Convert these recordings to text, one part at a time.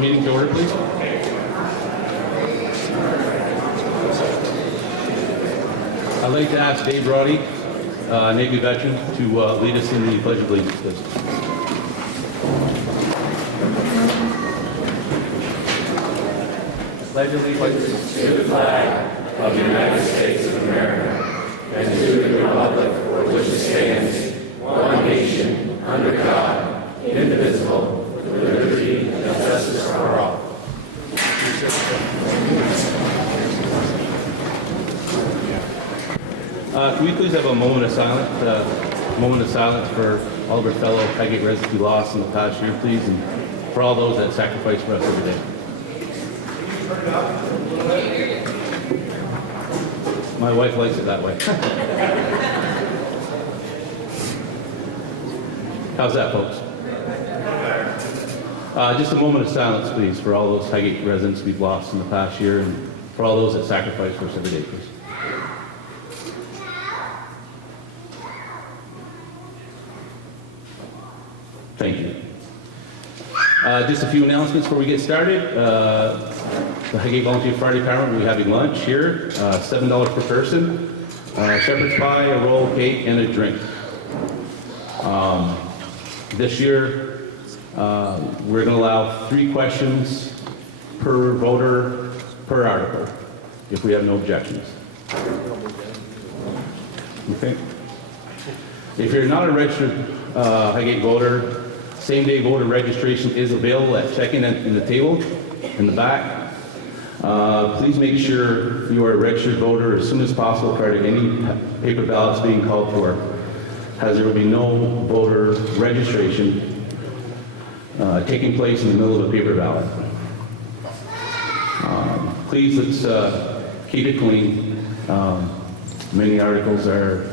meeting to order, please. I'd like to ask Dave Roddy, Navy veteran, to lead us in the Pledge of Allegiance, please. Pledge allegiance to the flag of the United States of America and to the republic for which it stands, one nation, under God, indivisible, with liberty and justice for all. Can we please have a moment of silence for all of our fellow Highgate residents we lost in the past year, please, and for all those that sacrificed for us every day. My wife likes it that way. How's that, folks? Just a moment of silence, please, for all those Highgate residents we've lost in the past year and for all those that sacrificed for us every day, please. Thank you. Just a few announcements before we get started. The Highgate Volunteer Fire Department will be having lunch here, $7 per person, shepherd's pie, a roll, cake, and a drink. This year, we're going to allow 3 questions per voter per article, if we have no objections. Okay. If you're not a registered Highgate voter, same-day voter registration is available at check-in in the table in the back. Please make sure you are a registered voter as soon as possible prior to any paper ballots being called for, as there will be no voter registration taking place in the middle of a paper ballot. Please, let's keep it clean. Many articles are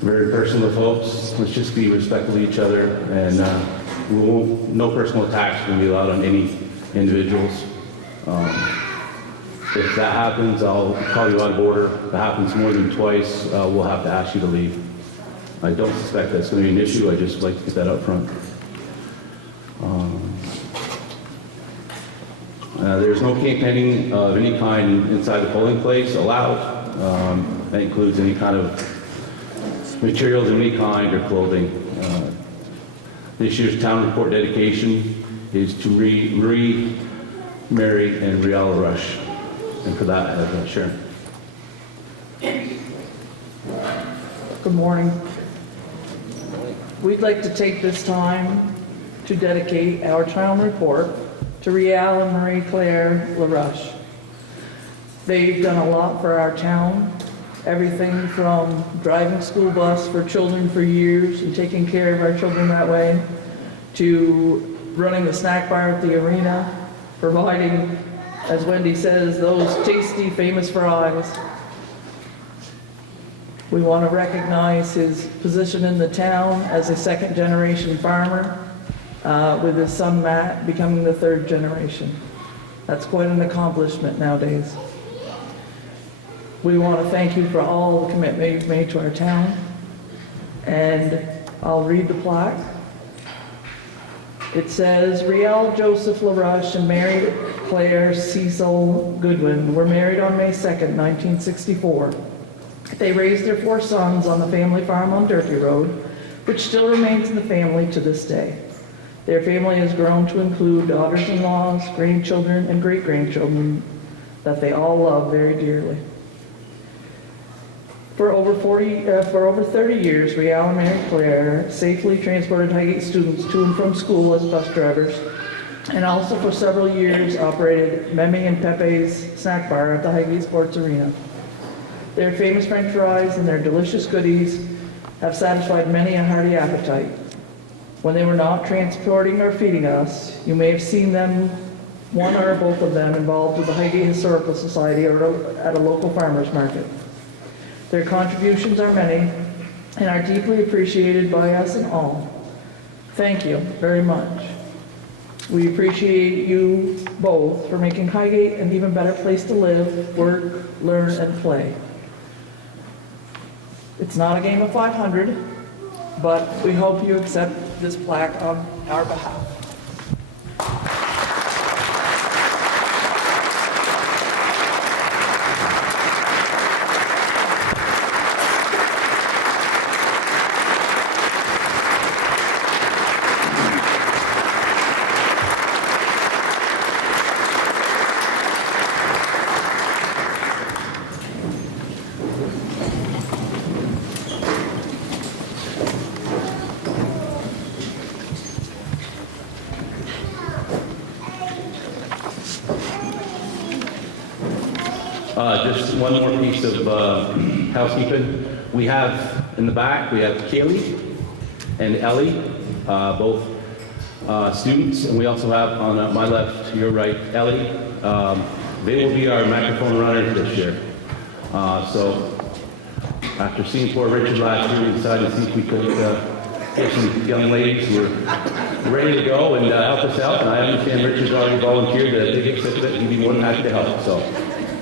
very personal, folks. Let's just be respectful to each other, and no personal attacks will be allowed on any individuals. If that happens, I'll call you out of order. If it happens more than twice, we'll have to ask you to leave. I don't suspect that's going to be an issue. I just like to get that up front. There's no campaigning of any kind inside the polling place allowed. That includes any kind of materials of any kind or clothing. This year's town report dedication is to Marie, Mary, and Riala Rush. And for that, I have Sharon. Good morning. We'd like to take this time to dedicate our town report to Rial and Marie Claire LaRush. They've done a lot for our town, everything from driving school bus for children for years and taking care of our children that way, to running the snack bar at the arena, providing, as Wendy says, those tasty, famous fries. We want to recognize his position in the town as a second-generation farmer, with his son Matt becoming the third generation. That's quite an accomplishment nowadays. We want to thank you for all the commitment you've made to our town. And I'll read the plaque. It says, Riel Joseph LaRush and Mary Claire Cecil Goodwin were married on May 2nd, 1964. They raised their 4 sons on the family farm on Durkee Road, which still remains in the family to this day. Their family has grown to include daughters-in-laws, grandchildren, and great-grandchildren that they all love very dearly. For over 30 years, Rial and Mary Claire safely transported Highgate students to and from school as bus drivers, and also for several years operated Memi and Pepe's snack bar at the Highgate Sports Arena. Their famous French fries and their delicious goodies have satisfied many a hearty appetite. When they were not transporting or feeding us, you may have seen them, one or both of them, involved with the Highgate Historical Society or at a local farmer's market. Their contributions are many and are deeply appreciated by us and all. Thank you very much. We appreciate you both for making Highgate an even better place to live, work, learn, and play. It's not a game of 500, but we hope you accept this plaque on our behalf. Just one more piece of housekeeping. We have in the back, we have Kaylee and Ellie, both students, and we also have on my left, your right, Ellie. They will be our microphone runners this year. So after seeing poor Richard last year, we decided to see if we could get some young ladies who are ready to go and help us out. And I understand Richard's already volunteered to take a sip of it, and he'd be more than happy to help. So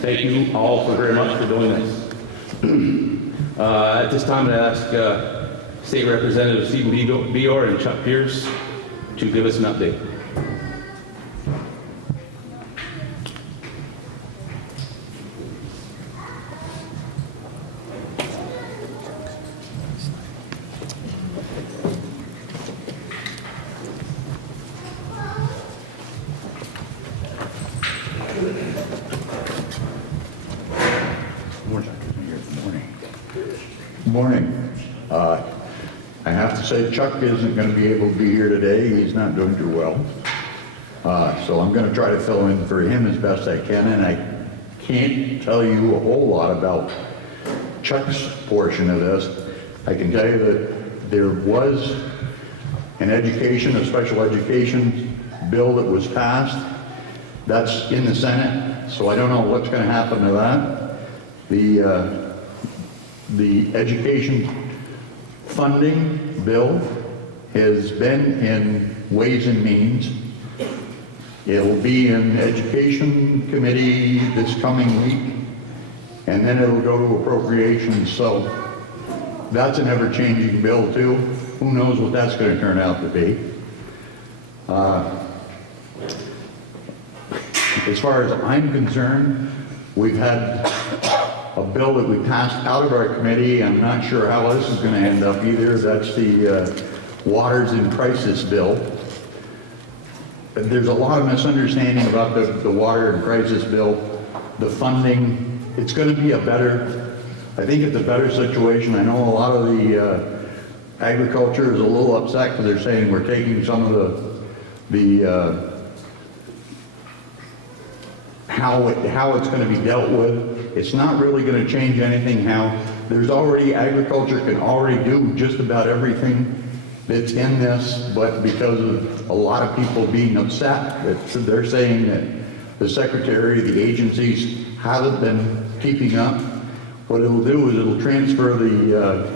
thank you all very much for doing this. At this time, I ask State Representative Stephen Bjork and Chuck Pierce to give us an update. Morning. I have to say Chuck isn't going to be able to be here today. He's not doing too well. So I'm going to try to fill in for him as best I can, and I can't tell you a whole lot about Chuck's portion of this. I can tell you that there was a special education bill that was passed. That's in the Senate, so I don't know what's going to happen to that. The education funding bill has been in Ways and Means. It'll be in Education Committee this coming week, and then it'll go to appropriations. So that's an ever-changing bill too. Who knows what that's going to turn out to be. As far as I'm concerned, we've had a bill that we passed out of our committee. I'm not sure how this is going to end up either. That's the Waters in Crisis bill. But there's a lot of misunderstanding about the Water in Crisis bill. The funding, it's going to be I think it's a better situation. I know a lot of the agriculture is a little upset because they're saying we're taking some of how it's going to be dealt with. It's not really going to change anything agriculture can already do just about everything that's in this, but because of a lot of people being upset, they're saying that the secretary, the agencies haven't been keeping up. What it'll do is it'll transfer the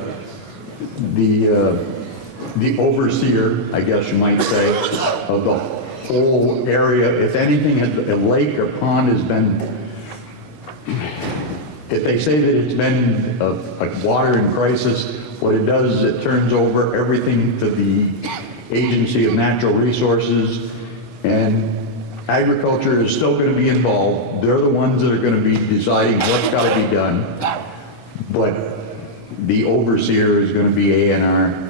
overseer, I guess you might say, of the whole area. If anything, a lake or pond has been, if they say that it's been a water in crisis, what it does is it turns over everything to the Agency of Natural Resources, and agriculture is still going to be involved. They're the ones that are going to be deciding what's got to be done, but the overseer is going to be A&R,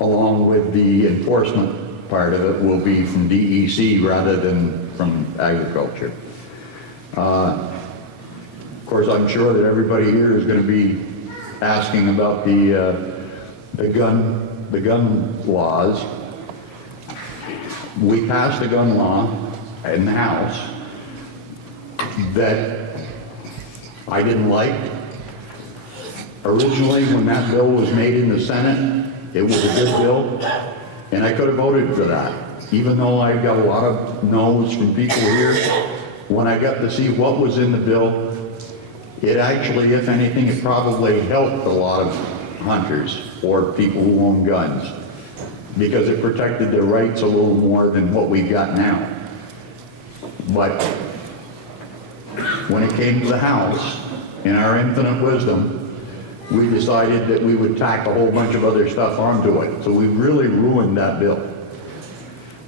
along with the enforcement part of it will be from DEC rather than from agriculture. Of course, I'm sure that everybody here is going to be asking about the gun laws. We passed a gun law in the House that I didn't like. Originally, when that bill was made in the Senate, it was a good bill, and I could have voted for that. Even though I got a lot of no's from people here, when I got to see what was in the bill, it actually, if anything, it probably helped a lot of hunters or people who own guns, because it protected their rights a little more than what we got now. But when it came to the House, in our infinite wisdom, we decided that we would tack a whole bunch of other stuff onto it. So we really ruined that bill.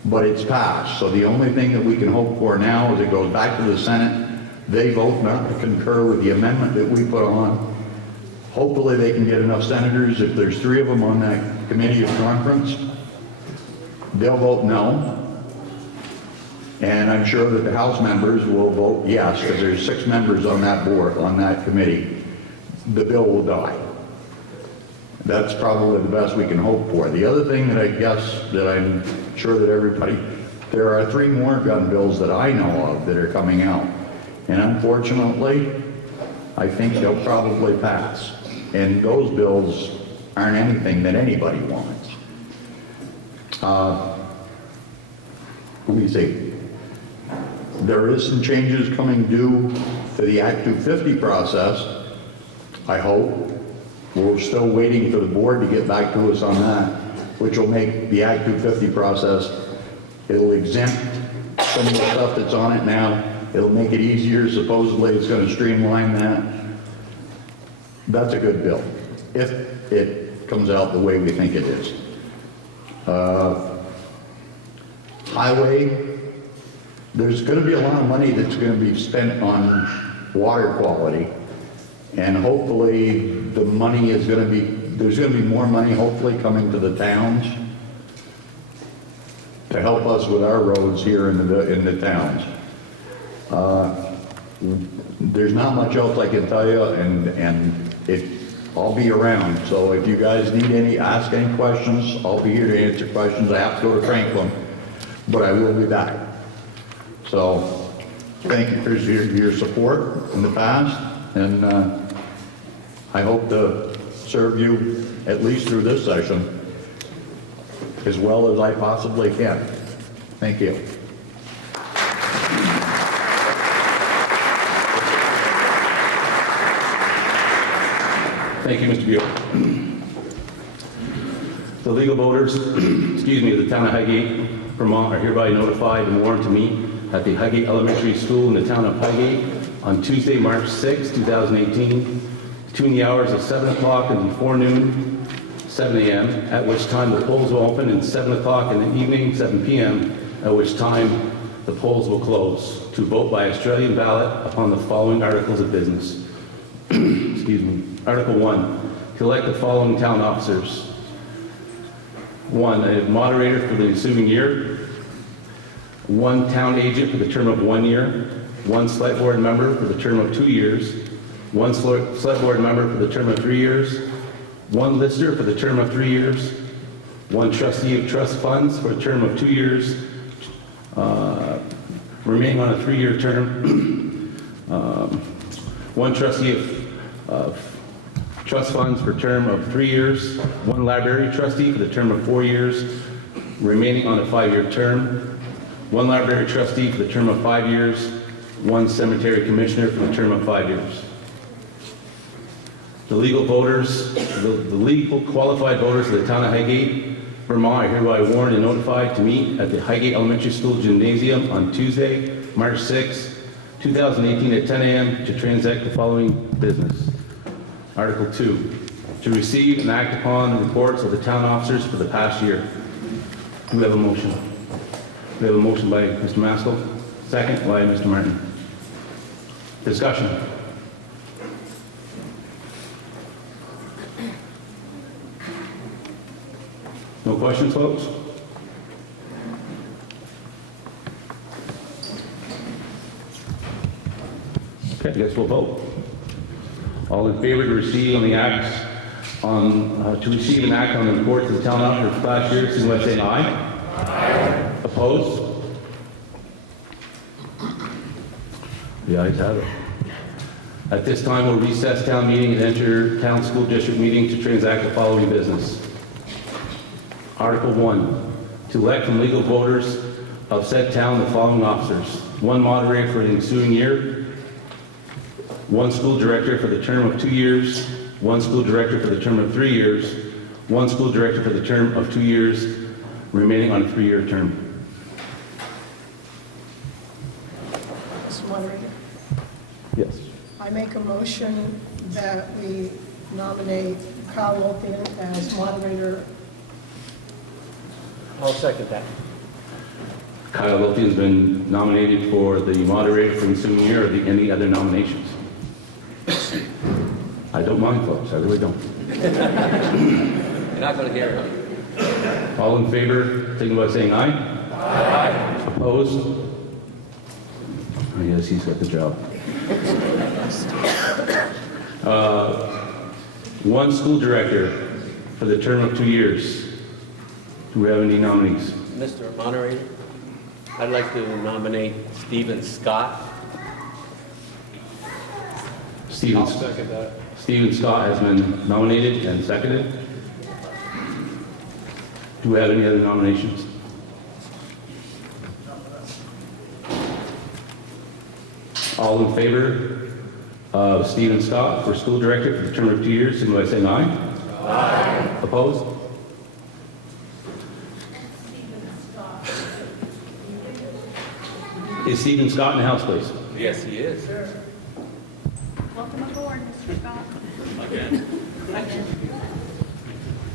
But it's passed. So the only thing that we can hope for now is it goes back to the Senate. They vote not to concur with the amendment that we put on. Hopefully they can get enough senators. If there's 3 of them on that committee of conference, they'll vote no. And I'm sure that the House members will vote yes, because there's 6 members on that board, on that committee. The bill will die. That's probably the best we can hope for. The other thing that I guess that I'm sure that there are 3 more gun bills that I know of that are coming out. And unfortunately, I think they'll probably pass. And those bills aren't anything that anybody wants. Let me see. There is some changes coming due to the Act 250 process, I hope. We're still waiting for the board to get back to us on that, which will make the Act 250 process, it'll exempt some of the stuff that's on it now. It'll make it easier. Supposedly it's going to streamline that. That's a good bill, if it comes out the way we think it is. Highway, there's going to be a lot of money that's going to be spent on water quality, and hopefully the money is going to be, there's going to be more money hopefully coming to the towns to help us with our roads here in the towns. There's not much else I can tell you, and I'll be around. So if you guys need ask any questions, I'll be here to answer questions. I have to go to Franklin, but I will be back. So thank you for your support in the past, and I hope to serve you at least through this session as well as I possibly can. Thank you. Thank you, Mr. Bjork. The legal voters, excuse me, of the town of Highgate, Vermont are hereby notified and warned to meet at the Highgate Elementary School in the town of Highgate on Tuesday, March 6, 2018, between the hours of 7 o'clock in the forenoon, 7 a.m., at which time the polls will open, and 7 o'clock in the evening, 7 p.m., at which time the polls will close, to vote by Australian ballot upon the following articles of business. Excuse me. Article 1, to elect the following town officers. 1, a moderator for the ensuing year. 1 town agent for the term of 1 year. 1 select board member for the term of 2 years. 1 select board member for the term of 3 years. 1 lister for the term of 3 years. 1 trustee of trust funds for a term of 2 years, remaining on a 3-year term. 1 trustee of trust funds for a term of 3 years. 1 library trustee for the term of 4 years, remaining on a 5-year term. 1 library trustee for the term of 5 years. 1 cemetery commissioner for the term of 5 years. The legal voters, the legal qualified voters of the town of Highgate, Vermont are hereby warned and notified to meet at the Highgate Elementary School Gymnasium on Tuesday, March 6, 2018 at 10 a.m. to transact the following business. Article 2, to receive and act upon the reports of the town officers for the past year. Do we have a motion? We have a motion by Mr. Maskell, second by Mr. Martin. Discussion. No questions, folks? Okay, I guess we'll vote. All in favor to receive on the acts to receive and act on the reports of the town officer for last year, signify by saying aye. Aye. Opposed? The ayes have it. At this time, we'll recess town meeting and enter town school district meeting to transact the following business. Article 1, to elect from legal voters of said town the following officers. 1 moderator for the ensuing year. 1 school director for the term of 2 years. 1 school director for the term of 3 years. 1 school director for the term of 2 years, remaining on a 3-year term. Mr. Moderator, Yes. I make a motion that we nominate Kyle Lothian as moderator. I'll second that. Kyle Lothian's been nominated for the moderator for the ensuing year. Are there any other nominations? I don't mind, folks. I really don't. You're not going to hear it. All in favor, signify by saying aye. Aye. Opposed? I guess he's got the job. 1 school director for the term of 2 years. Do we have any nominees? Mr. Moderator, I'd like to nominate Stephen Scott. Stephen, I'll second that. Stephen Scott has been nominated and seconded. Do we have any other nominations? All in favor of Stephen Scott for school director for the term of 2 years, signify by saying aye. Aye. Opposed? Is Stephen Scott in the house, please? Yes, he is. Welcome aboard, Mr. Scott.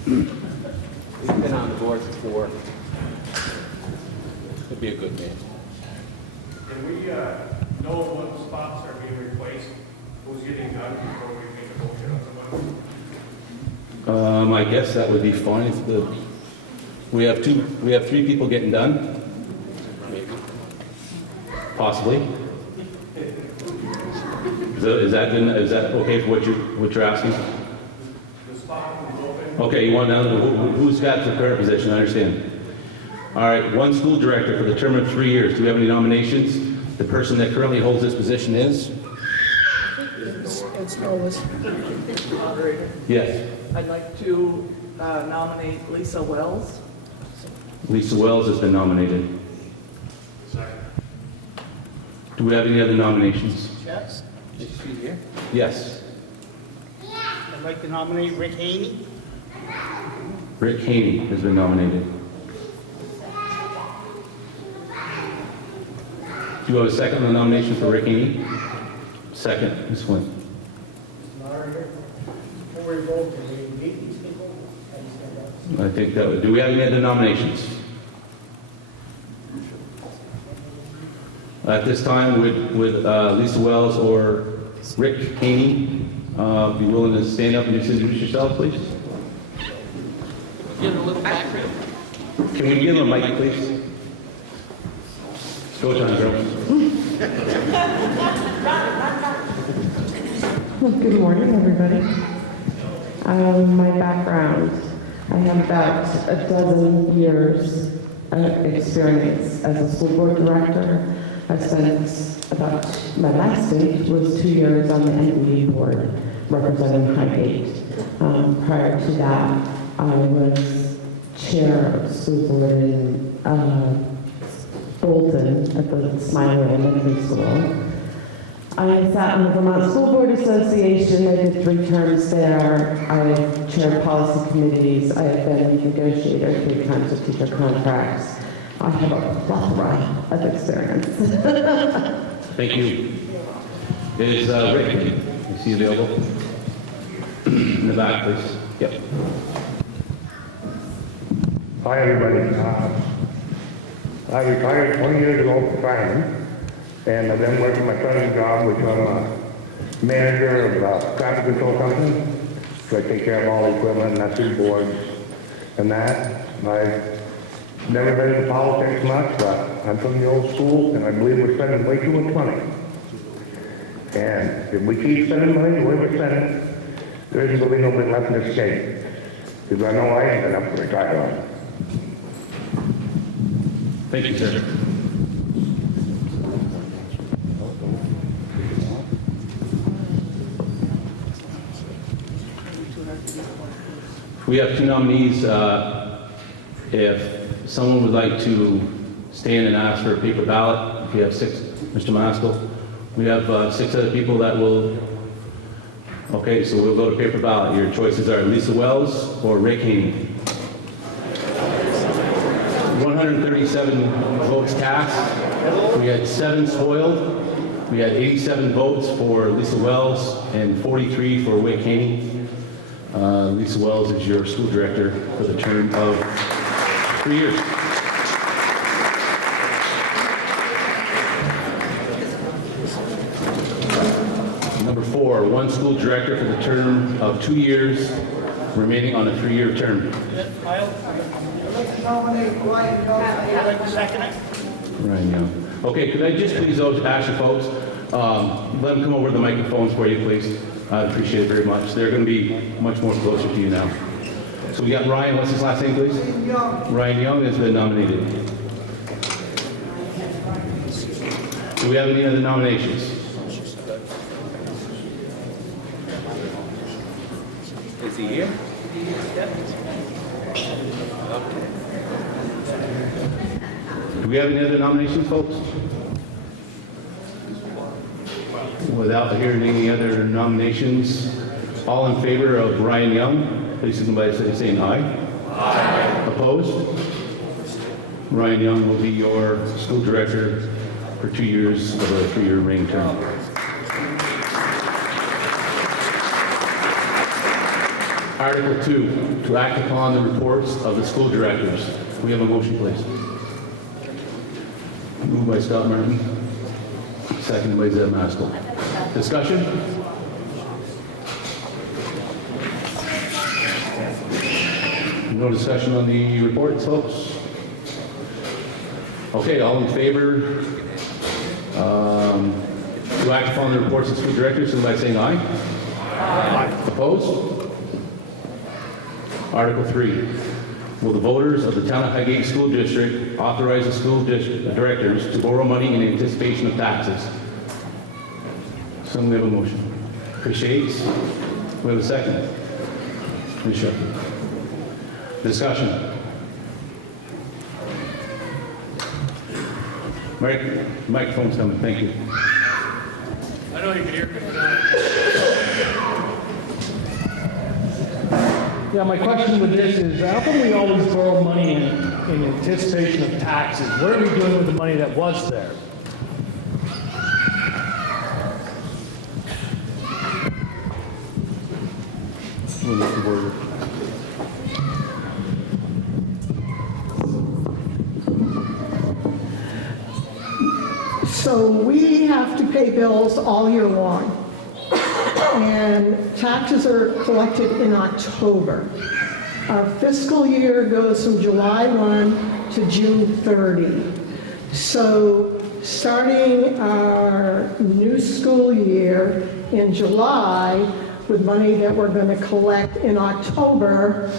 He's been on the board before. He'll be a good man. Can we know what spots are being replaced? Who's getting done before we make a motion on someone? I guess that would be fine if we have 3 people getting done, Maybe. possibly. Is that okay for what you're asking? The spot was open. Okay, you want to know who's got the current position, I understand. All right, 1 school director for the term of 3 years. Do we have any nominations? The person that currently holds this position is? It's Lois. Moderator, Yes. I'd like to nominate Lisa Wells. Lisa Wells has been nominated. Do we have any other nominations? Yes, Is she here? Yes. I'd like to nominate Rick Haney. Rick Haney has been nominated. Do you have a second on the nomination for Rick Haney? Second, Ms. Flynn. Moderator, before we vote, can we meet these people? How do you stand up? I think that would, do we have any other nominations? At this time, would Lisa Wells or Rick Haney be willing to stand up and just introduce yourself, please? Give him a little background. Can we give them a mic, please? Go time, girls. Good morning, everybody. My background, I have about a dozen years experience as a school board director. I spent about, my last stint was 2 years on the NBE board representing Highgate. Prior to that, I was chair of school board in Bolton at the Smiley Elementary School. I sat on the Vermont School Board Association. I did 3 terms there. I chaired policy committees. I have been a negotiator 3 times with teacher contracts. I have a plethora of experience. Thank you. Is Rick, is he available? In the back, please. Yep. Hi, everybody. I retired 20 years ago from fireman, and I've been working my present job, which I'm a manager of a traffic control company. So I take care of all the equipment, message boards, and that. I've never been into politics much, but I'm from the old school, and I believe we're spending way too much money. And if we keep spending money the way we're spending, there isn't going to be no bit left in this state. Because I know I ain't enough to retire on. Thank you, sir. We have 2 nominees. If someone would like to stand and ask for a paper ballot, if you have 6, Mr. Maskell. We have 6 other people that will, okay, so we'll go to paper ballot. Your choices are Lisa Wells or Rick Haney. 137 votes cast. We had 7 spoiled. We had 87 votes for Lisa Wells and 43 for Rick Haney. Lisa Wells is your school director for the term of 3 years. Number 4, 1 school director for the term of 2 years, remaining on a 3-year term. I'd like to nominate Ryan Young. I'd like to second it. Right now. Okay, could I just please ask you folks, let them come over to the microphones for you, please. I'd appreciate it very much. They're going to be much more closer to you now. So we got Ryan, what's his last name, please? Young. Ryan Young has been nominated. Do we have any other nominations? Is he here? Do we have any other nominations, folks? Without hearing any other nominations, all in favor of Ryan Young, please signify by saying aye. Aye. Opposed? Ryan Young will be your school director for 2 years of a 3-year reigning term. Article 2, to act upon the reports of the school directors. We have a motion, please. Moved by Scott Martin, seconded by Zeb Maskell. Discussion? No discussion on the reports, folks? Okay, all in favor to act upon the reports of school directors, signify by saying aye. Aye. Opposed? Article 3. Will the voters of the Town of Highgate School District authorize the school directors to borrow money in anticipation of taxes? Someone have a motion. Appreciates. We have a second. Commissioner. Discussion. Microphone's coming. Thank you. I know you can hear me. Yeah, my question with this is, how come we always borrow money in anticipation of taxes? What are we doing with the money that was there? We'll look forward. So we have to pay bills all year long. And taxes are collected in October. Our fiscal year goes from July 1 to June 30. So starting our new school year in July, with money that we're going to collect in October,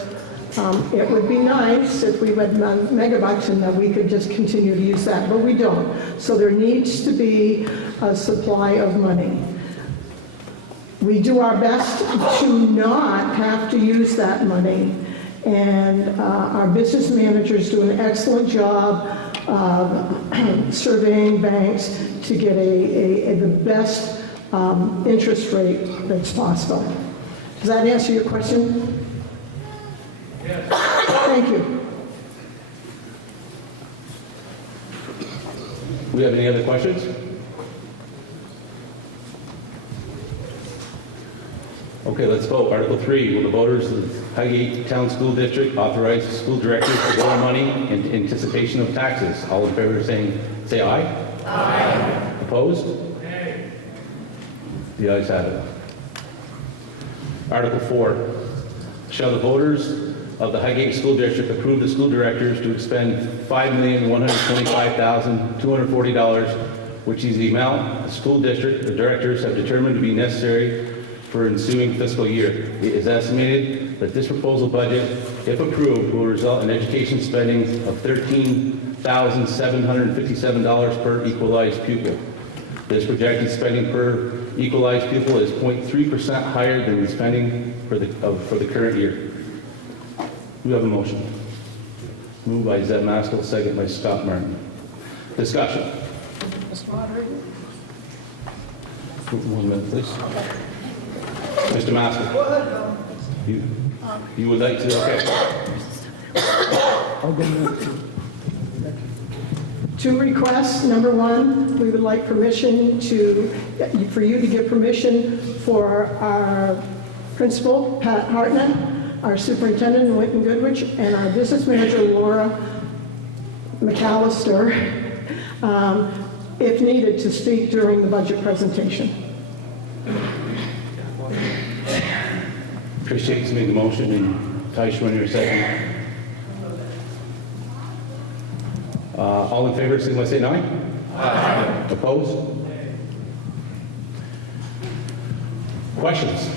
it would be nice if we had megabucks and that we could just continue to use that, but we don't. So there needs to be a supply of money. We do our best to not have to use that money, and our business managers do an excellent job of surveying banks to get the best interest rate that's possible. Does that answer your question? Yes. Thank you. We have any other questions? Okay, let's vote. Article 3, will the voters of the Highgate Town School District authorize the school directors to borrow money in anticipation of taxes? All in favor say aye. Aye. Opposed? Nay. The ayes have it. Article 4, shall the voters of the Highgate School District approve the school directors to expend $5,125,240, which is the amount the school district, the directors have determined to be necessary for ensuing fiscal year. It is estimated that this proposal budget, if approved, will result in education spending of $13,757 per equalized pupil. This projected spending per equalized pupil is 0.3% higher than the spending for the current year. We have a motion. Moved by Zeb Maskell, second by Scott Martin. Discussion. Mr. Moderator? 1 minute, please. Mr. Maskell. Go ahead, Bill. You would like to? Okay. I'll go next. 2 requests. Number 1, we would like permission for you to give permission for our principal, Pat Hartnett, our superintendent, Whitman Goodrich, and our business manager, Laura McAllister, if needed, to speak during the budget presentation. Appreciate you making the motion, and Taishwan, your second. All in favor, signify by saying aye. Aye. Opposed? Questions?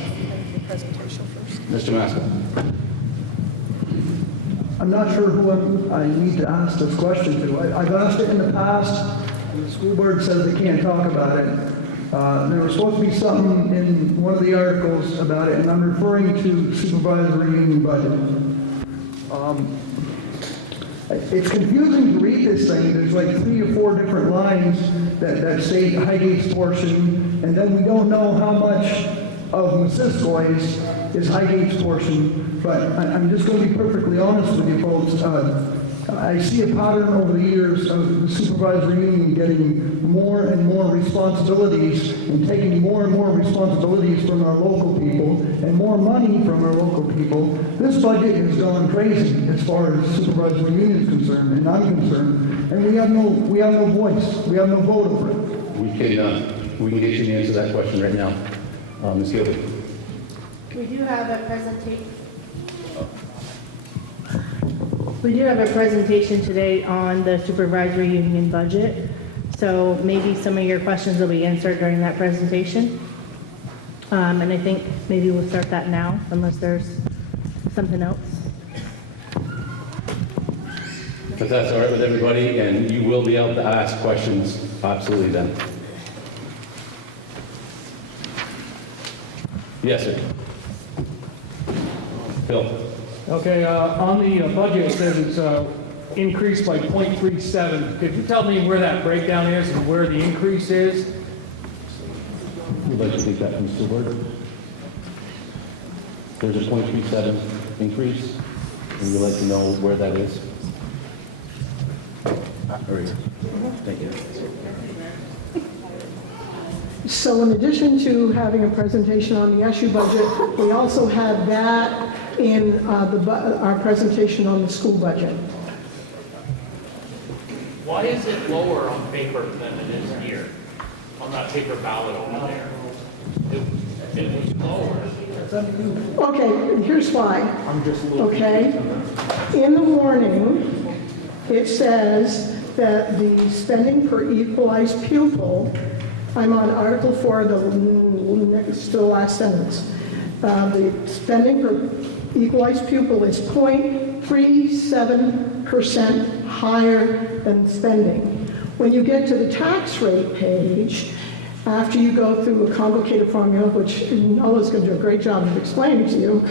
Mr. Maskell. I'm not sure who I need to ask this question to. I've asked it in the past, and the school board says they can't talk about it. There was supposed to be something in one of the articles about it, and I'm referring to supervisory union budget. It's confusing to read this thing. There's like 3 or 4 different lines that say Highgate's portion, and then we don't know how much of Municipal's is Highgate's portion. But I'm just going to be perfectly honest with you folks. I see a pattern over the years of the supervisory union getting more and more responsibilities and taking more and more responsibilities from our local people and more money from our local people. This budget has gone crazy as far as supervisory union is concerned, and I'm concerned, and we have no voice, we have no vote over it. We can get you the answer to that question right now. Ms. Gill. We do have a presentation today on the supervisory union budget, so maybe some of your questions will be answered during that presentation. And I think maybe we'll start that now, unless there's something else. If that's all right with everybody, and you will be able to ask questions, absolutely then. Yes, sir. Phil. Okay, on the budget, it says it's increased by 0.37. Could you tell me where that breakdown is and where the increase is? Would like to take that from Mr. Word. There's a 0.37 increase, and we'd like to know where that is. Thank you. So in addition to having a presentation on the SU budget, we also had that in our presentation on the school budget. Why is it lower on paper than it is here? On that paper ballot over there? It was lower. Okay, here's why. Okay, in the warning, it says that the spending per equalized pupil, I'm on Article 4, the next to the last sentence. The spending per equalized pupil is 0.37% higher than spending. When you get to the tax rate page, after you go through a complicated formula, which Nola's going to do a great job of explaining to you,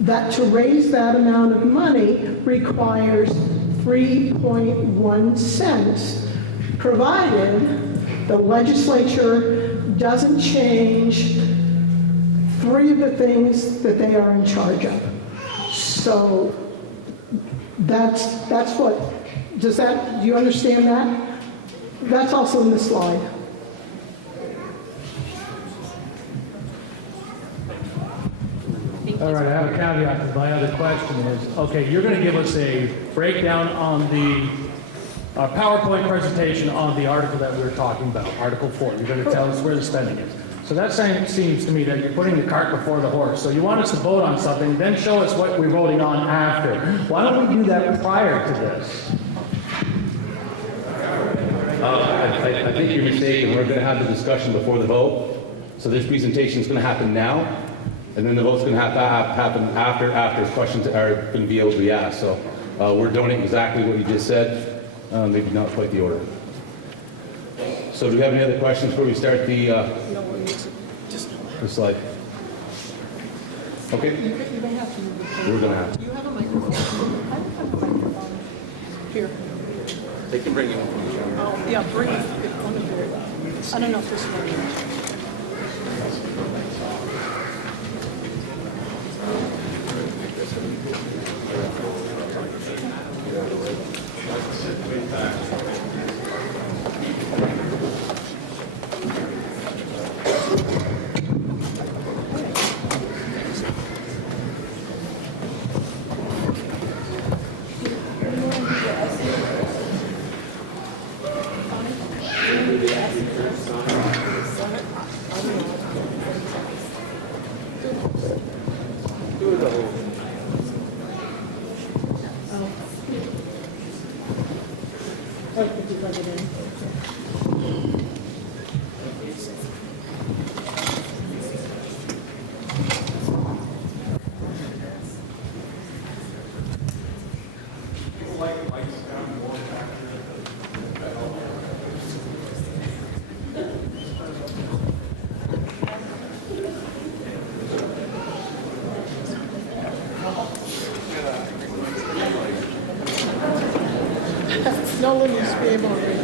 that to raise that amount of money requires 3.1 cents, provided the legislature doesn't change 3 of the things that they are in charge of. So that's what, do you understand that? That's also in the slide. All right, I have a caveat to my other question is, okay, you're going to give us a breakdown on the PowerPoint presentation on the article that we were talking about, Article 4. You're going to tell us where the spending is. So that seems to me that you're putting the cart before the horse. So you want us to vote on something, then show us what we're voting on after. Why don't we do that prior to this? I think you're mistaken. We're going to have the discussion before the vote. So this presentation is going to happen now, and then the vote's going to have to happen after questions are going to be able to be asked. So we're doing exactly what you just said, maybe not quite the order. So do we have any other questions before we start the slide? Okay. We're going to have to. You have a microphone. I don't have a microphone. Here. They can bring you one. Oh, yeah, bring it. I don't know if this works. Ellen used to be able to read.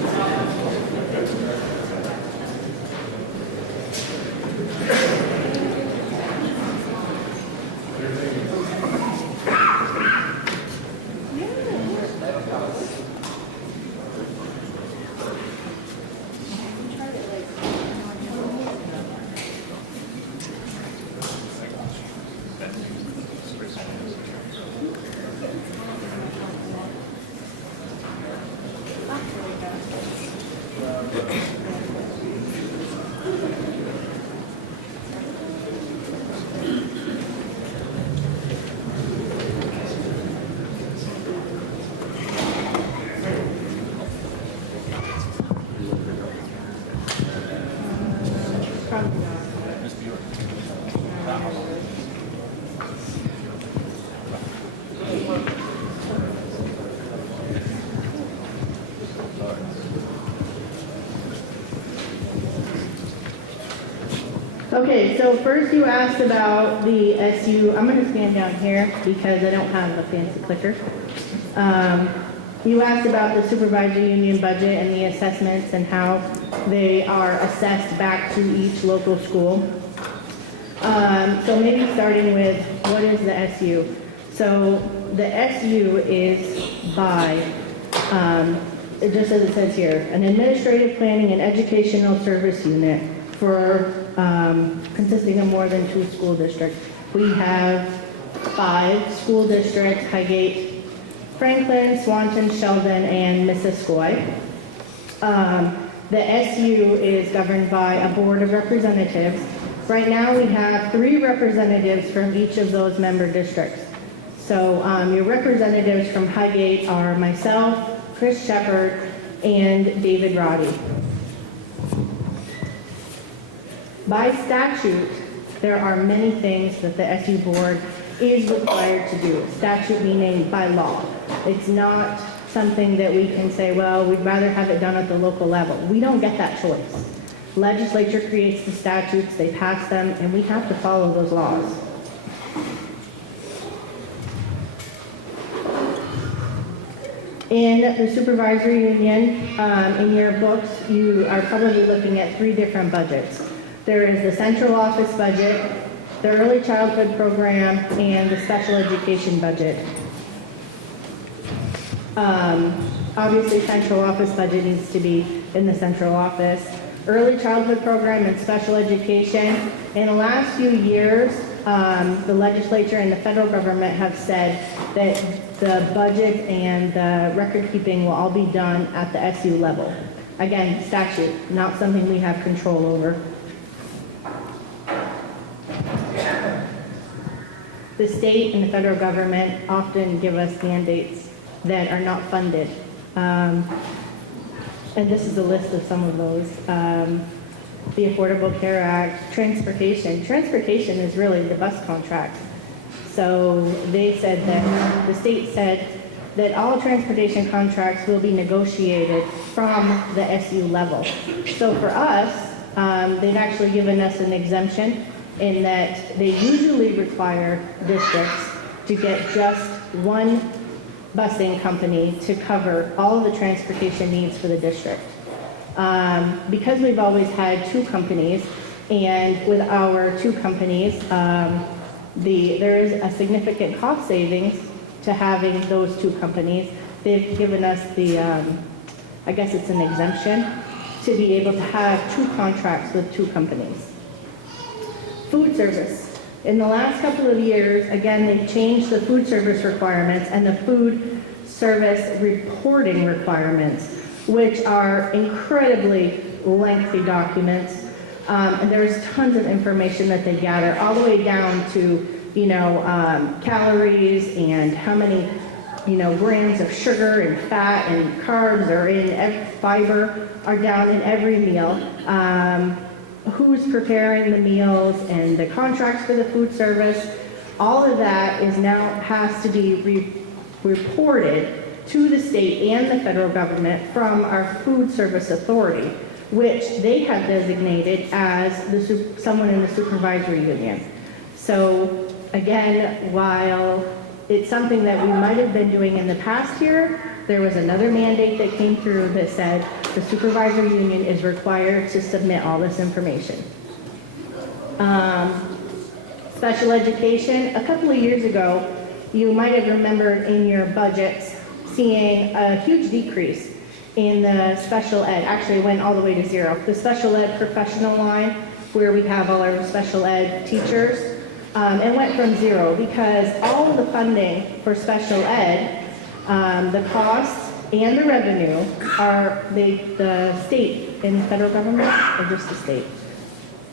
Okay, so first you asked about the SU. I'm going to stand down here because I don't have a fancy clicker. You asked about the supervisory union budget and the assessments and how they are assessed back to each local school. So maybe starting with what is the SU? So the SU is by, just as it says here, an administrative planning and educational service unit for consisting of more than 2 school districts. We have 5 school districts: Highgate, Franklin, Swanton, Sheldon, and Missisquoi. The SU is governed by a board of representatives. Right now we have 3 representatives from each of those member districts. So your representatives from Highgate are myself, Chris Shepard, and David Roddy. By statute, there are many things that the SU board is required to do. Statute meaning by law. It's not something that we can say, well, we'd rather have it done at the local level. We don't get that choice. Legislature creates the statutes, they pass them, and we have to follow those laws. In the supervisory union, in your books, you are probably looking at 3 different budgets. There is the central office budget, the early childhood program, and the special education budget. Obviously, central office budget needs to be in the central office. Early childhood program and special education. In the last few years, the legislature and the federal government have said that the budget and the record keeping will all be done at the SU level. Again, statute, not something we have control over. The state and the federal government often give us mandates that are not funded. And this is a list of some of those. The Affordable Care Act, transportation. Transportation is really the bus contract. So they said that, the state said that all transportation contracts will be negotiated from the SU level. So for us, they've actually given us an exemption in that they usually require districts to get just one busing company to cover all of the transportation needs for the district. Because we've always had 2 companies, and with our 2 companies, there is a significant cost savings to having those 2 companies. They've given us the, I guess it's an exemption, to be able to have 2 contracts with 2 companies. Food service. In the last couple of years, again, they've changed the food service requirements and the food service reporting requirements, which are incredibly lengthy documents. And there's tons of information that they gather, all the way down to, calories and how many, grams of sugar and fat and carbs are in, fiber are down in every meal. Who's preparing the meals and the contracts for the food service. All of that is now has to be reported to the state and the federal government from our food service authority, which they have designated as someone in the supervisory union. So again, while it's something that we might have been doing in the past year, there was another mandate that came through that said the supervisor union is required to submit all this information. Special education, a couple of years ago, you might have remembered in your budgets seeing a huge decrease in the special ed. Actually, it went all the way to zero. The special ed professional line, where we have all our special ed teachers, it went from zero because all of the funding for special ed, the costs and the revenue are the state and federal government, or just the state?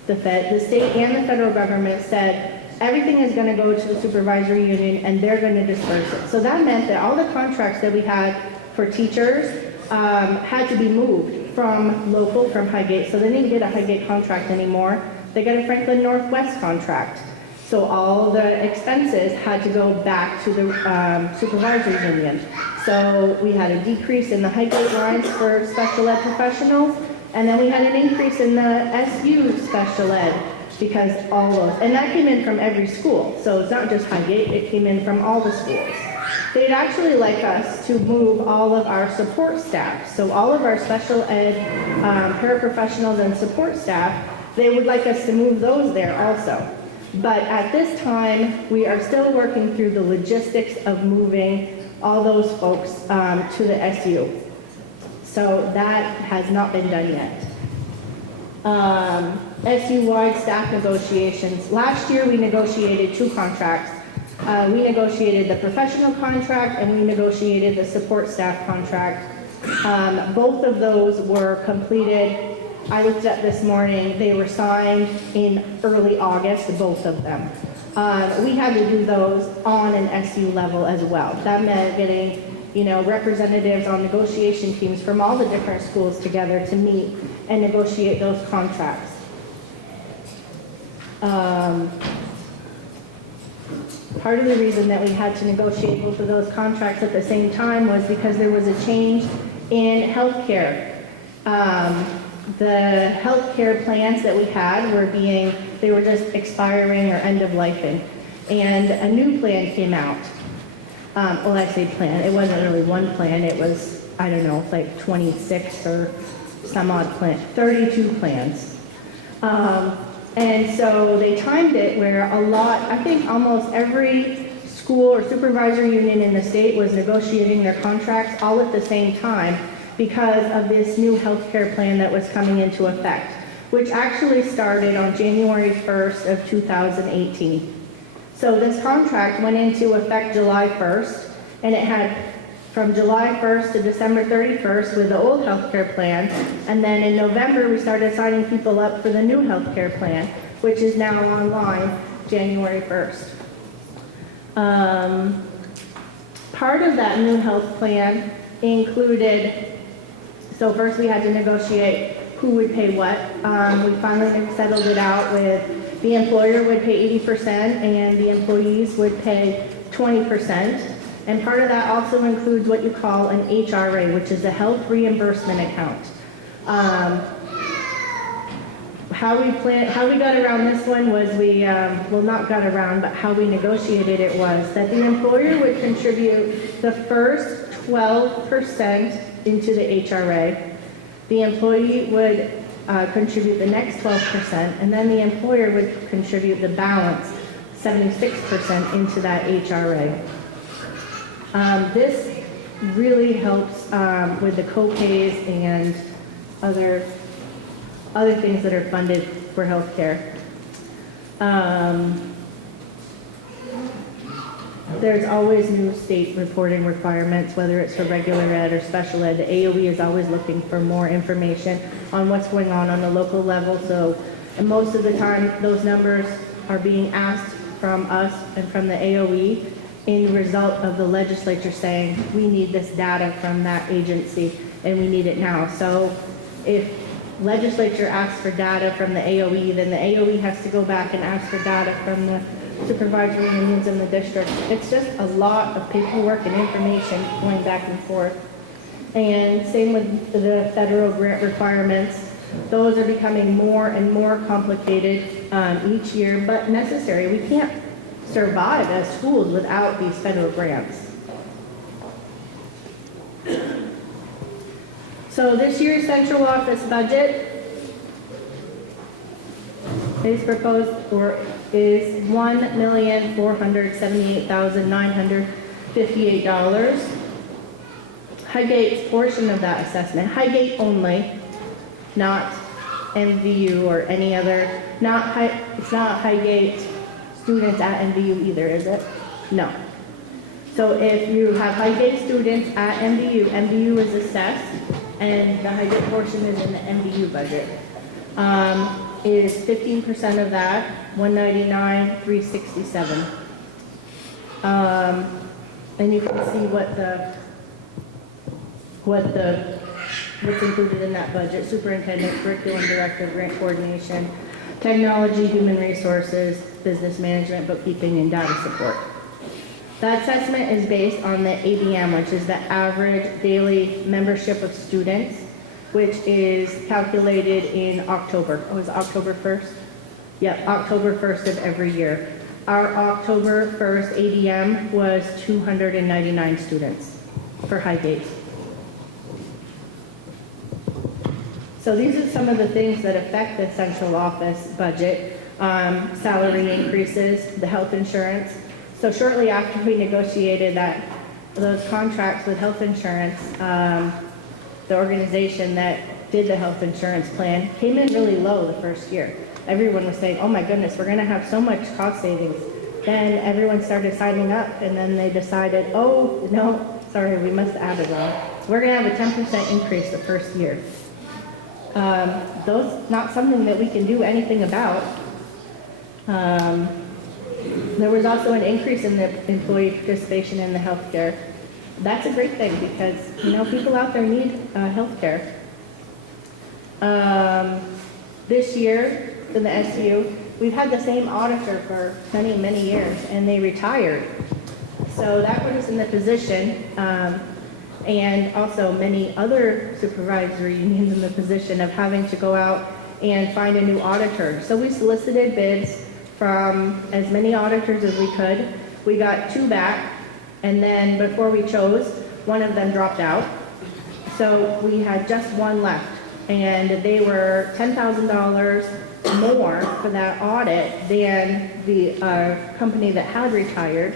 The state and the federal government said everything is going to go to the supervisory union and they're going to disperse it. So that meant that all the contracts that we had for teachers had to be moved from local, from Highgate. So they didn't get a Highgate contract anymore. They got a Franklin Northwest contract. So all the expenses had to go back to the supervisory union. So we had a decrease in the Highgate lines for special ed professionals, and then we had an increase in the SU special ed because all those, and that came in from every school. So it's not just Highgate, it came in from all the schools. They'd actually like us to move all of our support staff. So all of our special ed paraprofessionals and support staff, they would like us to move those there also. But at this time, we are still working through the logistics of moving all those folks to the SU. So that has not been done yet. SU-wide staff negotiations. Last year, we negotiated 2 contracts. We negotiated the professional contract and we negotiated the support staff contract. Both of those were completed. I looked at this morning, they were signed in early August, both of them. We had to do those on an SU level as well. That meant getting, representatives on negotiation teams from all the different schools together to meet and negotiate those contracts. Part of the reason that we had to negotiate both of those contracts at the same time was because there was a change in healthcare. The healthcare plans that we had they were just expiring or end of lifing. And a new plan came out. Well, I say plan, it wasn't really one plan, it was, I don't know, like 26 or some odd plan, 32 plans. And so they timed it where I think almost every school or supervisory union in the state was negotiating their contracts all at the same time because of this new healthcare plan that was coming into effect, which actually started on January 1st of 2018. So this contract went into effect July 1st, and it had from July 1st to December 31st with the old healthcare plan, and then in November we started signing people up for the new healthcare plan, which is now online January 1st. Part of that new health plan included, so first we had to negotiate who would pay what. We finally settled it out with the employer would pay 80% and the employees would pay 20%. And part of that also includes what you call an HRA, which is a health reimbursement account. How we got around this one was not got around, but how we negotiated it was that the employer would contribute the first 12% into the HRA. The employee would contribute the next 12%, and then the employer would contribute the balance, 76%, into that HRA. This really helps with the co-pays and other things that are funded for healthcare. There's always new state reporting requirements, whether it's for regular ed or special ed. The AOE is always looking for more information on what's going on the local level. So, and most of the time, those numbers are being asked from us and from the AOE in result of the legislature saying, we need this data from that agency and we need it now. So if legislature asks for data from the AOE, then the AOE has to go back and ask for data from the supervisory unions in the district. It's just a lot of paperwork and information going back and forth. And same with the federal grant requirements. Those are becoming more and more complicated each year, but necessary. We can't survive as schools without these federal grants. So this year's central office budget is proposed for is $1,478,958. Highgate's portion of that assessment, Highgate only, not MVU or any other, it's not Highgate students at MVU either, is it? No. So if you have Highgate students at MVU, MVU is assessed, and the Highgate portion is in the MVU budget. Is 15% of that, $199,367. And you can see what's included in that budget: superintendent, curriculum director, grant coordination, technology, human resources, business management, bookkeeping, and data support. That assessment is based on the ADM, which is the average daily membership of students, which is calculated in October. Oh, is it October 1st? Yeah, October 1st of every year. Our October 1st ADM was 299 students for Highgate. So these are some of the things that affect the central office budget. Salary increases, the health insurance. So shortly after we negotiated those contracts with health insurance, the organization that did the health insurance plan came in really low the first year. Everyone was saying, oh my goodness, we're gonna have so much cost savings. Then everyone started signing up, and then they decided, oh, no, sorry, we must have added on. We're gonna have a 10% increase the first year. Those, not something that we can do anything about. There was also an increase in the employee participation in the healthcare. That's a great thing because, people out there need healthcare. This year, in the SU, we've had the same auditor for many, many years, and they retired. So that put us in the position, and also many other supervisory unions in the position of having to go out and find a new auditor. So we solicited bids from as many auditors as we could. We got 2 back, and then before we chose, one of them dropped out. So we had just 1 left, and they were $10,000 more for that audit than the company that had retired.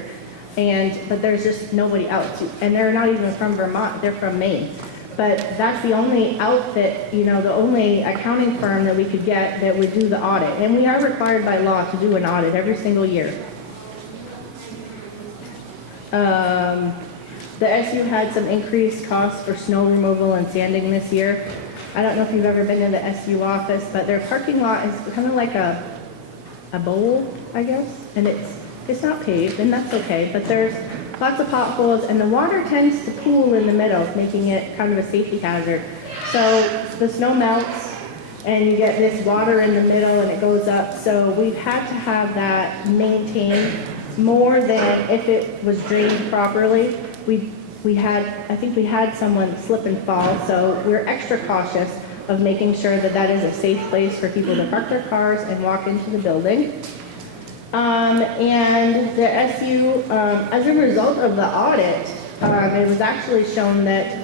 But there's just nobody else, and they're not even from Vermont, they're from Maine. But that's the only outfit, the only accounting firm that we could get that would do the audit. And we are required by law to do an audit every single year. The SU had some increased costs for snow removal and sanding this year. I don't know if you've ever been to the SU office, but their parking lot is kind of like a bowl, I guess, and it's not paved, and that's okay, but there's lots of potholes, and the water tends to pool in the middle, making it kind of a safety hazard. So the snow melts, and you get this water in the middle, and it goes up. So we've had to have that maintained more than if it was drained properly. I think we had someone slip and fall, so we're extra cautious of making sure that that is a safe place for people to park their cars and walk into the building. And the SU, as a result of the audit, it was actually shown that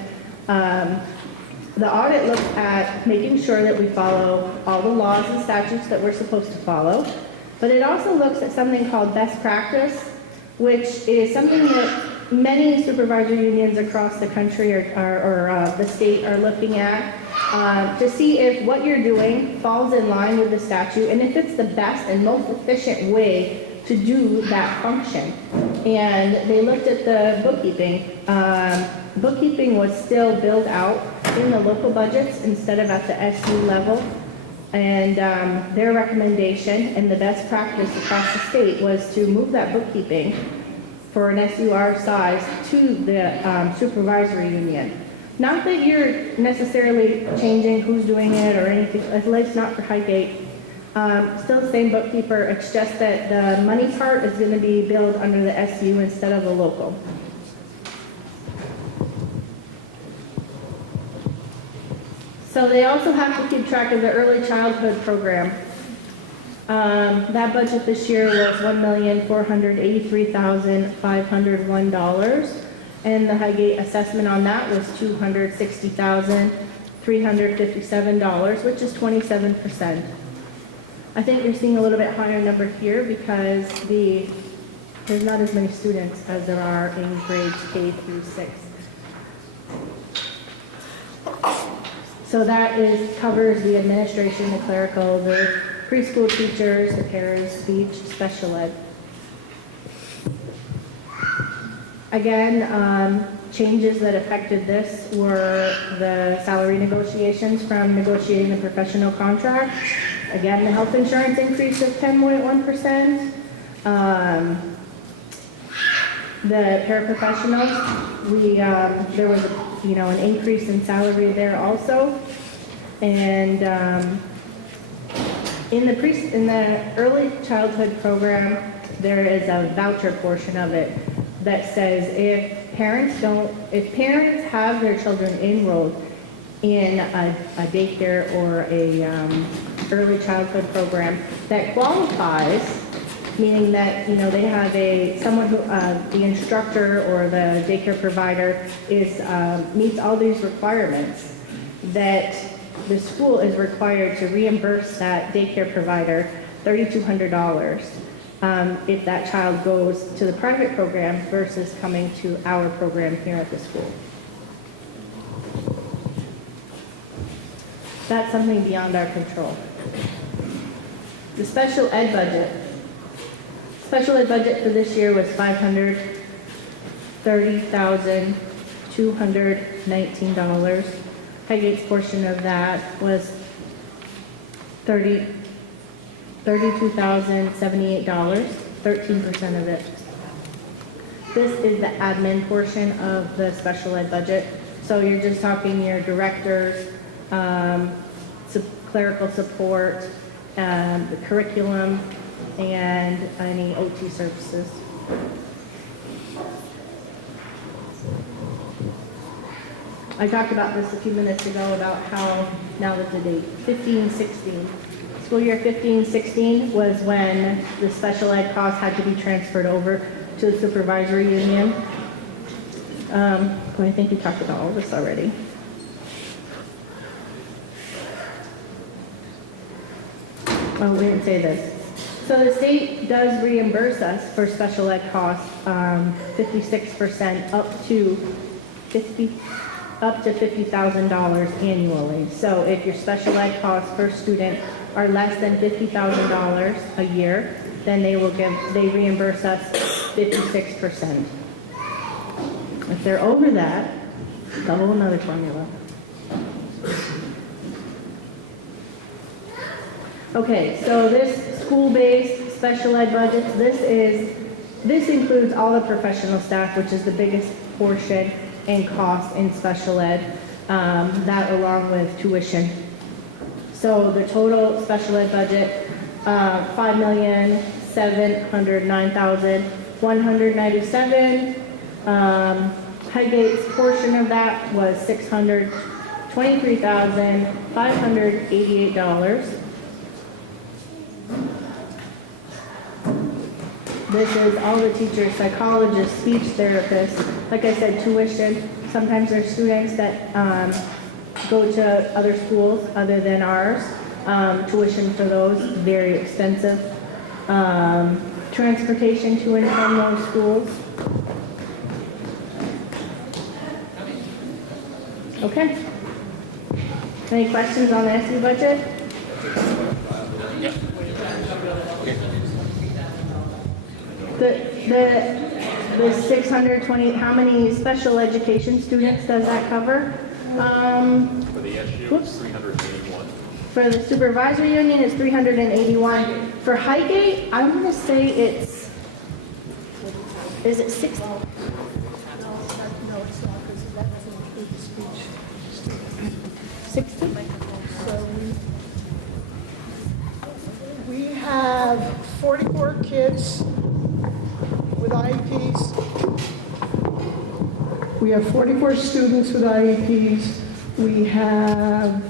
the audit looked at making sure that we follow all the laws and statutes that we're supposed to follow, but it also looks at something called best practice, which is something that many supervisory unions across the country or the state are looking at to see if what you're doing falls in line with the statute and if it's the best and most efficient way to do that function. And they looked at the bookkeeping. Bookkeeping was still billed out in the local budgets instead of at the SU level. And their recommendation and the best practice across the state was to move that bookkeeping for an SUR size to the supervisory union. Not that you're necessarily changing who's doing it or anything, at least not for Highgate. Still the same bookkeeper, it's just that the money part is going to be billed under the SU instead of the local. So they also have to keep track of the early childhood program. That budget this year was $1,483,501, and the Highgate assessment on that was $260,500. $357, which is 27%. I think you're seeing a little bit higher number here because there's not as many students as there are in grades K through 6. So that covers the administration, the clerical, the preschool teachers, the paras, speech, special ed. Again, changes that affected this were the salary negotiations from negotiating the professional contract. Again, the health insurance increase of 10.1%. The paraprofessionals, there was an increase in salary there also. And in the early childhood program, there is a voucher portion of it that says if parents have their children enrolled in a daycare or a early childhood program that qualifies, meaning that they have someone who the instructor or the daycare provider meets all these requirements, that the school is required to reimburse that daycare provider $3,200 if that child goes to the private program versus coming to our program here at the school. That's something beyond our control. The special ed budget. Special ed budget for this year was $530,219. Highgate's portion of that was $32,078, 13% of it. This is the admin portion of the special ed budget. So you're just talking your directors, clerical support, the curriculum, and any OT services. I talked about this a few minutes ago about how, now that the date, 15-16. School year 15-16 was when the special ed costs had to be transferred over to the supervisory union. I think we talked about all this already. Oh, we didn't say this. So the state does reimburse us for special ed costs, 56% up to $50,000 annually. So if your special ed costs per student are less than $50,000 a year, then they reimburse us 56%. If they're over that, it's a whole nother formula. Okay, so this school-based special ed budget, this includes all the professional staff, which is the biggest portion and cost in special ed, that along with tuition. So the total special ed budget, $5,709,197. Highgate's portion of that was $623,588. This is all the teachers, psychologists, speech therapists, like I said, tuition. Sometimes there's students that go to other schools other than ours. Tuition for those, very expensive. Transportation to and from those schools. Okay. Any questions on the SU budget? The 620, how many special education students does that cover? For the SU, it's 381. For the supervisory union, it's 381. For Highgate, I'm going to say is it 60? No, it's not, because that doesn't include the speech. 60? So we have 44 kids with IEPs. We have 44 students with IEPs. We have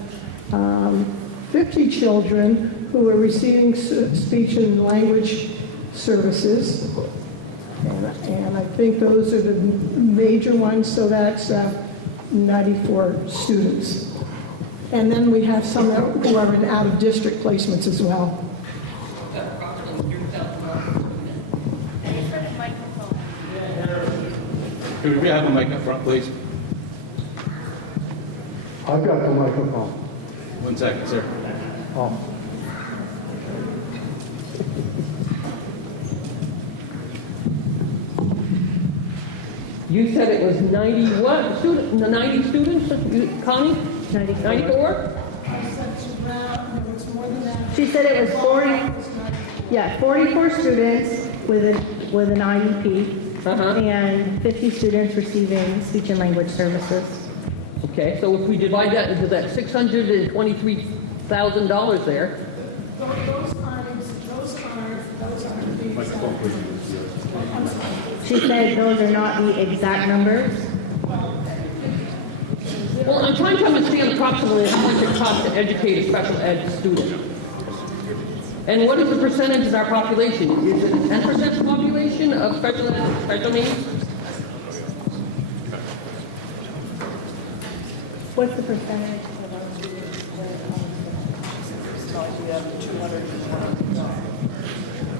50 children who are receiving speech and language services. And I think those are the major ones, so that's 94 students. And then we have some who are in out-of-district placements as well. Could we have a mic up front, please? I've got the microphone. 1 second, sir. Oh. You said it was 90 what? 90 students, Connie? 94? She said it was 44 students with an IEP, and 50 students receiving speech and language services. Okay, so if we divide that into that $623,000 there. Those aren't the exact. She said those are not the exact numbers. Well, I'm trying to understand approximately how much it costs to educate a special ed student. And what is the percentage of our population? Is it 10% of the population of special needs? What's the percentage?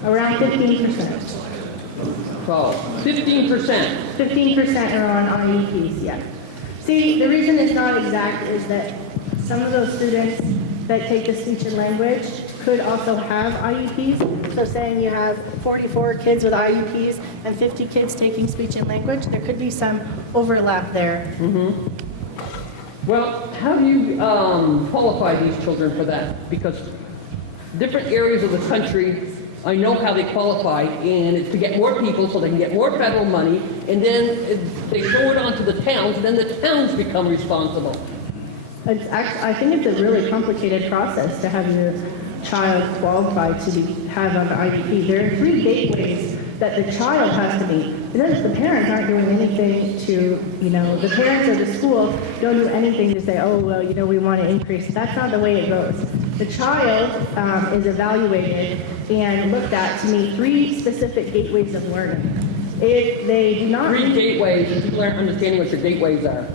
Around 15%. So, 15%. 15% are on IEPs, yeah. See, the reason it's not exact is that some of those students that take the speech and language could also have IEPs. So saying you have 44 kids with IEPs and 50 kids taking speech and language, there could be some overlap there. Well, how do you qualify these children for that? Because different areas of the country, I know how they qualify, and it's to get more people so they can get more federal money, and then they throw it onto the towns, and then the towns become responsible. It's actually, I think it's a really complicated process to have your child qualified to have an IEP. There are 3 gateways that the child has to meet. And then the parents aren't doing anything to, the parents of the school don't do anything to say, oh, well, we want to increase. That's not the way it goes. The child is evaluated and looked at to meet 3 specific gateways of learning. If they do not 3 gateways, and people aren't understanding what your gateways are.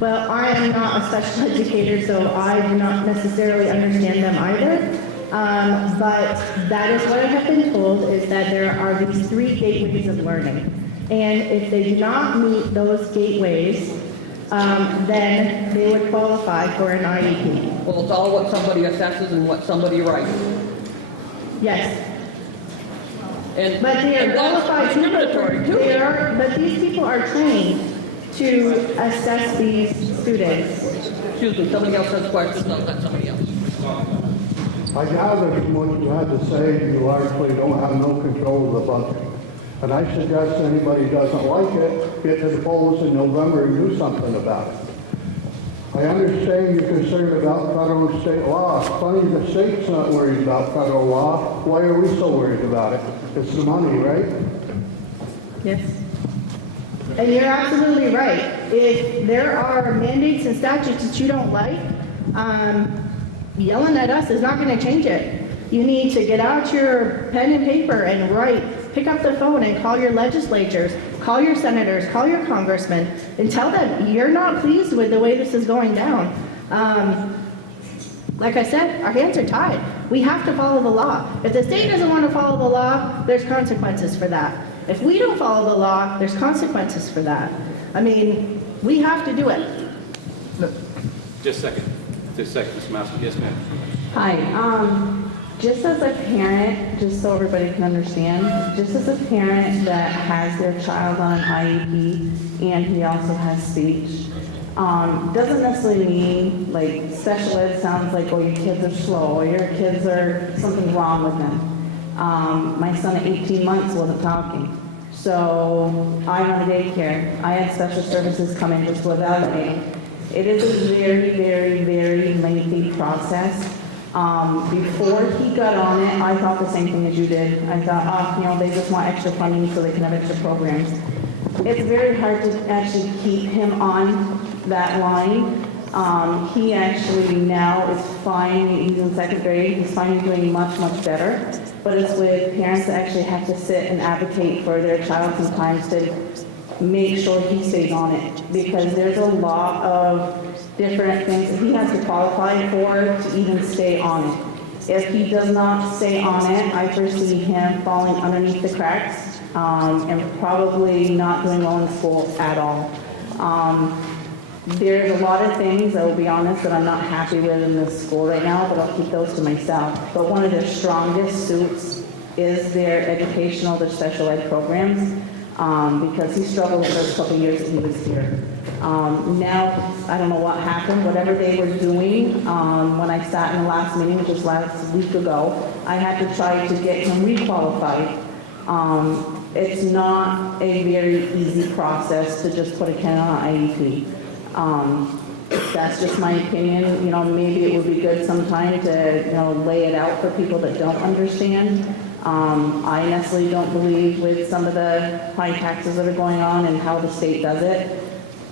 Well, I am not a special educator, so I do not necessarily understand them either. But that is what I have been told, is that there are these 3 gateways of learning. And if they do not meet those gateways, then they would qualify for an IEP. Well, it's all what somebody assesses and what somebody writes. Yes. But they are qualified people. But these people are trained to assess these students. Excuse me, somebody else has questions, I'll let somebody else. I gather from what you had to say, you largely don't have no control of the budget. And I suggest anybody who doesn't like it, get to the polls in November and do something about it. I understand you're concerned about federal and state law. It's funny the state's not worried about federal law. Why are we so worried about it? It's the money, right? Yes. And you're absolutely right. If there are mandates and statutes that you don't like, yelling at us is not going to change it. You need to get out your pen and paper and write. Pick up the phone and call your legislatures, call your senators, call your congressmen, and tell them you're not pleased with the way this is going down. Like I said, our hands are tied. We have to follow the law. If the state doesn't want to follow the law, there's consequences for that. If we don't follow the law, there's consequences for that. I mean, we have to do it. Just a second. Just a second, Ms. Master. Yes, ma'am. Hi, just as a parent, just so everybody can understand, just as a parent that has their child on an IEP and he also has speech, doesn't necessarily mean like special ed sounds like, oh, your kids are slow or your kids are something wrong with them. My son at 18 months wasn't talking. So I run a daycare. I had special services come in just to evaluate. It is a very, very, very lengthy process. Before he got on it, I thought the same thing as you did. I thought, they just want extra funding so they can have extra programs. It's very hard to actually keep him on that line. He actually now is fine. He's in 2nd grade. He's fine. He's doing much, much better. But it's with parents that actually have to sit and advocate for their child sometimes to make sure he stays on it. Because there's a lot of different things that he has to qualify for to even stay on it. If he does not stay on it, I foresee him falling underneath the cracks and probably not doing well in school at all. There's a lot of things, I will be honest, that I'm not happy with in this school right now, but I'll keep those to myself. But one of their strongest suits is their educational, their special ed programs, because he struggled for a couple years that he was here. Now, I don't know what happened, whatever they were doing, when I sat in the last meeting, which was last week ago, I had to try to get him requalified. It's not a very easy process to just put a kid on IEP. That's just my opinion. You know, maybe it would be good sometime to, you know, lay it out for people that don't understand. I necessarily don't believe with some of the high taxes that are going on and how the state does it.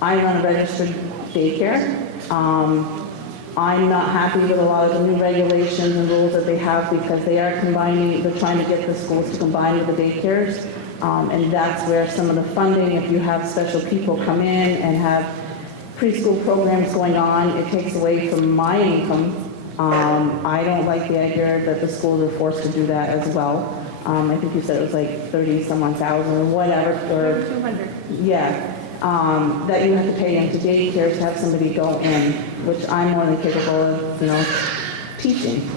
I run a registered daycare. I'm not happy with a lot of the new regulations and rules that they have because they are combining, they're trying to get the schools to combine with the daycares. And that's where some of the funding, if you have special people come in and have preschool programs going on, it takes away from my income. I don't like the idea that the schools are forced to do that as well. I think you said it was like 30-some-odd thousand or whatever. Or 200. Yeah. That you have to pay into daycare to have somebody go in, which I'm more than capable of, you know, teaching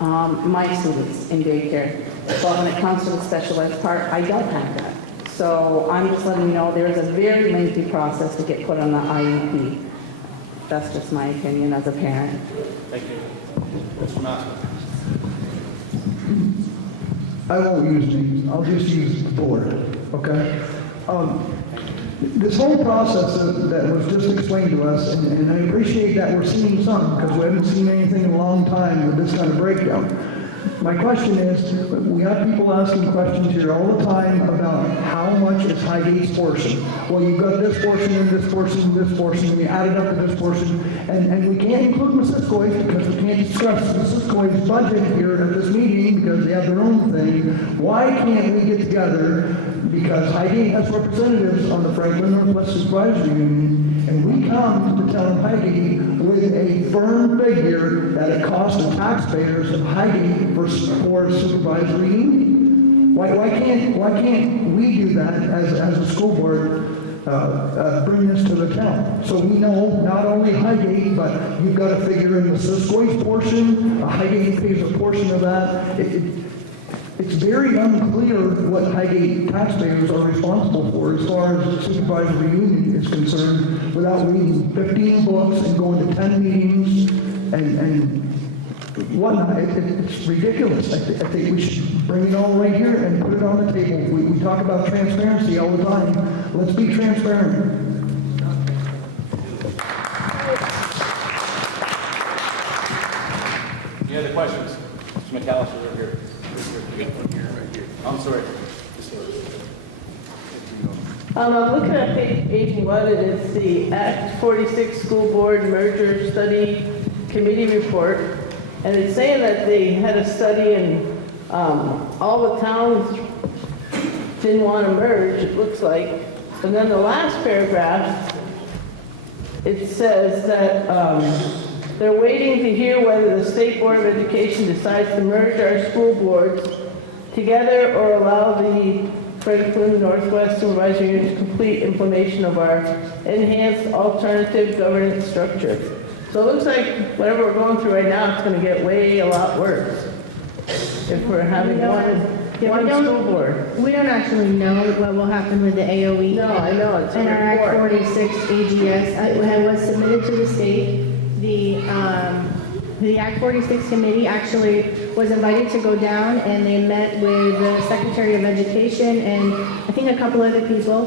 my students in daycare. But when it comes to the special ed part, I don't have that. So I'm just letting you know there is a very lengthy process to get put on the IEP. That's just my opinion as a parent. Thank you. Mr. Matt. I won't use names, I'll just use the board, okay? This whole process that was just explained to us, and I appreciate that we're seeing some, because we haven't seen anything in a long time with this kind of breakdown. My question is, we have people asking questions here all the time about how much is Highgate's portion. Well, you've got this portion and this portion and this portion, and you add it up to this portion, and we can't include Municipal because we can't discuss Municipal's budget here at this meeting because they have their own thing. Why can't we get together, because Highgate has representatives on the Franklin Northwest Supervisory Union, and we come to the town of Highgate with a firm figure that it costs the taxpayers of Highgate for supervisory union. Why can't we do that as a school board, bring this to the town? So we know not only Highgate, but you've got to figure in the Siskoy's portion, Highgate pays a portion of that. It's very unclear what Highgate taxpayers are responsible for as far as the supervisory union is concerned, without reading 15 books and going to 10 meetings and whatnot. It's ridiculous. I think we should bring it all right here and put it on the table. We talk about transparency all the time. Let's be transparent. Any other questions? Mr. McAllister, right here. I'm sorry. I'm looking at page 81, and it's the Act 46 School Board Merger Study Committee report, and it's saying that they had a study and all the towns didn't want to merge, it looks like. And then the last paragraph, it says that they're waiting to hear whether the State Board of Education decides to merge our school boards together or allow the Franklin Northwest Supervisory Union to complete implementation of our enhanced alternative governance structure. So it looks like whatever we're going through right now, it's going to get way a lot worse if we're having one school board. We don't actually know what will happen with the AOE. No, I know, it's a and our Act report. 46 AGS. When it was submitted to the state, the Act 46 committee actually was invited to go down, and they met with the Secretary of Education and I think a couple other people.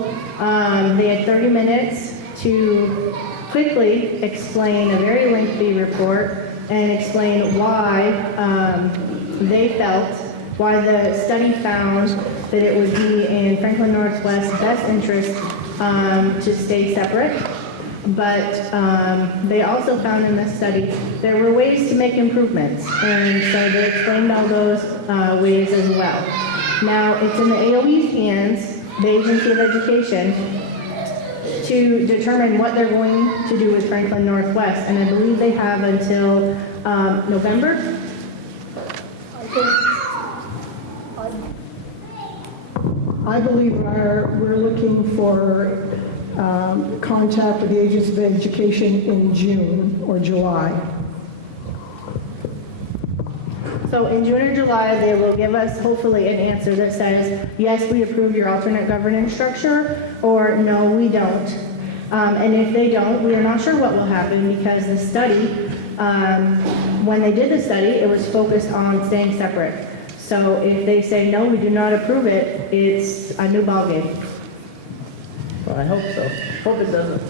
They had 30 minutes to quickly explain a very lengthy report and explain why they felt, why the study found that it would be in Franklin Northwest's best interest to stay separate. But they also found in this study there were ways to make improvements, and so they explained all those ways as well. Now, it's in the AOE's hands, the Agency of Education, to determine what they're going to do with Franklin Northwest, and I believe they have until November. I believe we're looking for contact with the Agency of Education in June or July. So in June or July, they will give us hopefully an answer that says, yes, we approve your alternate governance structure, or no, we don't. And if they don't, we are not sure what will happen, because the study, when they did the study, it was focused on staying separate. So if they say, no, we do not approve it, it's a new ballgame. Well, I hope so. Hope it doesn't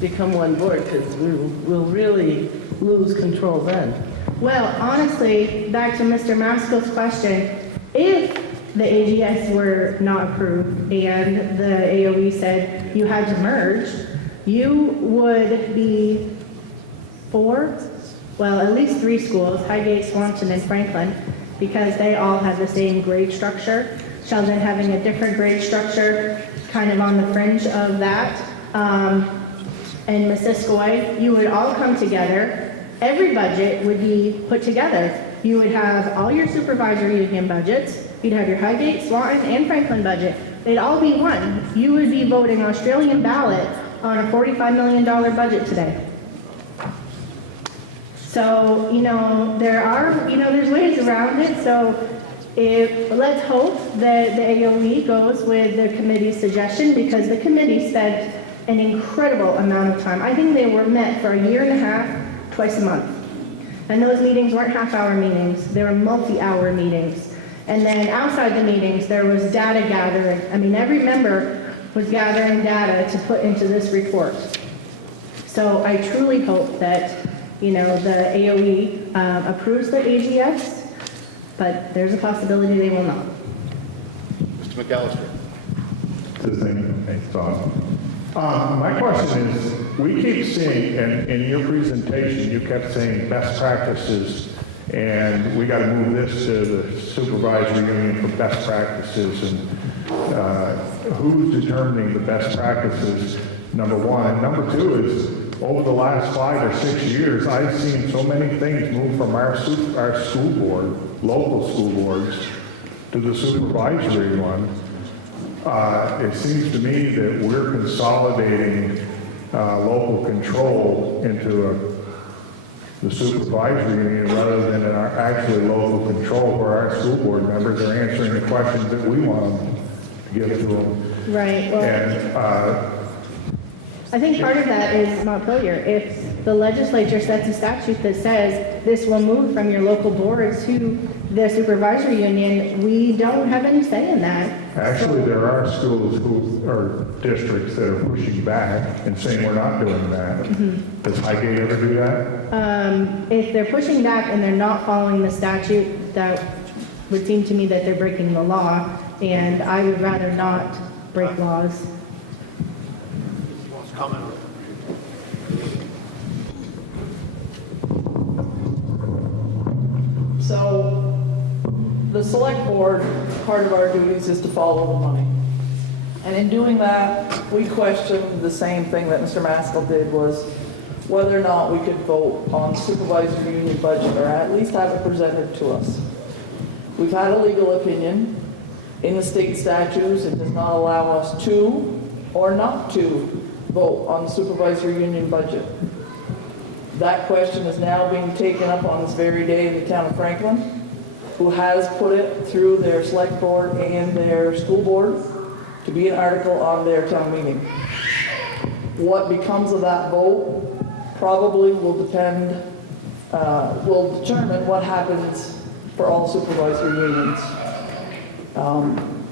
become one board, because we'll really lose control then. Well, honestly, back to Mr. Maskell's question, if the AGS were not approved and the AOE said you had to merge, you would be at least 3 schools, Highgate, Swanton, and Franklin, because they all have the same grade structure. Sheldon having a different grade structure, kind of on the fringe of that. And Missisquoi, you would all come together. Every budget would be put together. You would have all your supervisory union budgets. You'd have your Highgate, Swanton, and Franklin budget. They'd all be one. You would be voting Australian ballot on a $45 million budget today. So, there's ways around it. So let's hope that the AOE goes with the committee's suggestion, because the committee spent an incredible amount of time. I think they were met for a year and a half, twice a month. And those meetings weren't half-hour meetings, they were multi-hour meetings. And then outside the meetings, there was data gathering. I mean, every member was gathering data to put into this report. So I truly hope that, the AOE approves the AGS, but there's a possibility they will not. Mr. McAllister. My question is, we keep seeing, and in your presentation, you kept saying best practices, and we got to move this to the supervisory union for best practices, and who's determining the best practices, number one. And number two is, over the last 5 or 6 years, I've seen so many things move from our school board, local school boards, to the supervisory one. It seems to me that we're consolidating local control into the supervisory union rather than actually local control, where our school board members are answering the questions that we want them to give to them. Right. Well, And I think part of that is Montpelier. If the legislature sets a statute that says this will move from your local board to the supervisory union, we don't have any say in that. actually, there are schools or districts that are pushing back and saying we're not doing that. Mm-hmm. Does Highgate ever do that? If they're pushing back and they're not following the statute, that would seem to me that they're breaking the law, and I would rather not break laws. Comment. So, the select board, part of our duties is to follow the money. And in doing that, we questioned the same thing that Mr. Maskell did, was whether or not we could vote on supervisory union budget, or at least have it presented to us. We've had a legal opinion. In the state statutes, it does not allow us to or not to vote on the supervisory union budget. That question is now being taken up on this very day in the town of Franklin, who has put it through their select board and their school board to be an article on their town meeting. What becomes of that vote probably will determine what happens for all supervisory unions.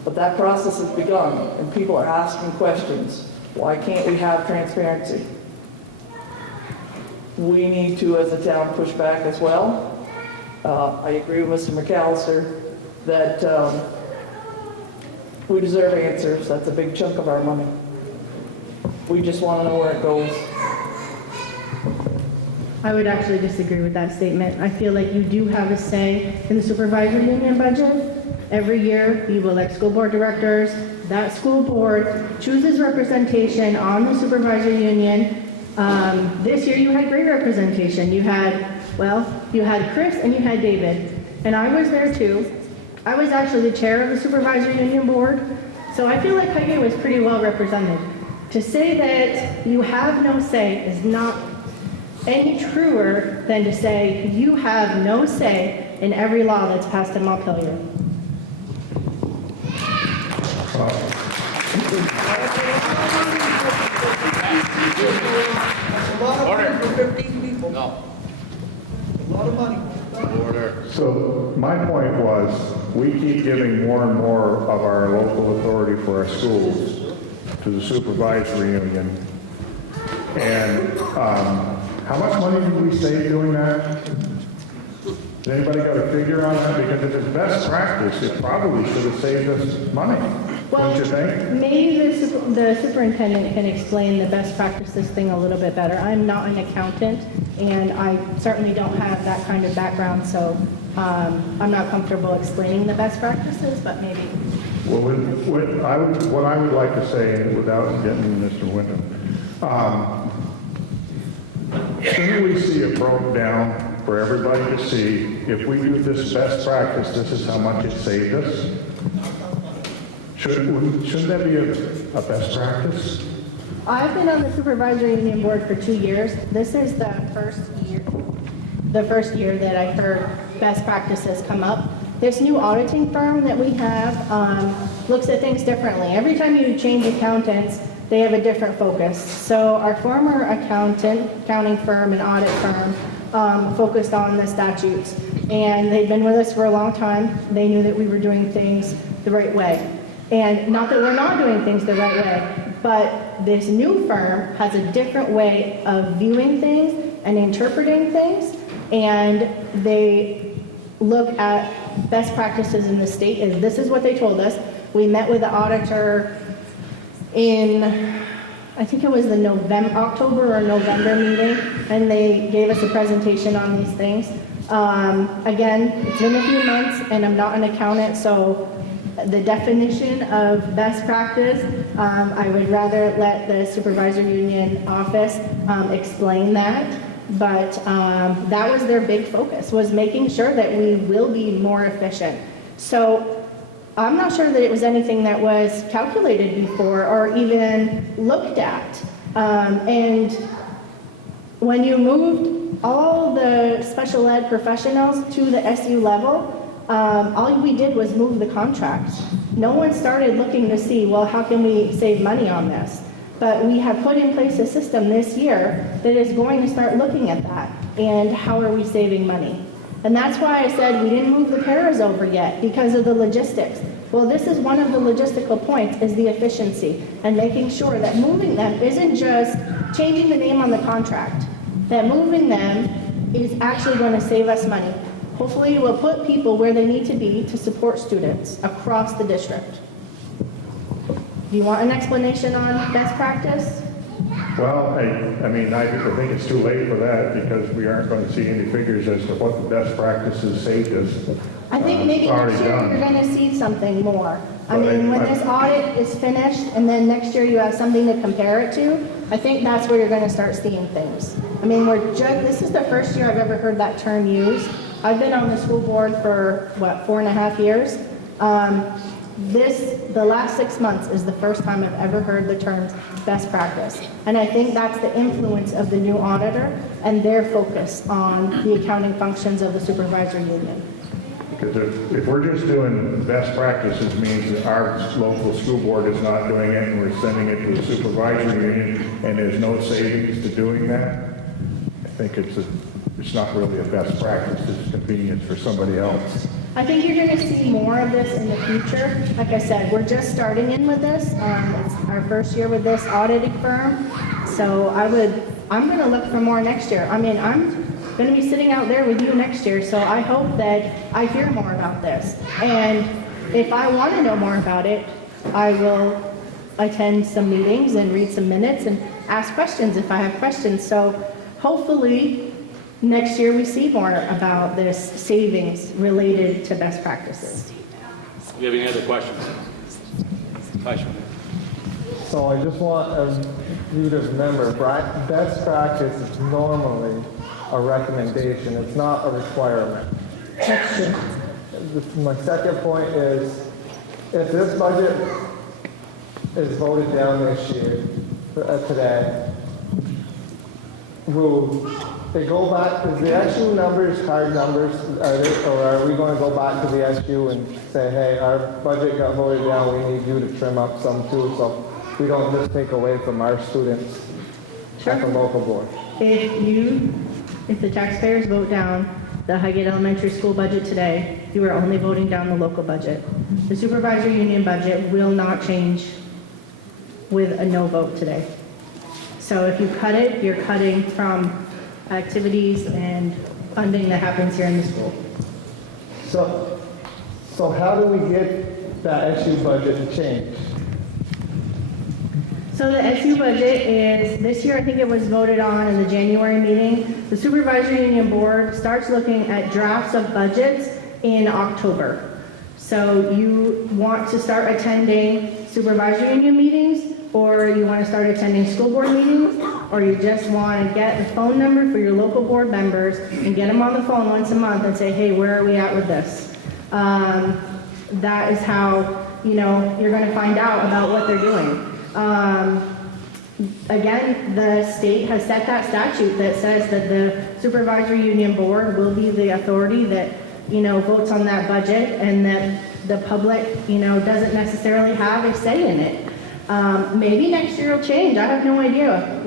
But that process has begun, and people are asking questions. Why can't we have transparency? We need to, as a town, push back as well. I agree with Mr. McAllister that we deserve answers. That's a big chunk of our money. We just want to know where it goes. I would actually disagree with that statement. I feel like you do have a say in the supervisory union budget, Every year, you elect school board directors. That school board chooses representation on the supervisory union. This year, you had great representation. You had Chris and you had David. And I was there too. I was actually the chair of the supervisory union board. So I feel like Highgate was pretty well represented. To say that you have no say is not any truer than to say you have no say in every law that's passed in Montpelier. A lot of money for 15 people. No. A lot of money. So my point was, we keep giving more and more of our local authority for our schools to the supervisory union. And how much money did we save doing that? Has anybody got a figure on that? Because if it's best practice, it probably should have saved us money, don't you think? Maybe the superintendent can explain the best practices thing a little bit better. I'm not an accountant, and I certainly don't have that kind of background, so I'm not comfortable explaining the best practices, but maybe. Well, what I would like to say, without getting Mr. Wyndham, shouldn't we see it broke down for everybody to see, if we do this best practice, this is how much it saved us? Shouldn't that be a best practice? I've been on the supervisory union board for 2 years. This is the first year that I heard best practices come up. This new auditing firm that we have looks at things differently. Every time you change accountants, they have a different focus. So our former accounting firm and audit firm focused on the statutes, and they've been with us for a long time. They knew that we were doing things the right way. And not that we're not doing things the right way, but this new firm has a different way of viewing things and interpreting things, and they look at best practices in the state, and this is what they told us. We met with the auditor in, I think it was the October or November meeting, and they gave us a presentation on these things. Again, it's been a few months, and I'm not an accountant, so the definition of best practice, I would rather let the supervisory union office explain that. But that was their big focus, was making sure that we will be more efficient. So I'm not sure that it was anything that was calculated before or even looked at. And when you moved all the special ed professionals to the SU level, all we did was move the contracts. No one started looking to see, well, how can we save money on this? But we have put in place a system this year that is going to start looking at that and how are we saving money. And that's why I said we didn't move the paras over yet, because of the logistics. Well, this is one of the logistical points, is the efficiency and making sure that moving them isn't just changing the name on the contract, that moving them is actually going to save us money. Hopefully it will put people where they need to be to support students across the district. Do you want an explanation on best practice? Well, I mean, I think it's too late for that, because we aren't going to see any figures as to what the best practices saved us. I think maybe next year you're going to see something more. I mean, when this audit is finished and then next year you have something to compare it to, I think that's where you're going to start seeing things. I mean, this is the first year I've ever heard that term used. I've been on the school board for, 4.5 years. The last 6 months is the first time I've ever heard the terms best practice. And I think that's the influence of the new auditor and their focus on the accounting functions of the supervisory union. Because if we're just doing best practices, means that our local school board is not doing it and we're sending it to the supervisory union and there's no savings to doing that, I think it's not really a best practice, it's convenience for somebody else. I think you're going to see more of this in the future. Like I said, we're just starting in with this. It's our first year with this auditing firm. So I'm going to look for more next year. I mean, I'm going to be sitting out there with you next year, so I hope that I hear more about this. And if I want to know more about it, I will attend some meetings and read some minutes and ask questions if I have questions. So hopefully next year we see more about this savings related to best practices. Do you have any other questions? Question. So I just want you to remember, best practice is normally a recommendation. It's not a requirement. That's true. My second point is, if this budget is voted down this year, today, will they go back, is the SU numbers hard numbers, or are we going to go back to the SU and say, hey, our budget got voted down, we need you to trim up some too, so we don't just take away from our students at the local board? If the taxpayers vote down the Highgate Elementary School budget today, you are only voting down the local budget. The supervisory union budget will not change with a no vote today. So if you cut it, you're cutting from activities and funding that happens here in the school. So how do we get that SU budget to change? So the SU budget is, this year I think it was voted on in the January meeting. The Supervisory Union Board starts looking at drafts of budgets in October. So you want to start attending Supervisory Union meetings, or you want to start attending school board meetings, or you just want to get the phone number for your local board members and get them on the phone once a month and say, hey, where are we at with this? That is how, you're going to find out about what they're doing. Again, the state has set that statute that says that the Supervisory Union Board will be the authority that, votes on that budget, and that the public, doesn't necessarily have a say in it. Maybe next year will change. I have no idea,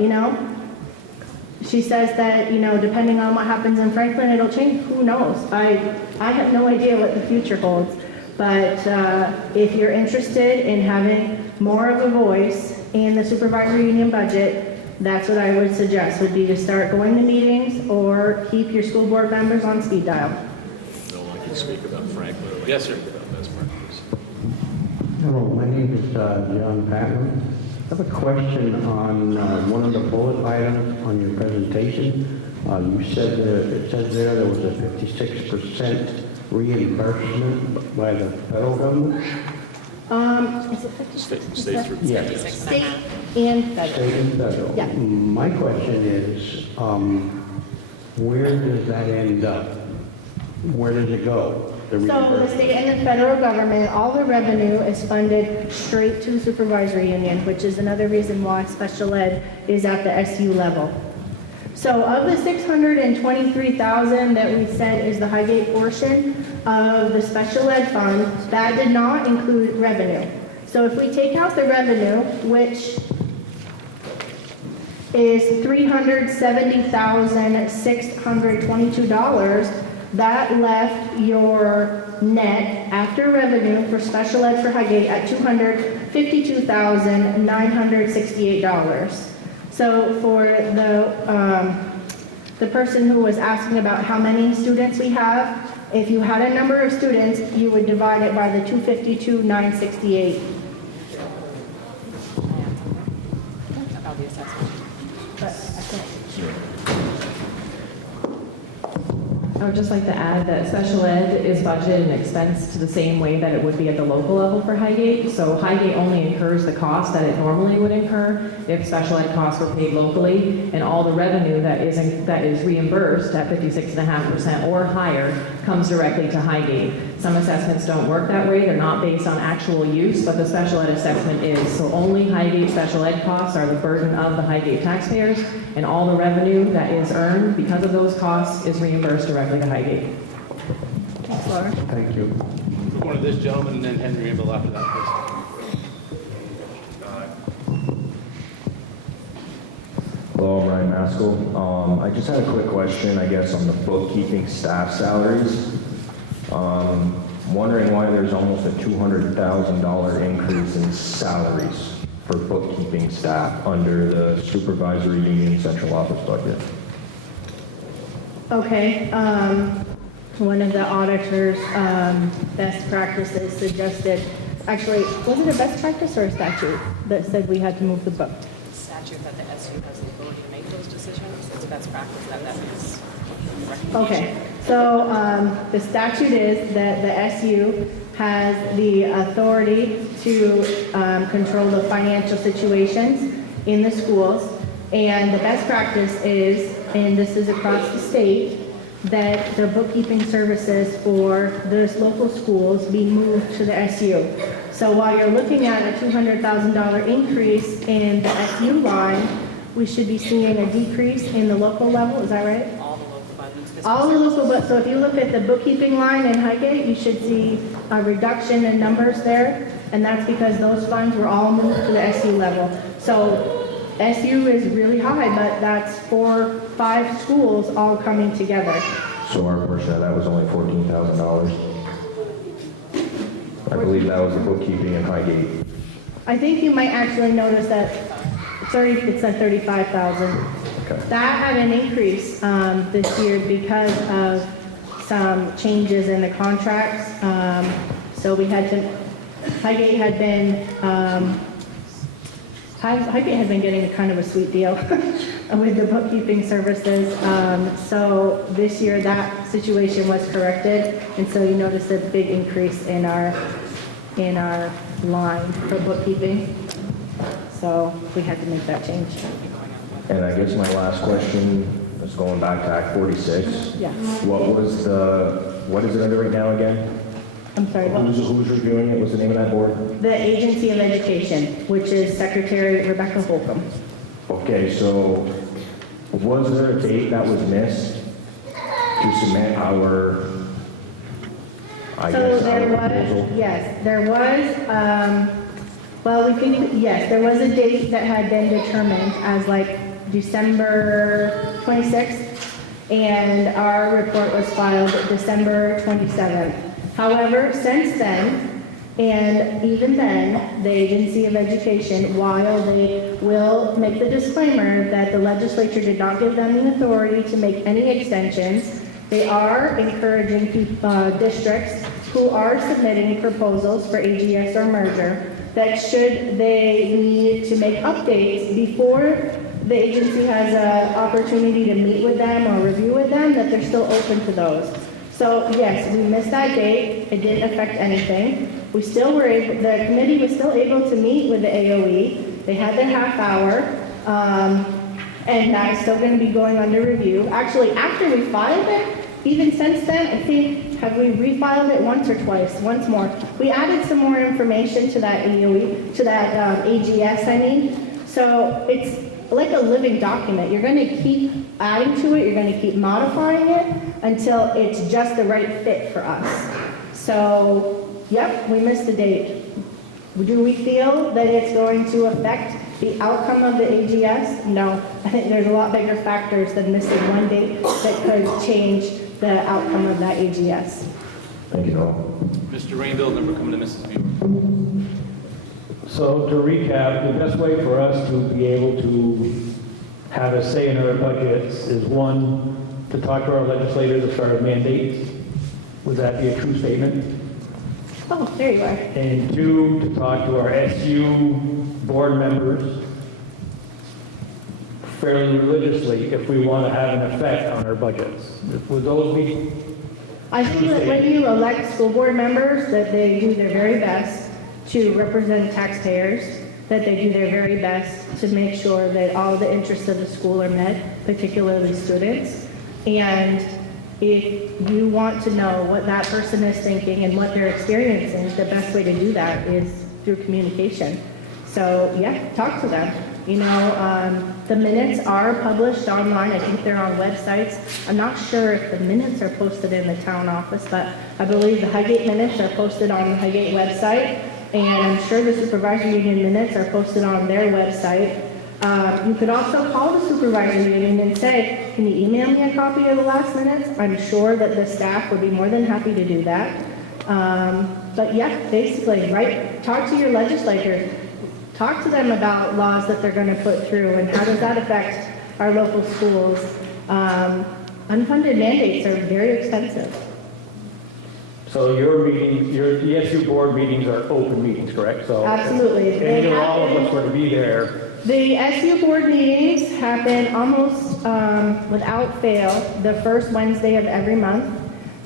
She says that, depending on what happens in Franklin, it'll change. Who knows? I have no idea what the future holds. But if you're interested in having more of a voice in the supervisory union budget, that's what I would suggest, would be to start going to meetings or keep your school board members on speed dial. No one can speak about Franklin. Yes, sir. About best practice. Hello, my name is John Patton. I have a question on one of the bullet items on your presentation. You said it says there was a 56% reimbursement by the federal government? Is it 56%? State through. Yes. State and federal. State and federal. Yeah. My question is, where does that end up? Where does it go? So the state and the federal government, all the revenue is funded straight to the supervisory union, which is another reason why special ed is at the SU level. So of the $623,000 that we said is the Highgate portion of the special ed fund, that did not include revenue. So if we take out the revenue, which is $370,622, that left your net after revenue for special ed for Highgate at $252,968. So for the person who was asking about how many students we have, if you had a number of students, you would divide it by the $252,968. About the assessment. I would just like to add that special ed is budgeted and expensed to the same way that it would be at the local level for Highgate. So Highgate only incurs the cost that it normally would incur if special ed costs were paid locally, and all the revenue that is reimbursed at 56.5% or higher comes directly to Highgate. Some assessments don't work that way. They're not based on actual use, but the special ed assessment is. So only Highgate special ed costs are the burden of the Highgate taxpayers, and all the revenue that is earned because of those costs is reimbursed directly to Highgate. Thanks, Laura. Thank you. We're going to this gentleman and then Henry Emble after that, please. Hello, I'm Ryan Maskell. I just had a quick question, I guess, on the bookkeeping staff salaries. Wondering why there's almost a $200,000 increase in salaries for bookkeeping staff under the supervisory union central office budget. Okay, one of the auditors' best practices suggested, actually, was it a best practice or a statute that said we had to move the book? Statute that the SU has the ability to make those decisions. It's a best practice that is Okay, so the statute is that the SU has the authority to control the financial situations in the schools. And the best practice is, and this is across the state, that the bookkeeping services for those local schools be moved to the SU. So while you're looking at a $200,000 increase in the SU line, we should be seeing a decrease in the local level, is that right? All the local, but so if you look at the bookkeeping line in Highgate, you should see a reduction in numbers there, and that's because those funds were all moved to the SU level. So SU is really high, but that's 4-5 schools all coming together. So our portion of that was only $14,000. I believe that was the bookkeeping in Highgate. I think you might actually notice that it said 35,000. Okay. That had an increase this year because of some changes in the contracts. So we had to, Highgate had been getting a kind of a sweet deal with the bookkeeping services. So this year that situation was corrected, and so you notice a big increase in our line for bookkeeping. So we had to make that change. And I guess my last question is going back to Act 46. Yeah. What is it under right now again? I'm sorry, what? Who's reviewing it? What's the name of that board? The Agency of Education, which is Secretary Rebecca Holcomb. Okay, so was there a date that was missed to submit our, So there proposal? was, yes, there was, there was a date that had been determined as like December 26th, and our report was filed December 27th. However, since then, and even then, the Agency of Education, while they will make the disclaimer that the legislature did not give them the authority to make any extensions, they are encouraging districts who are submitting proposals for AGS or merger that should they need to make updates before the agency has an opportunity to meet with them or review with them, that they're still open to those. So yes, we missed that date. It didn't affect anything. We still were able, the committee was still able to meet with the AOE. They had their half hour, and now it's still going to be going under review. Actually, after we filed it, even since then, I think, have we refiled it once or twice? Once more. We added some more information to that AOE, to that AGS, I mean. So it's like a living document. You're going to keep adding to it. You're going to keep modifying it until it's just the right fit for us. So, yep, we missed the date. Do we feel that it's going to affect the outcome of the AGS? No. I think there's a lot bigger factors than missing one date that could change the outcome of that AGS. Thank you, Noel. Mr. Rainville, number coming to Mrs. Bjork. So to recap, the best way for us to be able to have a say in our budgets is, one, to talk to our legislators as far as mandates. Would that be a true statement? Oh, there you are. And two, to talk to our SU board members fairly religiously if we want to have an effect on our budgets. Would those be? I think that when you elect school board members, that they do their very best to represent taxpayers, that they do their very best to make sure that all the interests of the school are met, particularly students. And if you want to know what that person is thinking and what they're experiencing, the best way to do that is through communication. So yeah, talk to them. You know, the minutes are published online. I think they're on websites. I'm not sure if the minutes are posted in the town office, but I believe the Highgate minutes are posted on the Highgate website. And I'm sure the supervisory union minutes are posted on their website. You could also call the supervisory union and say, can you email me a copy of the last minutes? I'm sure that the staff would be more than happy to do that. But yeah, basically, right, talk to your legislators. Talk to them about laws that they're going to put through and how does that affect our local schools. Unfunded mandates are very expensive. So your meetings, the SU board meetings are open meetings, correct? So Absolutely. And all of us were to be there, The SU board meetings happen almost without fail the first Wednesday of every month,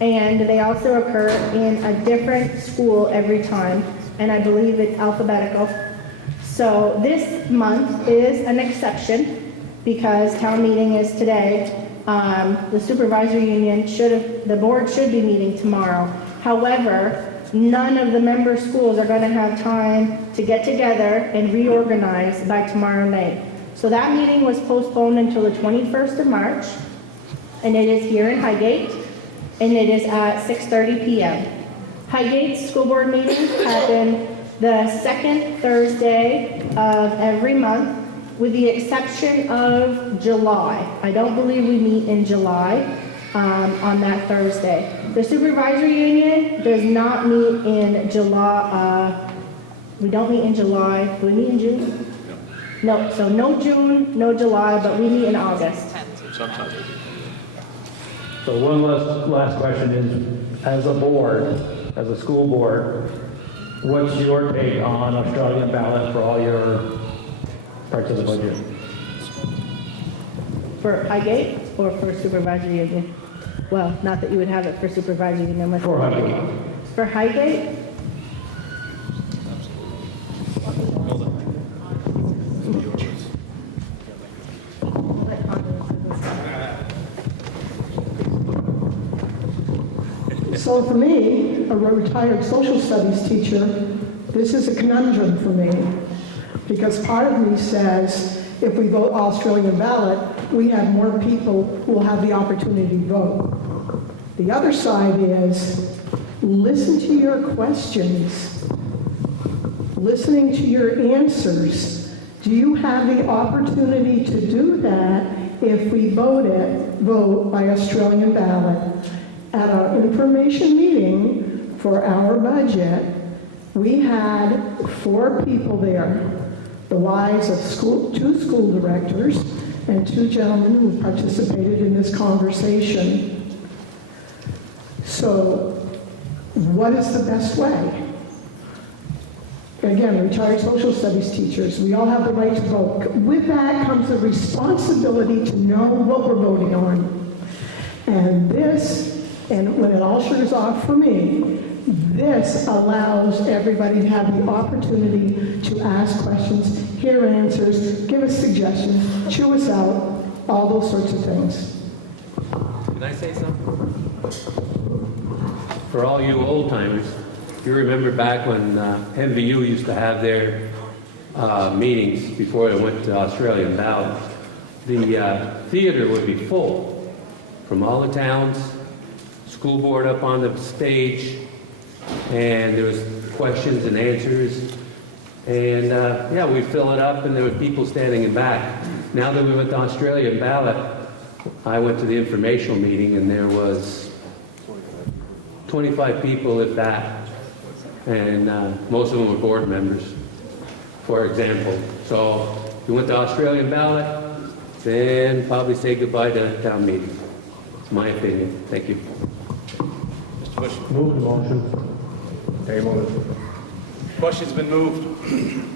and they also occur in a different school every time, and I believe it's alphabetical. So this month is an exception because town meeting is today. The supervisory union the board should be meeting tomorrow. However, none of the member schools are going to have time to get together and reorganize by tomorrow night. So that meeting was postponed until the 21st of March, and it is here in Highgate, and it is at 6:30 p.m. Highgate's school board meetings happen the second Thursday of every month, with the exception of July. I don't believe we meet in July on that Thursday. The supervisory union does not meet in July. We don't meet in July. Do we meet in June? No. So no June, no July, but we meet in August. Sometimes. So one last question is, as a board, as a school board, what's your take on Australian ballot for all your parts of the budget? For Highgate or for supervisory union? Well, not that you would have it for supervisory union. For Highgate. For Highgate? So for me, a retired social studies teacher, this is a conundrum for me. Because part of me says, if we vote Australian ballot, we have more people who will have the opportunity to vote. The other side is, listen to your questions. Listening to your answers. Do you have the opportunity to do that if we vote by Australian ballot? At our information meeting for our budget, we had 4 people there. The wives of two school directors and 2 gentlemen who participated in this conversation. So, what is the best way? Again, retired social studies teachers, we all have the right to vote. With that comes a responsibility to know what we're voting on. And when it all sugars off for me, this allows everybody to have the opportunity to ask questions, hear answers, give us suggestions, chew us out, all those sorts of things. Can I say something? For all you old timers, you remember back when MVU used to have their meetings before it went to Australian ballot, the theater would be full from all the towns, school board up on the stage, and there was questions and answers, and yeah, we'd fill it up and there were people standing in back. Now that we went to Australian ballot, I went to the informational meeting and there was 25 people if that, and most of them were board members, for example. So if you went to Australian ballot, then probably say goodbye to town meeting. It's my opinion. Thank you. Mr. Bush. Move the motion. Question's been moved.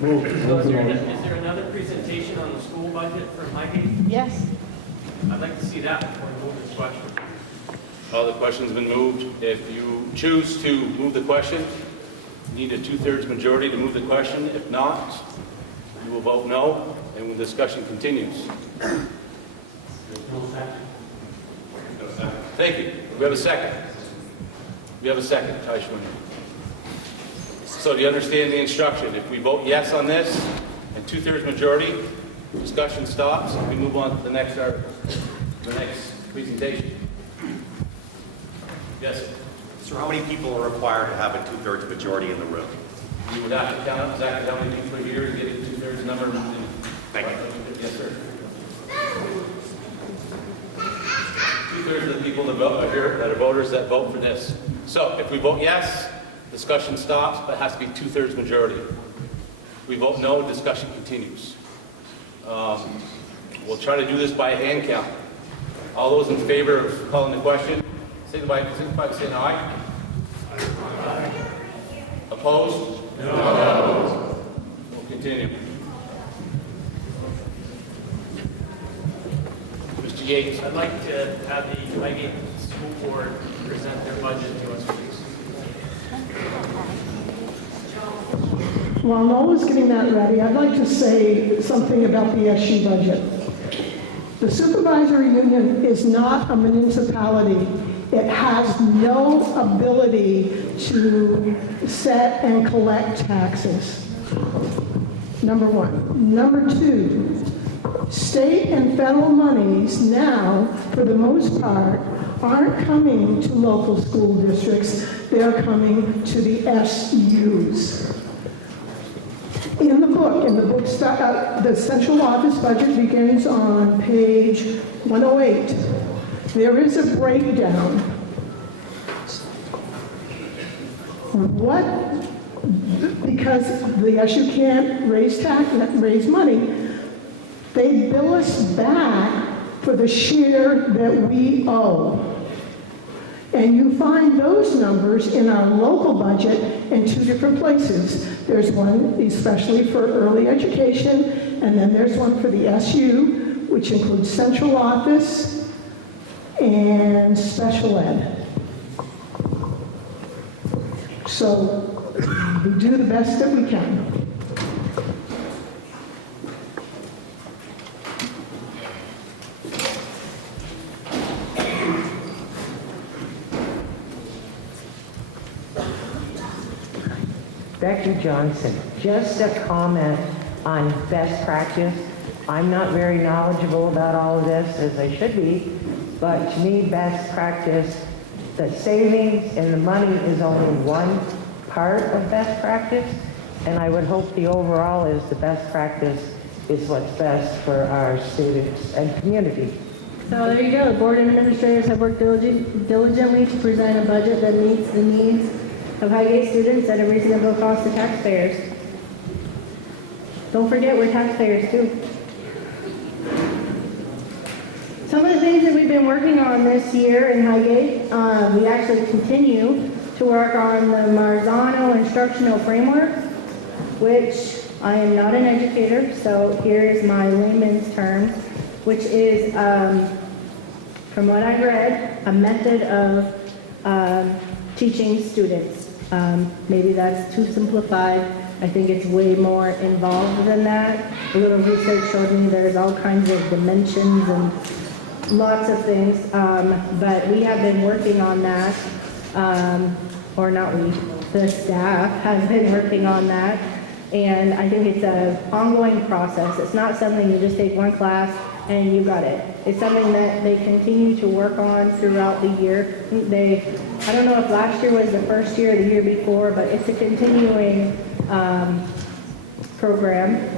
Move. So is there another presentation on the school budget for Highgate? Yes. I'd like to see that before we move this question. The question's been moved. If you choose to move the question, you need a 2/3 majority to move the question. If not, you will vote no, and the discussion continues. Thank you. We have a second. We have a second. So do you understand the instruction? If we vote yes on this and 2/3 majority, discussion stops, and we move on to the next article, the next presentation. Yes? So how many people are required to have a 2/3 majority in the room? You would have to count exactly how many people are here to get a 2/3 number. Thank you. Yes, sir. 2/3 of the people that vote are here, that are voters that vote for this. So if we vote yes, discussion stops, but it has to be 2/3 majority. If we vote no, discussion continues. We'll try to do this by a hand count. All those in favor of calling the question, signify by saying aye. Aye. Opposed? No. We'll continue. Mr. Yates. I'd like to have the Highgate School Board present their budget to us, please. While Nola's getting that ready, I'd like to say something about the SU budget. The supervisory union is not a municipality. It has no ability to set and collect taxes. Number one. Number two, state and federal monies now, for the most part, aren't coming to local school districts. They're coming to the SUs. In the book, the central office budget begins on page 108. There is a breakdown. Because the SU can't raise money, they bill us back for the share that we owe. And you find those numbers in our local budget in two different places. There's one especially for early education, and then there's one for the SU, which includes central office and special ed. So we do the best that we can. Becky Johnson, just a comment on best practice. I'm not very knowledgeable about all of this, as I should be, but to me, best practice, the savings and the money is only one part of best practice, and I would hope the overall is the best practice is what's best for our students and community. So there you go. The board and administrators have worked diligently to present a budget that meets the needs of Highgate students at a reasonable cost to taxpayers. Don't forget, we're taxpayers too. Some of the things that we've been working on this year in Highgate, we actually continue to work on the Marzano instructional framework, which I am not an educator, so here's my layman's terms, which is, from what I've read, a method of teaching students. Maybe that's too simplified. I think it's way more involved than that. A little research showed me there's all kinds of dimensions and lots of things, but we have been working on that, or not we, the staff has been working on that, and I think it's an ongoing process. It's not something you just take one class and you got it. It's something that they continue to work on throughout the year. I don't know if last year was the first year or the year before, but it's a continuing program.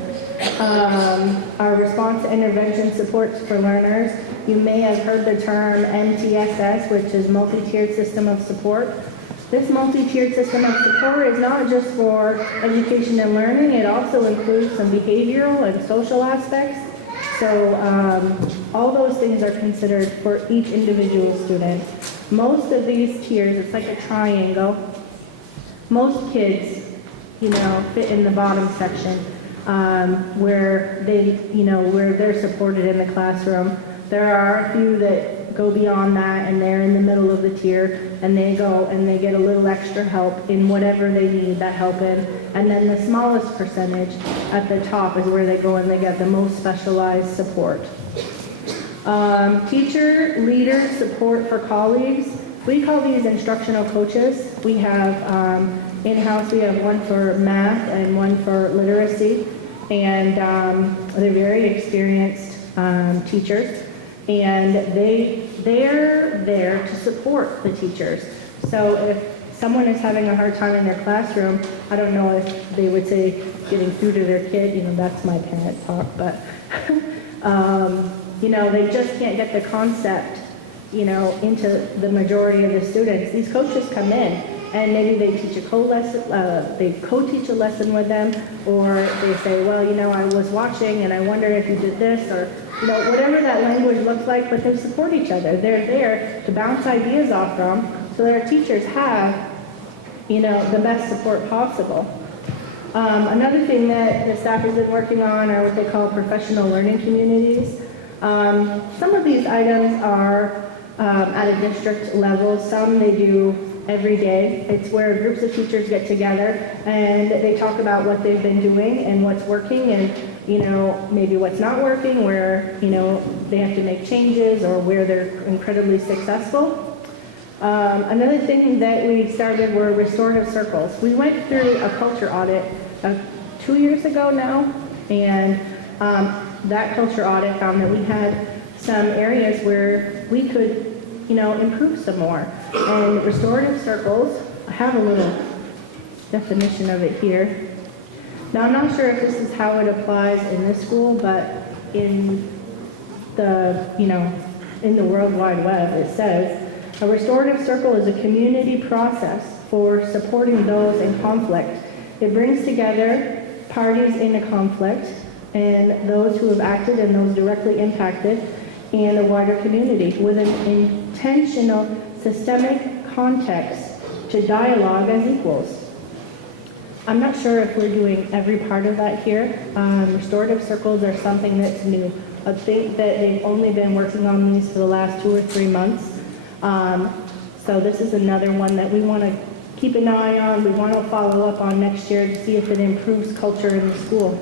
Our response to intervention supports for learners. You may have heard the term MTSS, which is multi-tiered system of support. This multi-tiered system of support is not just for education and learning, it also includes some behavioral and social aspects. So all those things are considered for each individual student. Most of these tiers, it's like a triangle. Most kids, fit in the bottom section where they're supported in the classroom. There are a few that go beyond that and they're in the middle of the tier and they go and they get a little extra help in whatever they need that help in. And then the smallest percentage at the top is where they go and they get the most specialized support. Teacher, leader, support for colleagues. We call these instructional coaches. We have in-house, we have one for math and one for literacy. And they're very experienced teachers. And they're there to support the teachers. So if someone is having a hard time in their classroom, I don't know if they would say getting through to their kid, that's my parent talk, but they just can't get the concept, into the majority of the students. These coaches come in and maybe they teach they co-teach a lesson with them, or they say, well, I was watching and I wondered if you did this, or whatever that language looks like, but they support each other. They're there to bounce ideas off from so that our teachers have, the best support possible. Another thing that the staff has been working on are what they call professional learning communities. Some of these items are at a district level. Some they do every day. It's where groups of teachers get together and they talk about what they've been doing and what's working and, you know, maybe what's not working, where, you know, they have to make changes or where they're incredibly successful. Another thing that we started were restorative circles. We went through a culture audit 2 years ago now, and that culture audit found that we had some areas where we could, you know, improve some more. And restorative circles, I have a little definition of it here. Now, I'm not sure if this is how it applies in this school, but in the, you know, in the World Wide Web, it says, a restorative circle is a community process for supporting those in conflict. It brings together parties in a conflict and those who have acted and those directly impacted and the wider community with an intentional systemic context to dialogue as equals. I'm not sure if we're doing every part of that here. Restorative circles are something that's new. I think that they've only been working on these for the last 2 or 3 months. So this is another one that we want to keep an eye on. We want to follow up on next year to see if it improves culture in the school.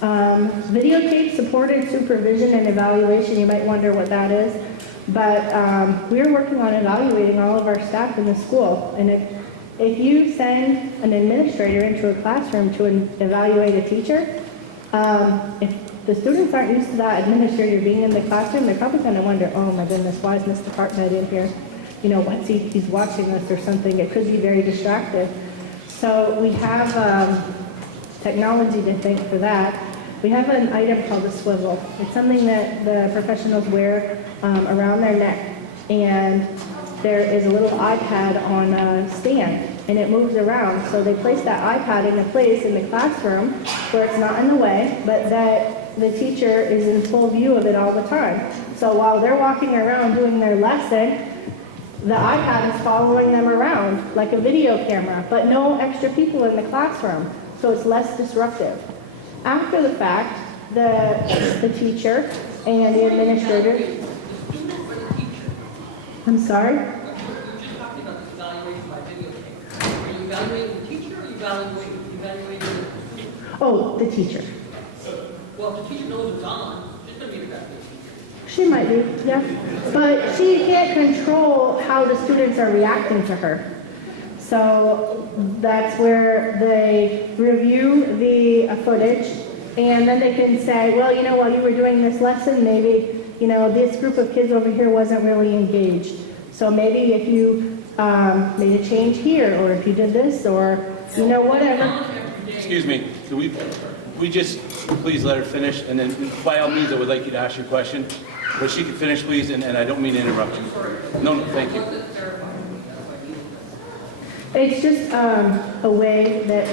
Videotape supported supervision and evaluation. You might wonder what that is. But we're working on evaluating all of our staff in the school. And if you send an administrator into a classroom to evaluate a teacher, if the students aren't used to that administrator being in the classroom, they're probably going to wonder, oh my goodness, why is Mr. Hartnett in here? You know, what's he's watching us or something. It could be very distracted. So we have technology to thank for that. We have an item called a swivel. It's something that the professionals wear around their neck. And there is a little iPad on a stand, and it moves around. So they place that iPad in a place in the classroom where it's not in the way, but that the teacher is in full view of it all the time. So while they're walking around doing their lesson, the iPad is following them around like a video camera, but no extra people in the classroom, so it's less disruptive. After the fact, the teacher and the administrator... I'm sorry? You're just talking about this evaluation by video tape. Are you evaluating the teacher or are you evaluating the student? Oh, the teacher. Well, if the teacher knows it's on, she's going to be evaluating. She might be, yeah. But she can't control how the students are reacting to her. So that's where they review the footage, and then they can say, well, you know, while you were doing this lesson, maybe, you know, this group of kids over here wasn't really engaged. So maybe if you made a change here, or if you did this, or, you know, whatever. Excuse me, can we just please let her finish, and then by all means, I would like you to ask your question, but she can finish, please, and I don't mean to interrupt you. No, thank you. It's just a way that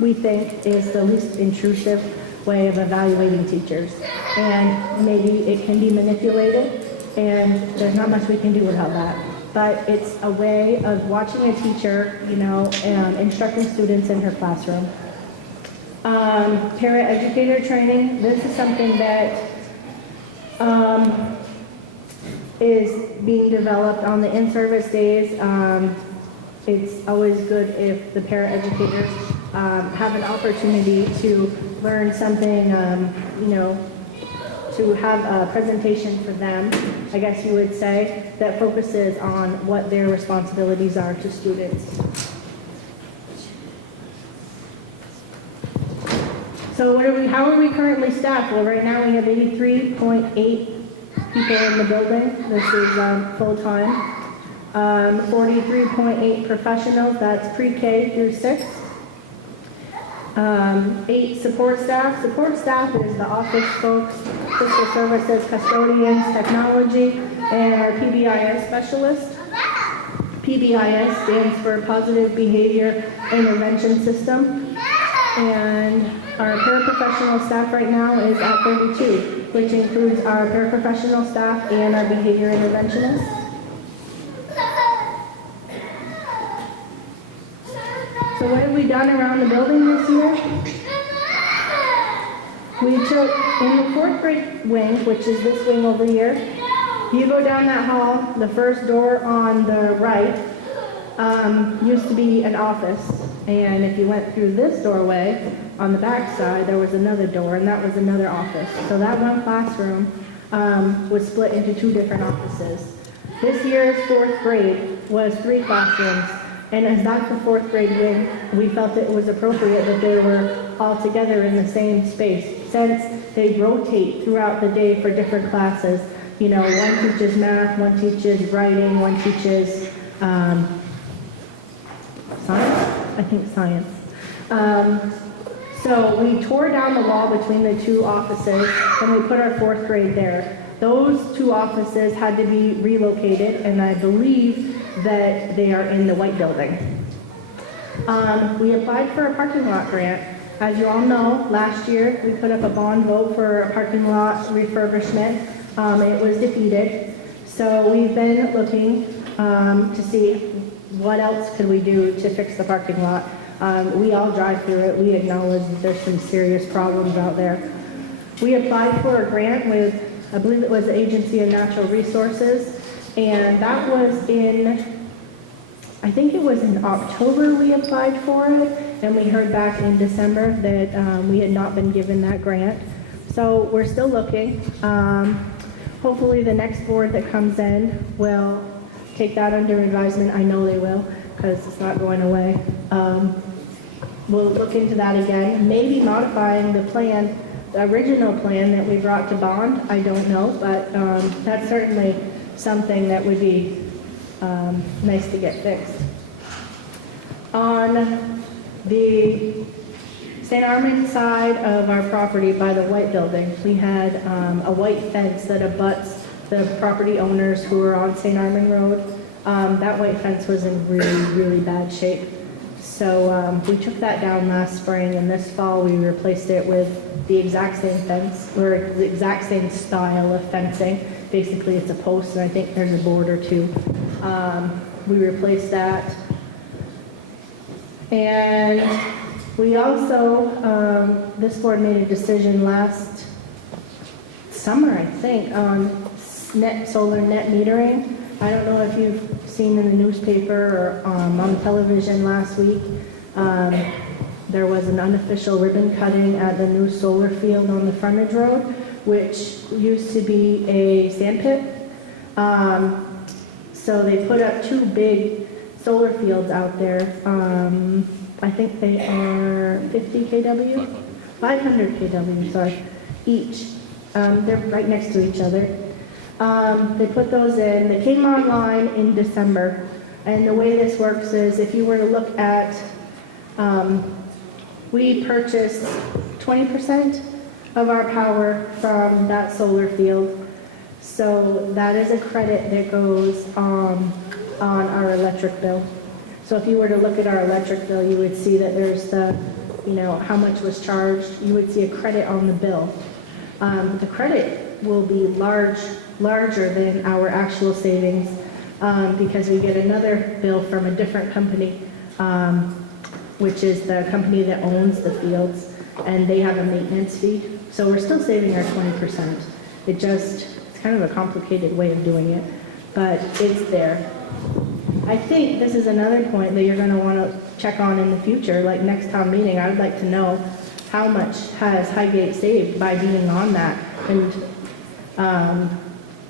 we think is the least intrusive way of evaluating teachers. And maybe it can be manipulated, and there's not much we can do about that. But it's a way of watching a teacher, you know, instructing students in her classroom. Para-educator training, this is something that is being developed on the in-service days. It's always good if the para-educators have an opportunity to learn something, you know, to have a presentation for them, I guess you would say, that focuses on what their responsibilities are to students. So how are we currently staffed? Well, right now we have 83.8 people in the building. This is full-time. 43.8 professionals, that's pre-K through 6. 8 support staff. Support staff is the office folks, fiscal services, custodians, technology, and our PBIS specialist. PBIS stands for Positive Behavior Intervention System. And our paraprofessional staff right now is at 32, which includes our paraprofessional staff and our behavior interventionists. So what have we done around the building this year? We took, in the 4th grade wing, which is this wing over here, you go down that hall, the first door on the right used to be an office. And if you went through this doorway, on the back side, there was another door, and that was another office. So that one classroom was split into 2 different offices. This year's 4th grade was 3 classrooms, and as that's the 4th grade wing, we felt it was appropriate that they were all together in the same space, since they rotate throughout the day for different classes. You know, one teaches math, one teaches writing, one teaches science? I think science. So we tore down the wall between the 2 offices, and we put our 4th grade there. Those 2 offices had to be relocated, and I believe that they are in the white building. We applied for a parking lot grant. As you all know, last year we put up a bond vote for a parking lot refurbishment. It was defeated. So we've been looking to see what else could we do to fix the parking lot. We all drive through it. We acknowledge that there's some serious problems out there. We applied for a grant with, I believe it was the Agency of Natural Resources, and that was in, I think it was in October we applied for it, and we heard back in December that we had not been given that grant. So we're still looking. Hopefully the next board that comes in will take that under advisement. I know they will, because it's not going away. We'll look into that again, maybe modifying the plan, the original plan that we brought to bond. I don't know, but that's certainly something that would be nice to get fixed. On the St. Armand side of our property by the white building, we had a white fence that abuts the property owners who are on St. Armand Road. That white fence was in really, really bad shape. So we took that down last spring, and this fall we replaced it with the exact same fence, or the exact same style of fencing. Basically it's a post, and I think there's a board or 2. We replaced that. And we also, this board made a decision last summer, I think, on solar net metering. I don't know if you've seen in the newspaper or on the television last week, there was an unofficial ribbon cutting at the new solar field on the frontage road, which used to be a sand pit. So they put up 2 big solar fields out there. I think they are 50 kW? 500 kW, sorry, each. They're right next to each other. They put those in. They came online in December. And the way this works is if you were to look at, we purchased 20% of our power from that solar field. So that is a credit that goes on our electric bill. So if you were to look at our electric bill, you would see that there's the, you know, how much was charged. You would see a credit on the bill. The credit will be larger than our actual savings because we get another bill from a different company, which is the company that owns the fields, and they have a maintenance fee. So we're still saving our 20%. It's kind of a complicated way of doing it, but it's there. I think this is another point that you're going to want to check on in the future, like next town meeting. I would like to know how much has Highgate saved by being on that. And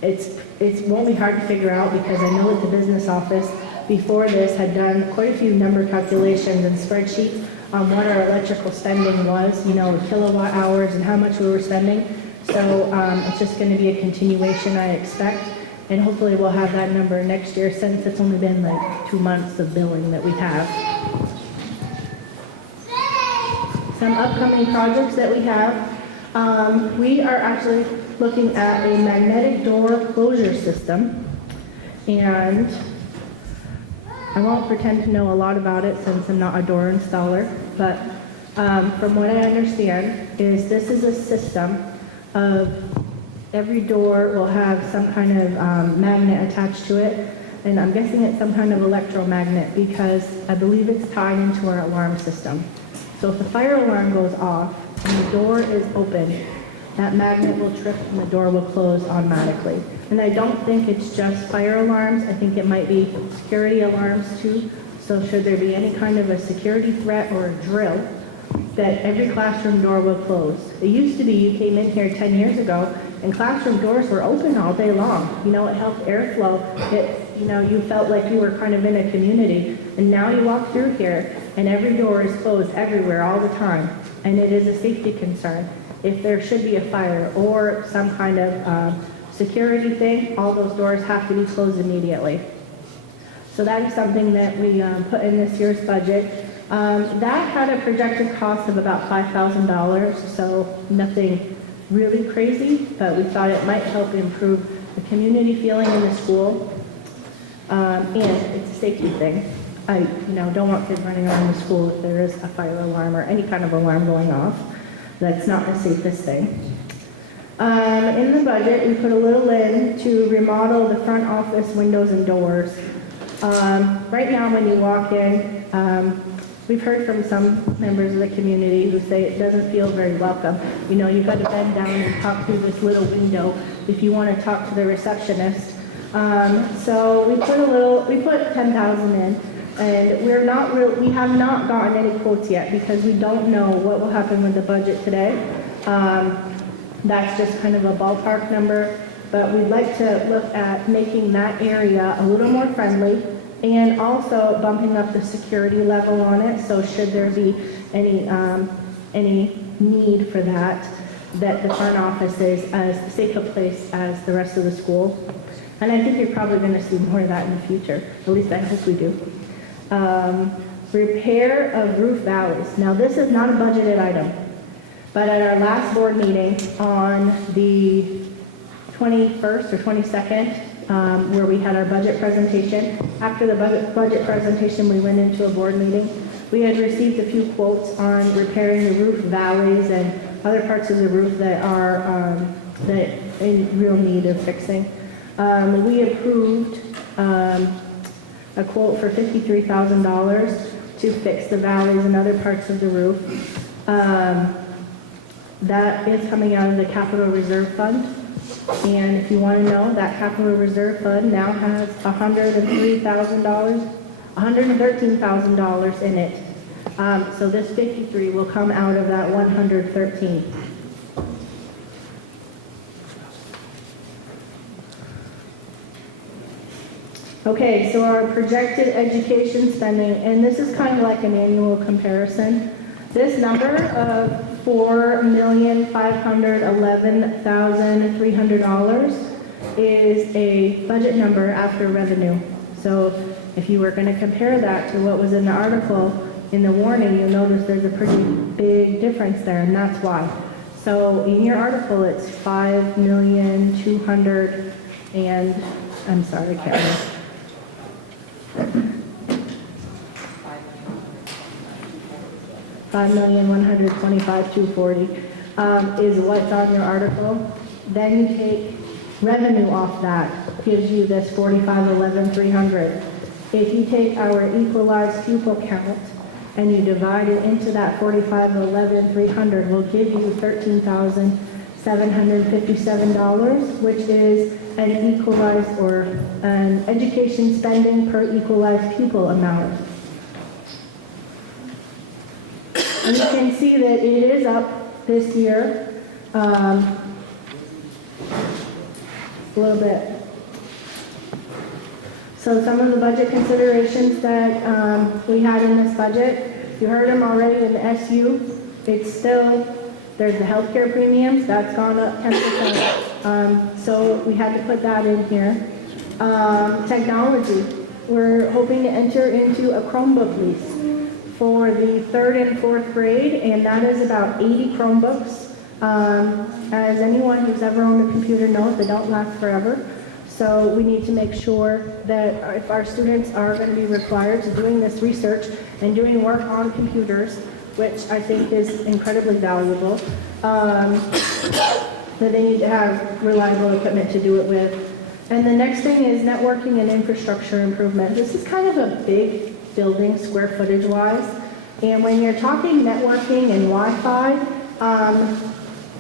it won't be hard to figure out because I know that the business office before this had done quite a few number calculations and spreadsheets on what our electrical spending was, you know, kilowatt hours and how much we were spending. So it's just going to be a continuation, I expect. And hopefully we'll have that number next year since it's only been like 2 months of billing that we have. Some upcoming projects that we have. We are actually looking at a magnetic door closure system. And I won't pretend to know a lot about it since I'm not a door installer, but from what I understand is this is a system of every door will have some kind of magnet attached to it, and I'm guessing it's some kind of electromagnet because I believe it's tied into our alarm system. So if the fire alarm goes off and the door is open, that magnet will trip and the door will close automatically. And I don't think it's just fire alarms, I think it might be security alarms too. So should there be any kind of a security threat or a drill, that every classroom door will close. It used to be you came in here 10 years ago and classroom doors were open all day long. You know, it helped airflow. You felt like you were kind of in a community. And now you walk through here and every door is closed everywhere all the time. And it is a safety concern. If there should be a fire or some kind of security thing, all those doors have to be closed immediately. So that is something that we put in this year's budget. That had a projected cost of about $5,000, so nothing really crazy, but we thought it might help improve the community feeling in the school. And it's a safety thing. I don't want kids running around the school if there is a fire alarm or any kind of alarm going off. That's not the safest thing. In the budget, we put a little in to remodel the front office windows and doors. Right now, when you walk in, we've heard from some members of the community who say it doesn't feel very welcome. You've got to bend down and talk through this little window if you want to talk to the receptionist. So we put 10,000 in, and we have not gotten any quotes yet because we don't know what will happen with the budget today. That's just kind of a ballpark number, but we'd like to look at making that area a little more friendly and also bumping up the security level on it. So should there be any need for that the front office is as safe a place as the rest of the school. And I think you're probably going to see more of that in the future. At least I hope we do. Repair of roof valleys. Now this is not a budgeted item, but at our last board meeting on the 21st or 22nd, where we had our budget presentation, after the budget presentation we went into a board meeting. We had received a few quotes on repairing the roof valleys and other parts of the roof that are that in real need of fixing. We approved a quote for $53,000 to fix the valleys and other parts of the roof. That is coming out of the Capital Reserve Fund. And if you want to know, that Capital Reserve Fund now has $113,000 in it. So this 53 will come out of that 113. Okay, so our projected education spending, and this is kind of like an annual comparison. This number of $4,511,300 is a budget number after revenue. So if you were going to compare that to what was in the article in the warning, you'll notice there's a pretty big difference there, and that's why. So in your article, it's $5,200,000 and, I'm sorry, I can't remember. $5,125,240 is what's on your article. Then you take revenue off that, gives you this $45,11,300. If you take our equalized pupil count and you divide it into that $45,11,300, will give you $13,757, which is an equalized or an education spending per equalized pupil amount. And you can see that it is up this year a little bit. So some of the budget considerations that we had in this budget, you heard them already in the SU. It's still, there's the healthcare premiums, that's gone up 10%. So we had to put that in here. Technology, we're hoping to enter into a Chromebook lease for the 3rd and 4th grade, and that is about 80 Chromebooks. As anyone who's ever owned a computer knows, they don't last forever. So we need to make sure that if our students are going to be required to doing this research and doing work on computers, which I think is incredibly valuable, that they need to have reliable equipment to do it with. And the next thing is networking and infrastructure improvement. This is kind of a big building square footage wise. And when you're talking networking and Wi-Fi,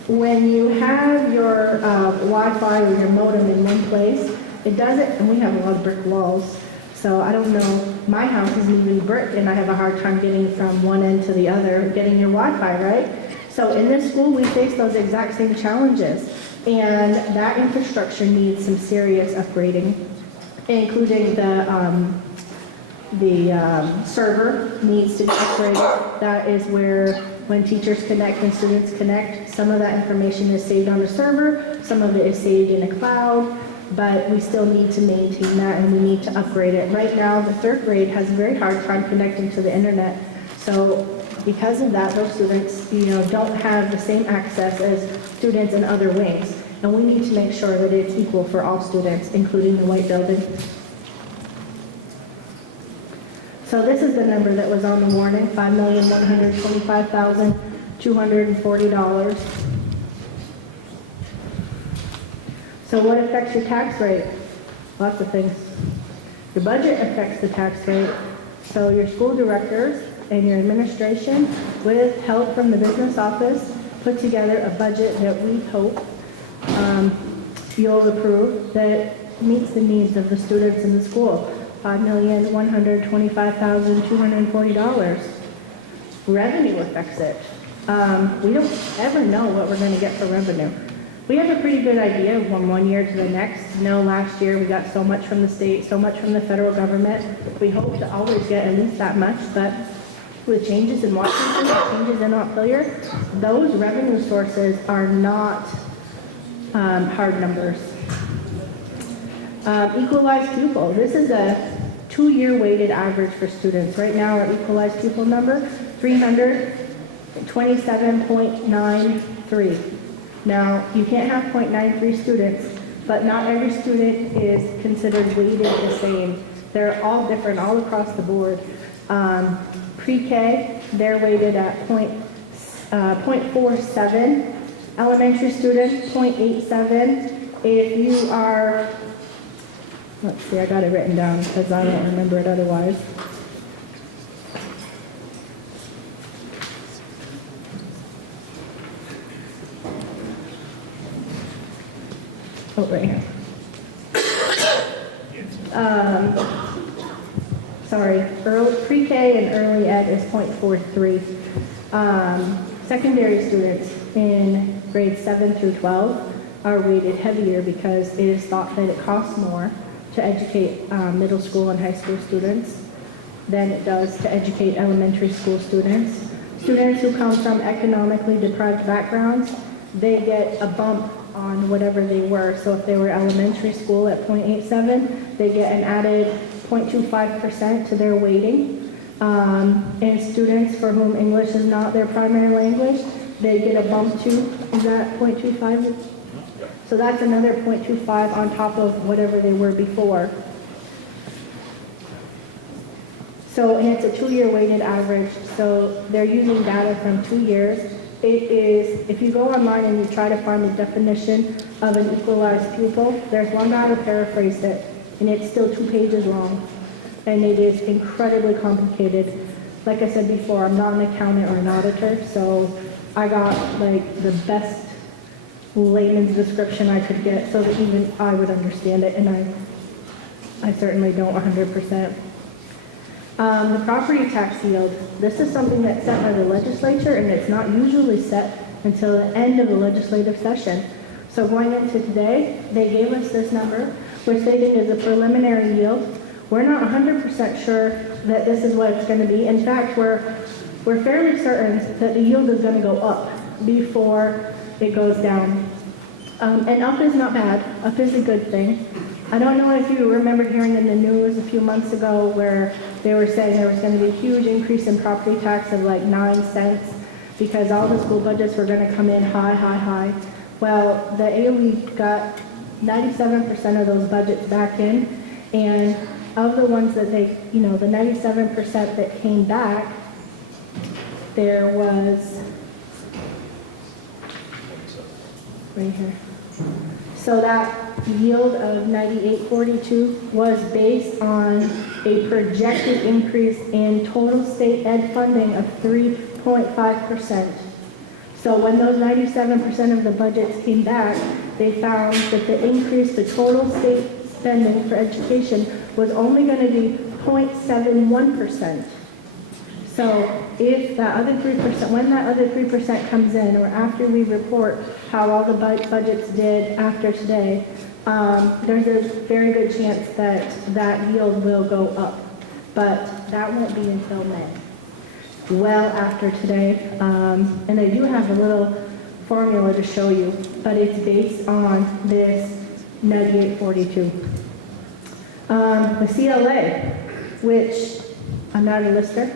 when you have your Wi-Fi or your modem in one place, it doesn't, and we have a lot of brick walls, so I don't know, my house isn't even brick, and I have a hard time getting from one end to the other, getting your Wi-Fi, right? So in this school, we face those exact same challenges, and that infrastructure needs some serious upgrading, including the server needs to be upgraded. That is where when teachers connect and students connect, some of that information is saved on the server, some of it is saved in a cloud, but we still need to maintain that and we need to upgrade it. Right now, the third grade has a very hard time connecting to the internet. So because of that, those students, don't have the same access as students in other wings. And we need to make sure that it's equal for all students, including the white building. So this is the number that was on the warning, $5,125,240. So what affects your tax rate? Lots of things. Your budget affects the tax rate. So your school directors and your administration, with help from the business office, put together a budget that we hope you'll approve that meets the needs of the students in the school. $5,125,240. Revenue affects it. We don't ever know what we're going to get for revenue. We have a pretty good idea from one year to the next. Last year we got so much from the state, so much from the federal government. We hope to always get at least that much, but with changes in Washington, changes in Montpelier, those revenue sources are not hard numbers. Equalized pupil. This is a 2-year weighted average for students. Right now our equalized pupil number, 327.93. Now, you can't have 0.93 students, but not every student is considered weighted the same. They're all different all across the board. Pre-K, they're weighted at 0.47. Elementary students, 0.87. If you are, let's see, I got it written down because I don't remember it otherwise. Oh, right here. Sorry, pre-K and early ed is 0.43. Secondary students in grades 7 through 12 are weighted heavier because it is thought that it costs more to educate middle school and high school students than it does to educate elementary school students. Students who come from economically deprived backgrounds, they get a bump on whatever they were. So if they were elementary school at 0.87, they get an added 0.25% to their weighting. And students for whom English is not their primary language, they get a bump too. Is that 0.25? So that's another 0.25 on top of whatever they were before. So, and it's a 2-year weighted average. So they're using data from 2 years. It is, if you go online and you try to find the definition of an equalized pupil, there's one guy who paraphrased it, and it's still 2 pages long. And it is incredibly complicated. Like I said before, I'm not an accountant or an auditor, so I got like the best layman's description I could get so that even I would understand it, and I certainly don't 100%. The property tax yield. This is something that's set by the legislature, and it's not usually set until the end of the legislative session. So going into today, they gave us this number, which they think is a preliminary yield. We're not 100% sure that this is what it's going to be. In fact, we're fairly certain that the yield is going to go up before it goes down. And up is not bad. Up is a good thing. I don't know if you remember hearing in the news a few months ago where they were saying there was going to be a huge increase in property tax of like 9 cents because all the school budgets were going to come in high. Well, the AOE got 97% of those budgets back in, and of the ones that they, the 97% that came back, there was, right here, So that yield of 98.42 was based on a projected increase in total state ed funding of 3.5%. So when those 97% of the budgets came back, they found that the increase to total state spending for education was only going to be 0.71%. So if that other 3%, when that other 3% comes in, or after we report how all the budgets did after today, there's a very good chance that that yield will go up. But that won't be until May, well after today. And I do have a little formula to show you, but it's based on this 98.42. The CLA, which I'm not a lister.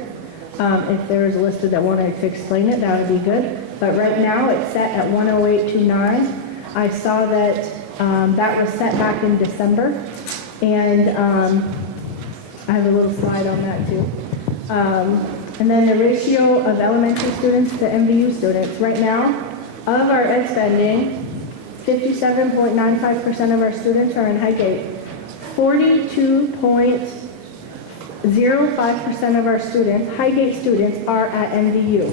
If there is a lister that wanted to explain it, that would be good. But right now, it's set at 108.29. I saw that that was set back in December, and I have a little slide on that too. And then the ratio of elementary students to MVU students. Right now, of our ed spending, 57.95% of our students are in Highgate. 42.05% of our students, Highgate students, are at MVU.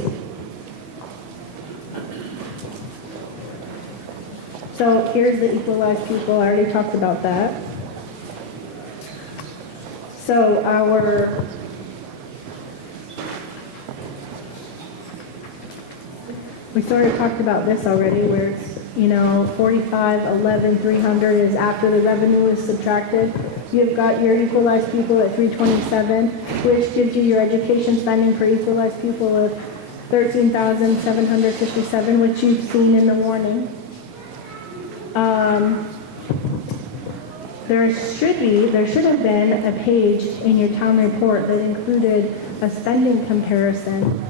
So here's the equalized pupil. I already talked about that. So we sort of talked about this already, where it's, 45, 11, 300 is after the revenue is subtracted. You've got your equalized pupil at 327, which gives you your education spending per equalized pupil of 13,757, which you've seen in the warning. There should have been a page in your town report that included a spending comparison.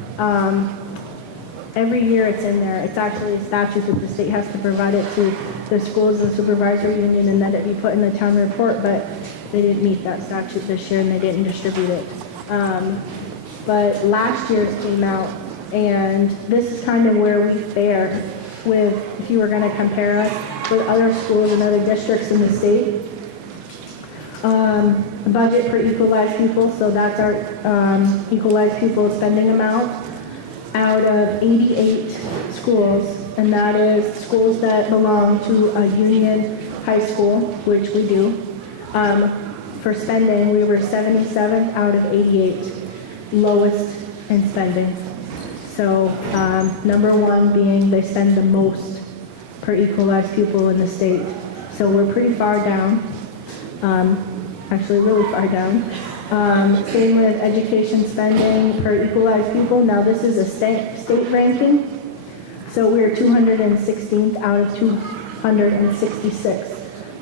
Every year it's in there. It's actually a statute that the state has to provide it to the schools and supervisory union, and that it be put in the town report, but they didn't meet that statute this year and they didn't distribute it. But last year's came out, and this is kind of where we fare with, if you were going to compare us with other schools and other districts in the state. The budget per equalized pupil, so that's our equalized pupil spending amount out of 88 schools, and that is schools that belong to a union high school, which we do. For spending, we were 77th out of 88, lowest in spending. So number one being they spend the most per equalized pupil in the state. So we're pretty far down, actually really far down. Same with education spending per equalized pupil. Now this is a state ranking. So we're 216th out of 266.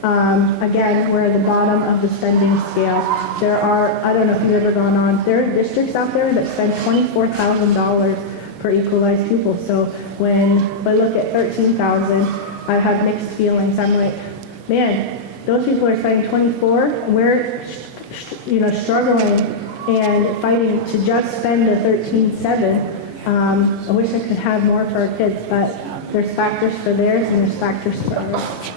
Again, we're at the bottom of the spending scale. There are, I don't know if you've ever gone on, there are districts out there that spend $24,000 per equalized pupil. So when I look at 13,000, I have mixed feelings. I'm like, man, those people are spending 24, and we're struggling and fighting to just spend the 13.7. I wish I could have more for our kids, but there's factors for theirs and there's factors for ours.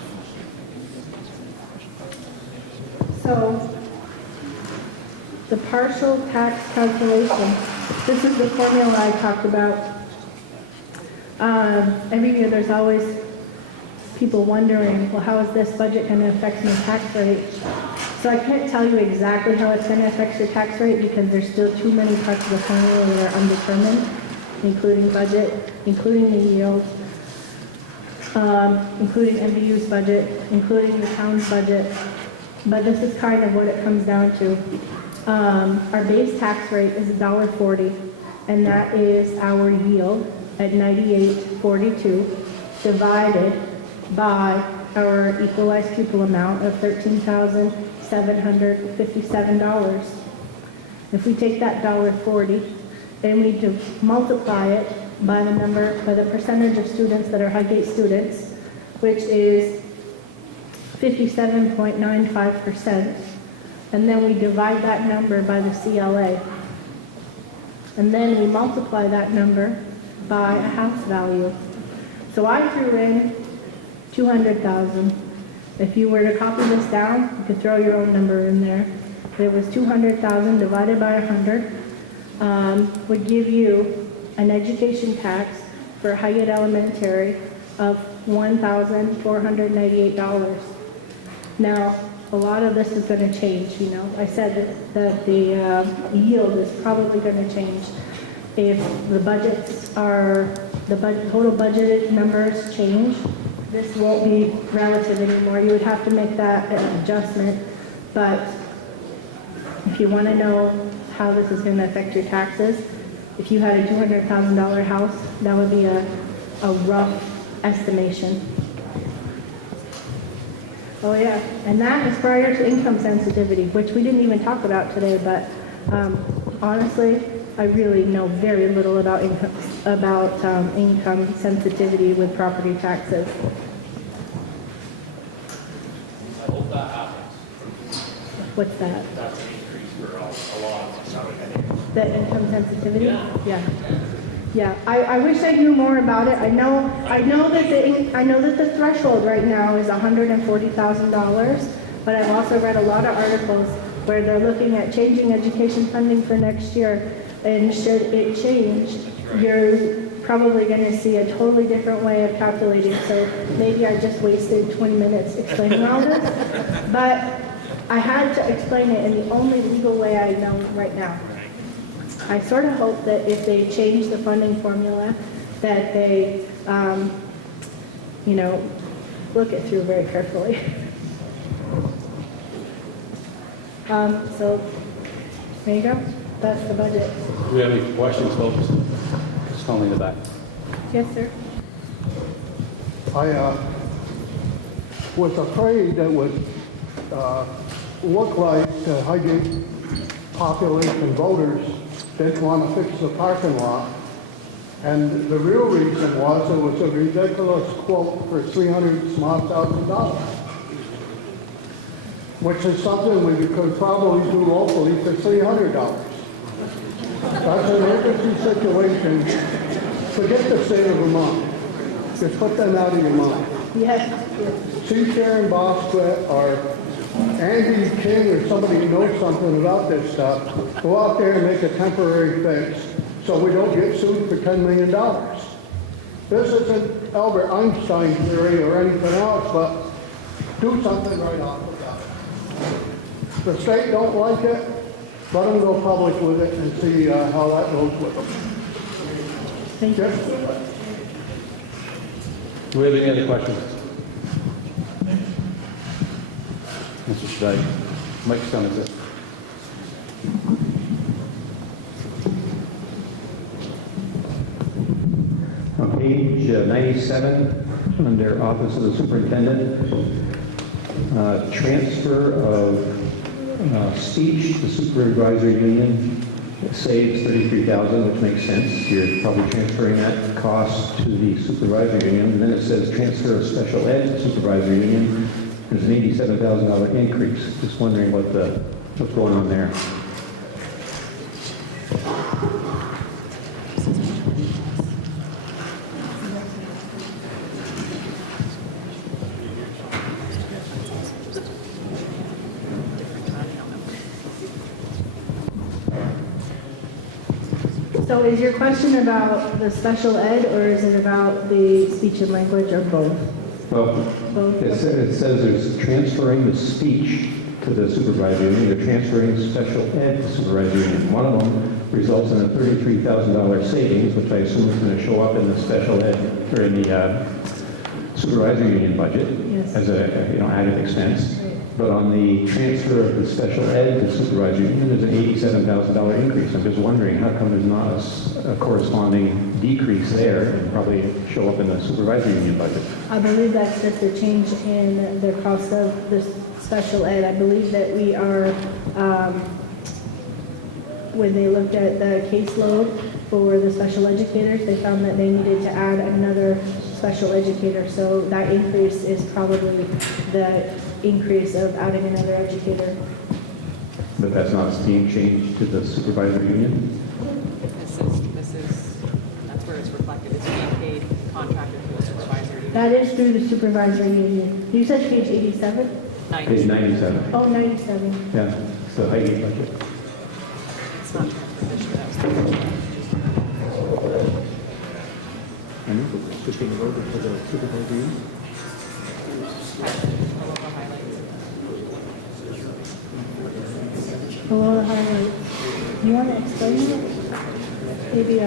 So, the partial tax calculation. This is the formula I talked about. Every year there's always people wondering, well, how is this budget going to affect my tax rate? So I can't tell you exactly how it's going to affect your tax rate because there's still too many parts of the formula that are undetermined, including budget, including the yield, including MVU's budget, including the town's budget. But this is kind of what it comes down to. Our base tax rate is $1.40, and that is our yield at 98.42 divided by our equalized pupil amount of $13,757. If we take that $1.40 and we multiply it by the percentage of students that are Highgate students, which is 57.95%, and then we divide that number by the CLA, and then we multiply that number by a house value. So I threw in 200,000 If you were to copy this down, you could throw your own number in there. It was 200,000 divided by 100, would give you an education tax for Highgate Elementary of $1,498. Now, a lot of this is going to change, you know. I said that the yield is probably going to change. If the budgets are, total budgeted numbers change, this won't be relative anymore. You would have to make that adjustment. But if you want to know how this is going to affect your taxes, if you had a $200,000 house, that would be a rough estimation. Oh yeah, and that is prior to income sensitivity, which we didn't even talk about today, but honestly, I really know very little about income sensitivity with property taxes. I hope that happens. What's that? That's an increase for a lot of us. The income sensitivity? Yeah. I wish I knew more about it. I know that the threshold right now is $140,000, but I've also read a lot of articles where they're looking at changing education funding for next year. And should it change, you're probably going to see a totally different way of calculating. So maybe I just wasted 20 minutes explaining all this, but I had to explain it in the only legal way I know right now. I sort of hope that if they change the funding formula, that they, look it through very carefully. So there you go. That's the budget. Do we have any questions, folks? Just call me in the back. Yes, sir. I was afraid that would look like the Highgate population voters didn't want to fix the parking lot. And the real reason was it was a ridiculous quote for $300,000, which is something we could probably do locally for $300. That's an emergency situation. Forget the state of Vermont. Just put them out of your mind. Yes. See Sharon Bosquet or Andy King or somebody who knows something about this stuff, go out there and make a temporary fix so we don't get sued for $10 million. This isn't Albert Einstein theory or anything else, but do something right off the bat. The state don't like it, let them go public with it and see how that goes with them. Thank you. Do we have any other questions? Mr. Shadai, Mike's coming, sir. On page 97, under Office of the Superintendent, transfer of speech to supervisor union saves $33,000, which makes sense. You're probably transferring that cost to the supervisor union. And then it says transfer of special ed to supervisor union. There's an $87,000 increase. Just wondering what's going on there. So is your question about the special ed or is it about the speech and language or both? Well, it says there's transferring the speech to the supervisor union. They're transferring special ed to supervisor union. One of them results in a $33,000 savings, which I assume is going to show up in the special ed or in the supervisor union budget as a added expense. But on the transfer of the special ed to supervisor union, there's an $87,000 increase. I'm just wondering how come there's not a corresponding decrease there and probably show up in the supervisor union budget. I believe that's just a change in the cost of the special ed. I believe that we are, when they looked at the caseload for the special educators, they found that they needed to add another special educator. So that increase is probably the increase of adding another educator. But that's not being changed to the supervisor union? That's where it's reflected. It's being paid contracted through the supervisory union. That is through the supervisory union. You said page 87? Page 97. Oh, 97. Yeah, it's the Highgate budget. It's not provision, that was Switching it over to the supervisor union. Below the highlight. You want to explain it? Maybe I...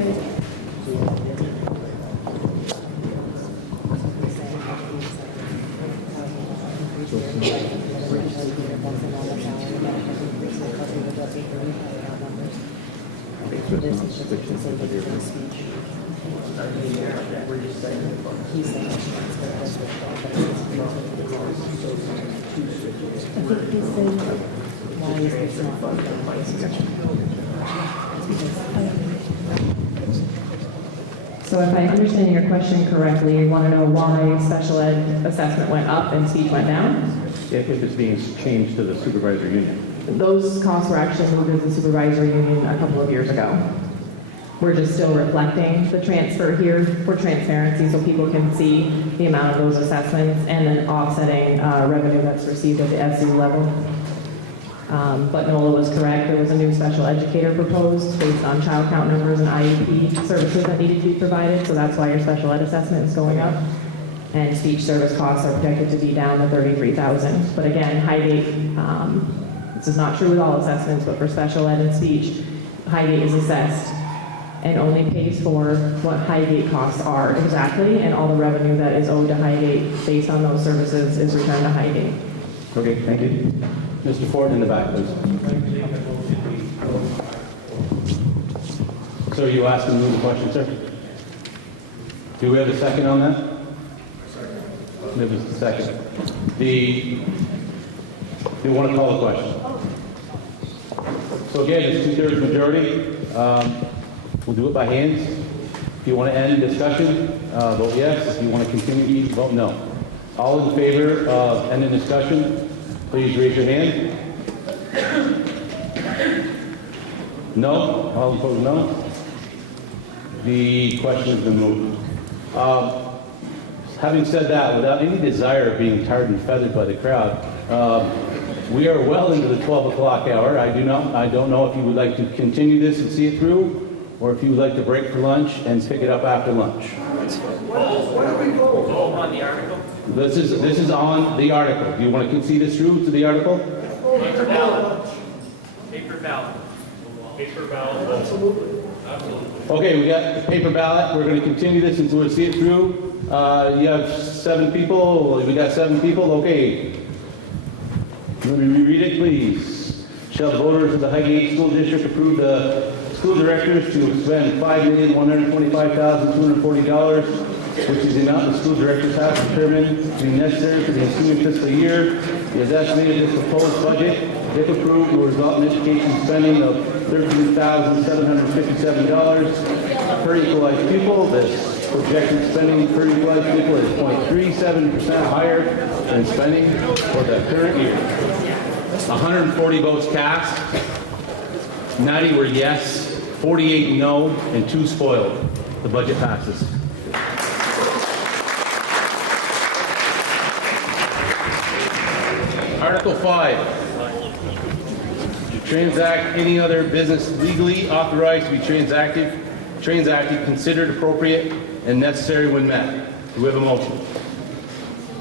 So if I understand your question correctly, you want to know why special ed assessment went up and speech went down? If it's being changed to the supervisor union. Those costs were actually moved to the supervisory union a couple of years ago. We're just still reflecting the transfer here for transparency so people can see the amount of those assessments and then offsetting revenue that's received at the SU level. But Nola was correct. There was a new special educator proposed based on child count numbers and IEP services that needed to be provided. So that's why your special ed assessment is going up. And speech service costs are projected to be down to $33,000. But again, Highgate, this is not true with all assessments, but for special ed and speech, Highgate is assessed and only pays for what Highgate costs are exactly, and all the revenue that is owed to Highgate based on those services is returned to Highgate. Okay, thank you. Mr. Ford in the back, please. So you asking me the question, sir? Do we have a second on that? There was a second. Do you want to call the question? So again, it's 2/3 majority. We'll do it by hands. If you want to end discussion, vote yes. If you want to continue, vote no. All in favor of ending discussion, please raise your hand. No? All opposed, no? The question has been moved. Having said that, without any desire of being tarred and feathered by the crowd, we are well into the 12 o'clock hour. I don't know if you would like to continue this and see it through, or if you would like to break for lunch and pick it up after lunch. What do we vote? Vote on the article? This is on the article. Do you want to see this through to the article? Paper ballot. Paper ballot. Paper ballot. Absolutely. Absolutely. Okay, we got the paper ballot. We're going to continue this until we see it through. You have 7 people. We got 7 people. Okay. Let me reread it, please. Shall the voters of the Highgate School District approve the school directors to expend $5,125,240, which is the amount the school directors have determined to be necessary for the ensuing fiscal year. It is estimated this proposed budget, if approved, will result in education spending of $13,757 per equalized pupil. This projected spending per equalized pupil is 0.37% higher than spending for the current year. 140 votes cast, 90 were yes, 48 no, and 2 spoiled. The budget passes. Article 5. To transact any other business legally authorized to be transacted, considered appropriate and necessary when met. Do we have a motion?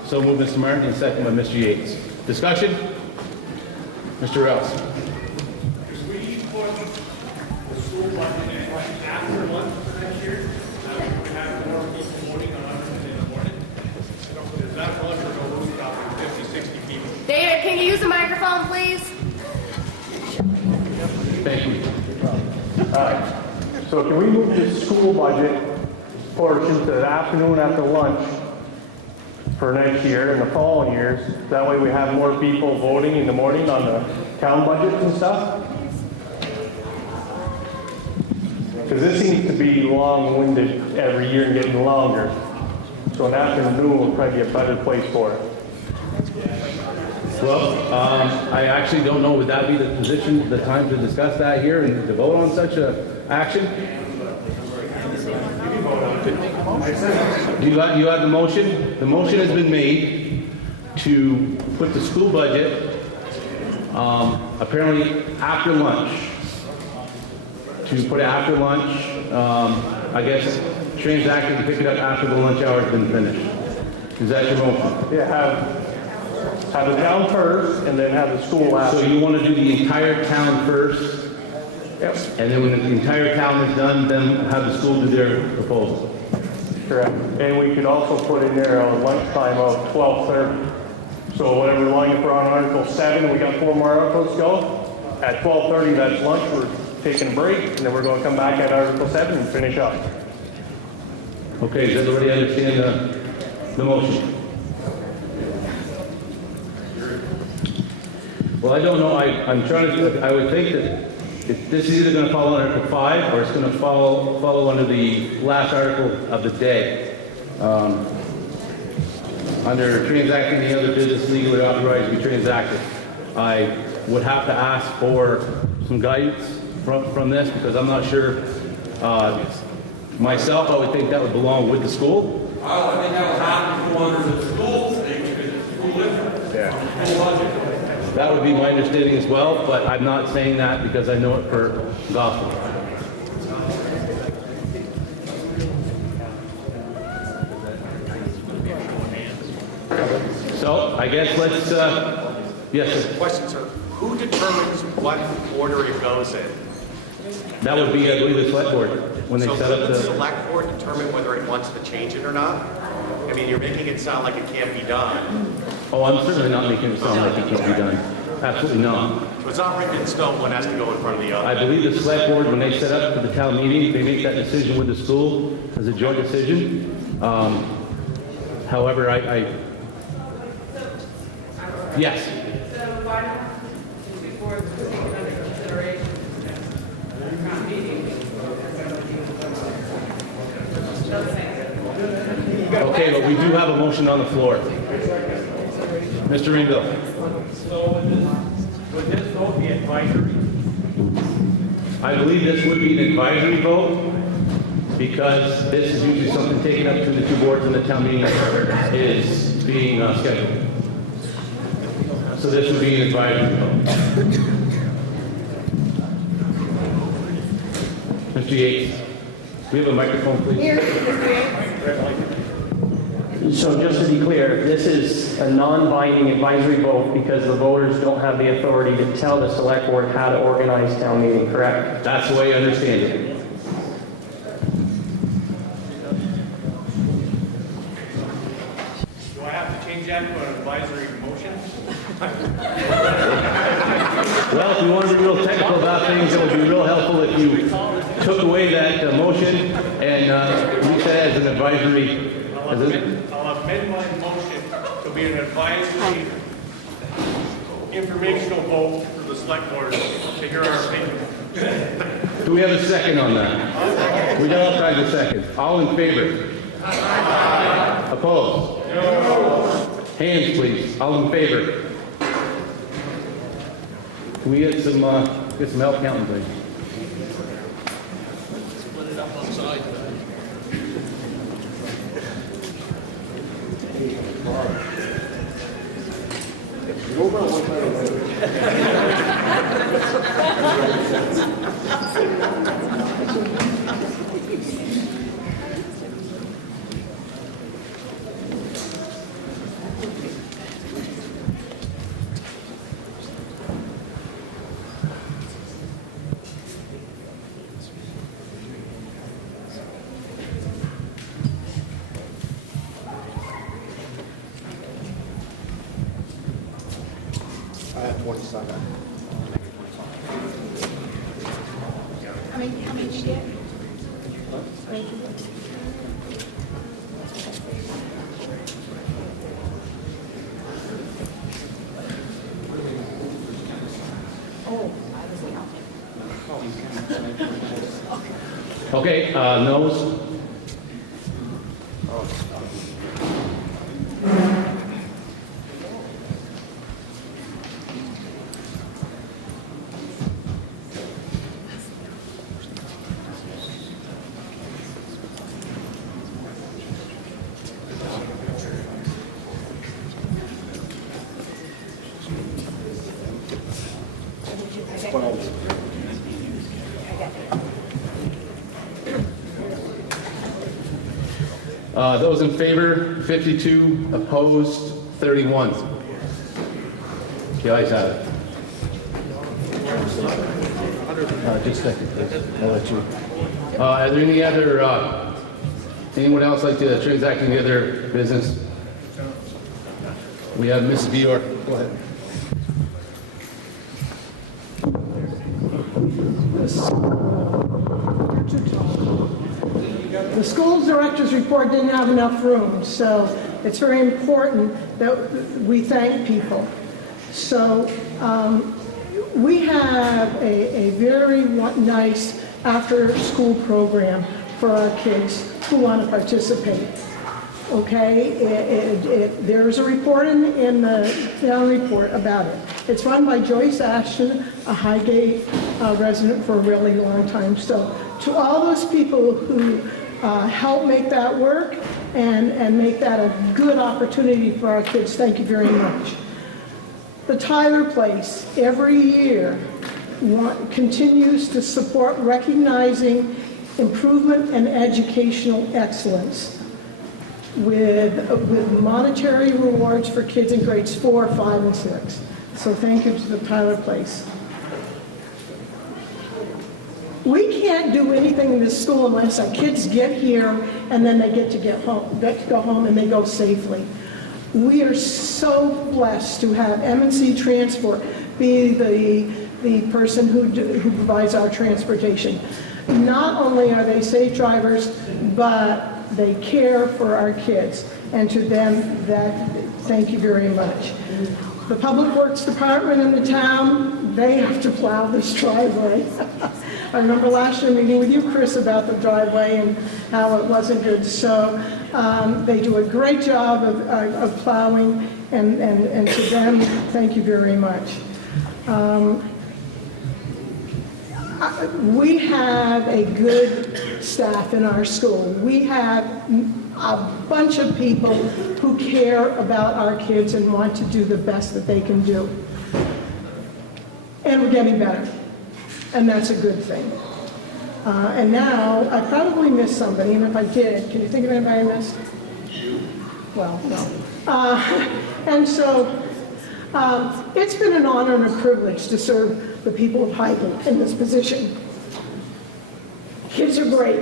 So moved, Mr. Martin, and second by Mr. Yates. Discussion? Mr. Rouse. Should we put the school budget after lunch for next year? We have more people voting on it in the morning. Is that lunch or no room probably 50, 60 people? David, can you use the microphone, please? Thank you. All right. So can we move the school budget portion to the afternoon after lunch for next year and the following years? That way we have more people voting in the morning on the town budgets and stuff. Because this seems to be long-winded every year and getting longer. So an afternoon will probably be a better place for it. Well, I actually don't know, would that be the position, the time to discuss that here and to vote on such a action? You have the motion? The motion has been made to put the school budget, apparently after lunch. To put it after lunch, I guess transacted to pick it up after the lunch hour has been finished. Is that your motion? Yeah, have the town first and then have the school after. So you want to do the entire town first? Yep. And then when the entire town is done, then have the school do their proposal? Correct. And we could also put in there a lunchtime of 12:30. So whatever line, if we're on Article 7, we got 4 more articles to go. At 12:30, that's lunch, we're taking a break, and then we're going to come back at Article 7 and finish up. Okay, does everybody understand the motion? Well, I don't know, I'm trying to do it, I would think that this is either going to follow under Article 5 or it's going to follow under the last article of the day. Under transacting the other business legally authorized to be transacted. I would have to ask for some guidance from this because I'm not sure. Myself, I would think that would belong with the school. I think that would have to go under the school thing because it's school different. Yeah. School budget. That would be my understanding as well, but I'm not saying that because I know it for gospel. So I guess let's, yes, sir. Question, sir. Who determines what order it goes in? That would be, I believe, the select board when they So set up does the the. select board determine whether it wants to change it or not? I mean, you're making it sound like it can't be done. Oh, I'm certainly not making it sound like it can't be done. Absolutely not. So it's not written in stone, one has to go in front of the other. I believe the select board, when they set up for the town meeting, they make that decision with the school as a joint decision. However, yes. So why not, before it's taken under consideration, town meeting? Okay, but we do have a motion on the floor. Mr. Rainville. So would this vote be advisory? I believe this would be an advisory vote because this is usually something taken up to the two boards and the town meeting is being scheduled. So this would be an advisory vote. Mr. Yates, we have a microphone, please. Here, Mr. Yates. So just to be clear, this is a non-binding advisory vote because the voters don't have the authority to tell the select board how to organize town meeting, correct? That's the way I understand it. Do I have to change that to an advisory motion? Well, if you want to be real technical about things, it would be real helpful if you took away that motion and we said as an advisory. I'll amend my motion to be an advisory informational vote for the select board to hear our opinion. Do we have a second on that? We got all kinds of seconds. All in favor? Opposed? No. Hands, please. All in favor? Can we get some help counting, please? Split it up on sides. I have 27. How many did you get? Okay, noes? Those in favor, 52, opposed, 31. The ayes have it. Just a second, please. I'll let you. Are there any other, anyone else like to transact any other business? We have Mrs. Bjork. Go ahead. The school director's report didn't have enough room, so it's very important that we thank people. So we have a very nice after-school program for our kids who want to participate. Okay, there's a report in the town report about it. It's run by Joyce Ashton, a Highgate resident for a really long time. So to all those people who help make that work and make that a good opportunity for our kids, thank you very much. The Tyler Place every year continues to support recognizing improvement and educational excellence with monetary rewards for kids in grades 4, 5, and 6. So thank you to the Tyler Place. We can't do anything in this school unless our kids get here and then they get to go home and they go safely. We are so blessed to have M&C Transport be the person who provides our transportation. Not only are they safe drivers, but they care for our kids. And to them, thank you very much. The Public Works Department in the town, they have to plow this driveway. I remember last year meeting with you, Chris, about the driveway and how it wasn't good. So they do a great job of plowing, and to them, thank you very much. We have a good staff in our school. We have a bunch of people who care about our kids and want to do the best that they can do. And we're getting better. And that's a good thing. And now, I probably missed somebody, and if I did, can you think of anybody I missed? Well, no. And so, it's been an honor and a privilege to serve the people of Highgate in this position. Kids are great,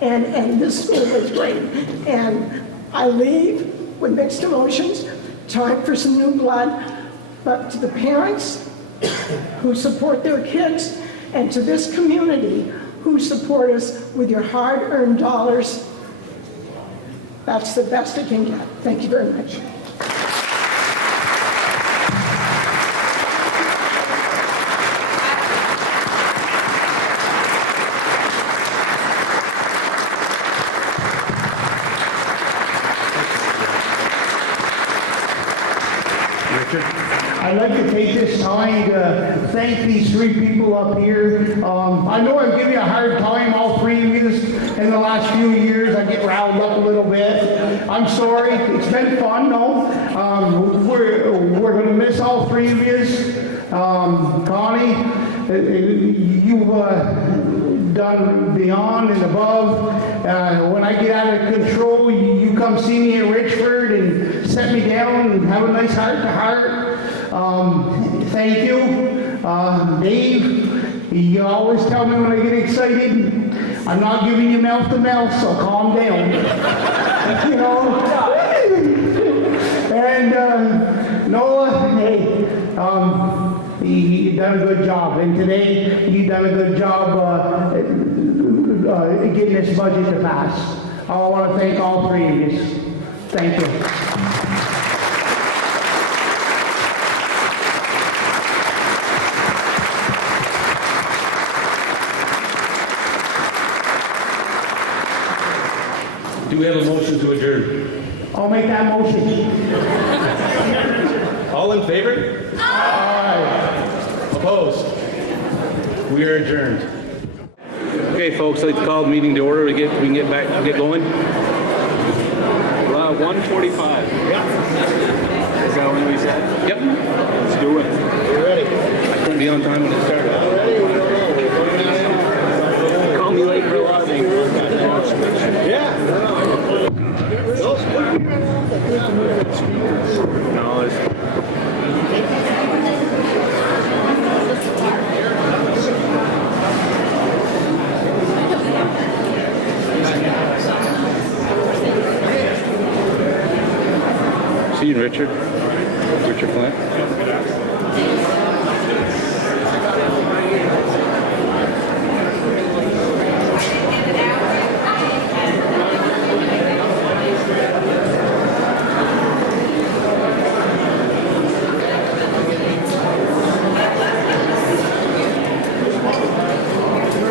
and this school is great. And I leave with mixed emotions, time for some new blood, but to the parents who support their kids, and to this community who support us with your hard-earned dollars, that's the best it can get. Thank you very much. I'd like to take this time to thank these three people up here. I know I've given you a hard time, all three of you, in the last few years. I get riled up a little bit. I'm sorry. It's been fun, though. We're going to miss all three of you. Connie, you've done beyond and above. When I get out of control, you come see me in Richford and set me down and have a nice heart-to-heart. Thank you. Dave, you always tell me when I get excited, I'm not giving you mouth to mouth, so calm down. You know? And Noah, hey, you've done a good job. And today, you've done a good job getting this budget to pass. I want to thank all three of you. Thank you. Do we have a motion to adjourn? I'll make that motion. All in favor? Aye. Opposed? We are adjourned. Okay, folks, I'd like to call the meeting to order. We can get going. 1:45. Yeah. Is that when we said? Yep. Let's do it. We're ready. I couldn't be on time when it started. Call me late for a lot of things. Yeah. Christine, Richard. Richard Flint.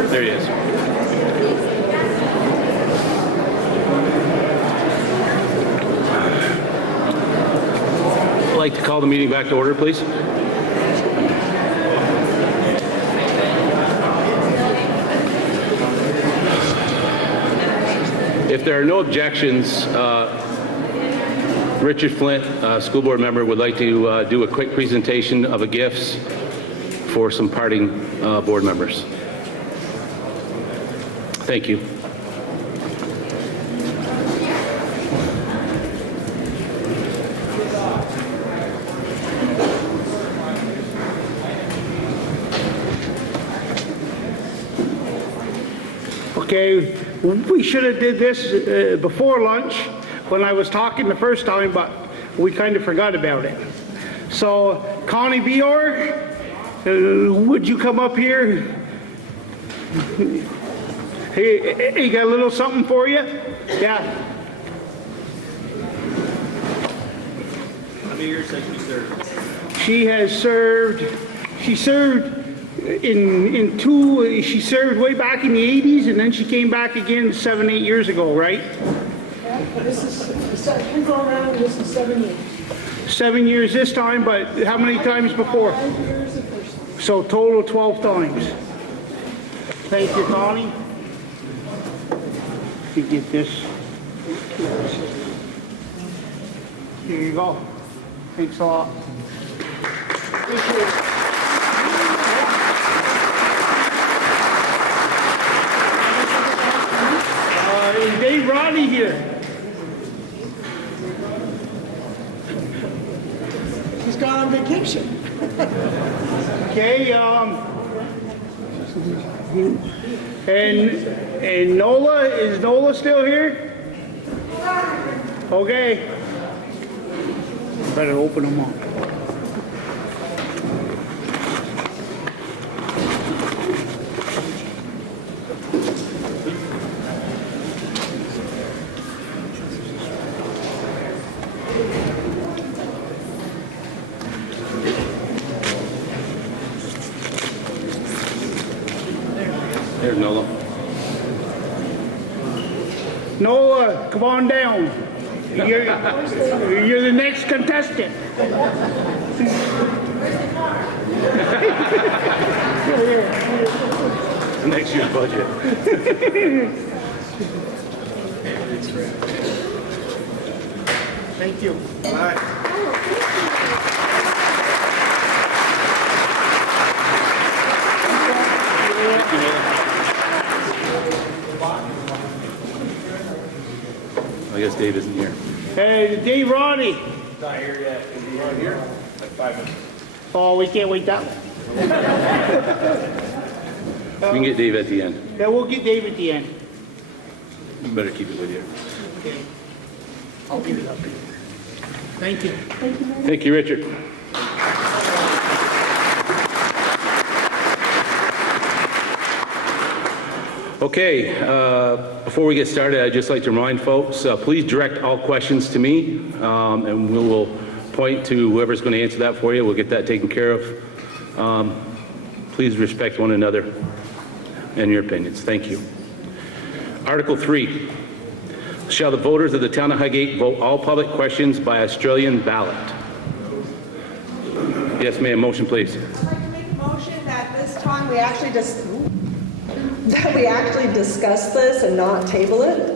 There he is. I'd like to call the meeting back to order, please. If there are no objections, Richard Flint, school board member, would like to do a quick presentation of gifts for some parting board members. Thank you. Okay, we should have did this before lunch when I was talking the first time, but we kind of forgot about it. So, Connie Bjork, would you come up here? Hey, got a little something for you? Yeah. How many years has she served? She served in two, she served way back in the 80s, and then she came back again 7-8 years ago, right? This is, you go around, this is 7 years. 7 years this time, but how many times before? 5 years the first time. So total 12 times. Thank you, Connie. You get this. Here you go. Thanks a lot. Thank you. Is Dave Rodney here? He's gone on vacation. Okay, and Nola, is Nola still here? Okay. Better open them up. There's Nola. Nola, come on down. You're the next contestant. Next year's budget. Thank you. All right. I guess Dave isn't here. Hey, Dave Ronnie. Not here yet. Is he not here? Like 5 minutes. Oh, we can't wait that long. We can get Dave at the end. Yeah, we'll get Dave at the end. You better keep it with you. Okay. I'll give it up. Thank you. Thank you, Richard. Okay, before we get started, I'd just like to remind folks, please direct all questions to me, and we will point to whoever's going to answer that for you. We'll get that taken care of. Please respect one another and your opinions. Thank you. Article 3. Shall the voters of the town of Highgate vote all public questions by Australian ballot? Yes, ma'am. Motion, please. I'd like to make a motion that this time we actually discuss this and not table it.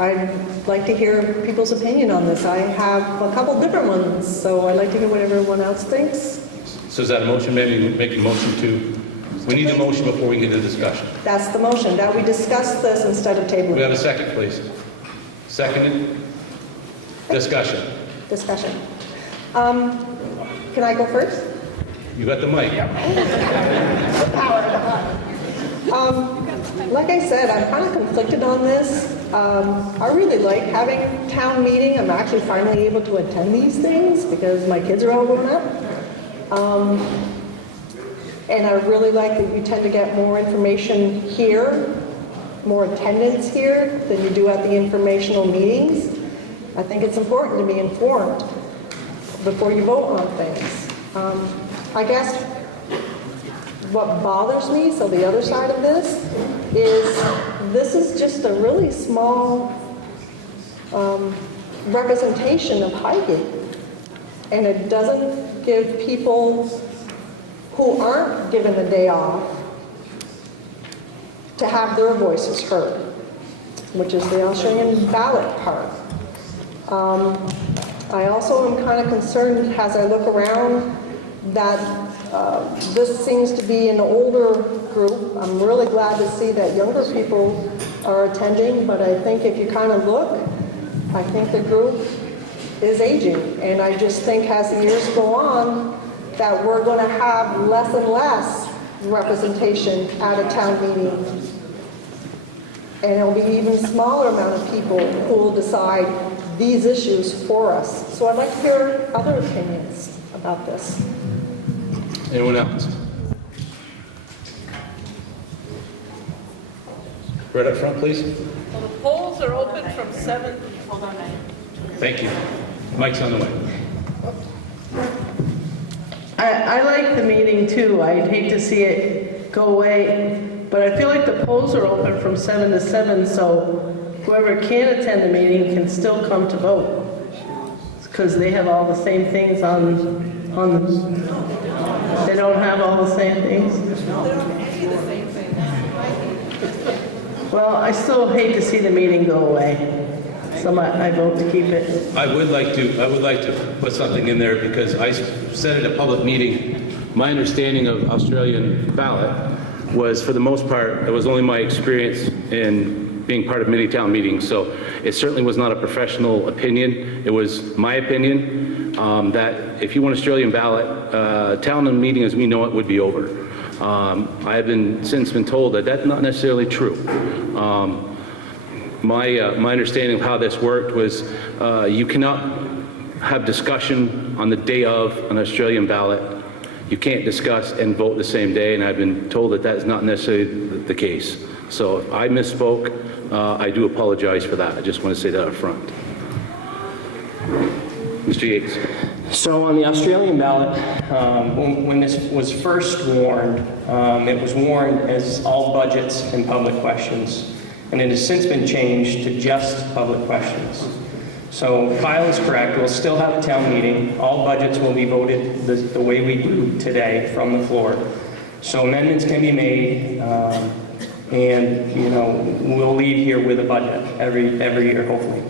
I'd like to hear people's opinion on this. I have a couple different ones, so I'd like to hear what everyone else thinks. So is that a motion? Maybe we make a motion to, we need a motion before we get into discussion. That's the motion, that we discuss this instead of tabling. We have a second, please. Seconded. Discussion. Discussion. Can I go first? You got the mic. Like I said, I'm kind of conflicted on this. I really like having a town meeting. I'm actually finally able to attend these things because my kids are all grown up. And I really like that you tend to get more information here, more attendance here than you do at the informational meetings. I think it's important to be informed before you vote on things. I guess what bothers me, so the other side of this is just a really small representation of Highgate. And it doesn't give people who aren't given the day off to have their voices heard, which is the Australian ballot part. I also am kind of concerned as I look around that this seems to be an older group. I'm really glad to see that younger people are attending, but I think if you kind of look, I think the group is aging. And I just think as the years go on, that we're going to have less and less representation at a town meeting. And it'll be even smaller amount of people who will decide these issues for us. So I'd like to hear other opinions about this. Anyone else? Right up front, please. Well, the polls are open from 7. Hold on a minute. Thank you. Mike's on the way. I like the meeting too. I'd hate to see it go away, but I feel like the polls are open from 7 to 7, so whoever can attend the meeting can still come to vote. Because they have all the same things on the... They don't have all the same things? Well, I still hate to see the meeting go away. So I vote to keep it. I would like to put something in there because I said at a public meeting, my understanding of Australian ballot was, for the most part, it was only my experience in being part of many town meetings. So it certainly was not a professional opinion. It was my opinion that if you want Australian ballot, town meeting as we know it would be over. I have since been told that that's not necessarily true. My understanding of how this worked was you cannot have discussion on the day of an Australian ballot. You can't discuss and vote the same day, and I've been told that that is not necessarily the case. So if I misspoke, I do apologize for that. I just want to say that up front. Mr. Yates. So on the Australian ballot, when this was first warned, it was warned as all budgets and public questions. And it has since been changed to just public questions. So Kyle is correct. We'll still have a town meeting. All budgets will be voted the way we do today from the floor. So amendments can be made, and we'll leave here with a budget every year, hopefully.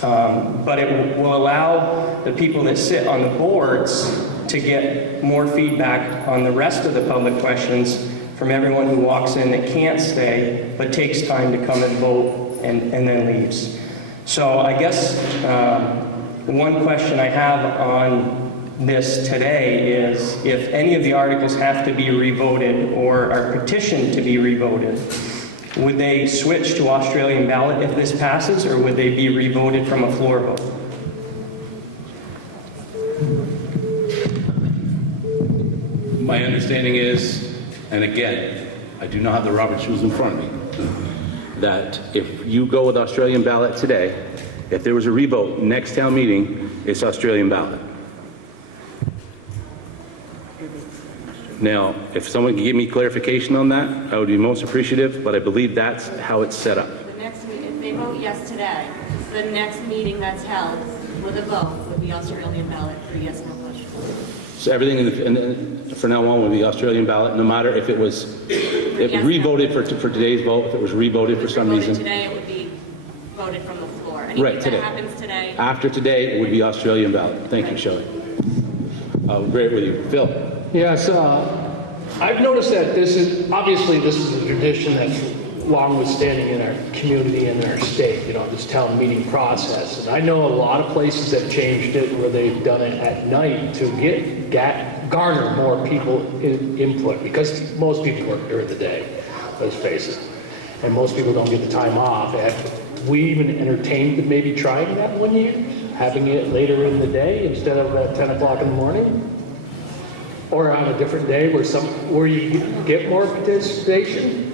But it will allow the people that sit on the boards to get more feedback on the rest of the public questions from everyone who walks in that can't stay, but takes time to come and vote and then leaves. So I guess one question I have on this today is if any of the articles have to be revoted or are petitioned to be revoted, would they switch to Australian ballot if this passes, or would they be revoted from a floor vote? My understanding is, and again, I do not have the Robert's rules in front of me, that if you go with Australian ballot today, if there was a revote next town meeting, it's Australian ballot. Now, if someone could give me clarification on that, I would be most appreciative, but I believe that's how it's set up. The next, if they vote yes today, the next meeting that's held with a vote would be Australian ballot for yes, no question. So everything for now on will be Australian ballot, no matter if it was revoted for today's vote, if it was revoted for some reason. Today it would be voted from the floor. Right, today. That happens today. After today, it would be Australian ballot. Thank you, Shelley. I'll agree with you. Phil? Yes, I've noticed that this is a tradition that's long withstanding in our community and in our state, this town meeting process. And I know a lot of places have changed it where they've done it at night to garner more people input, because most people work during the day, let's face it. And most people don't get the time off. we even entertained maybe trying that one year, having it later in the day instead of at 10 o'clock in the morning? Or on a different day where you get more participation?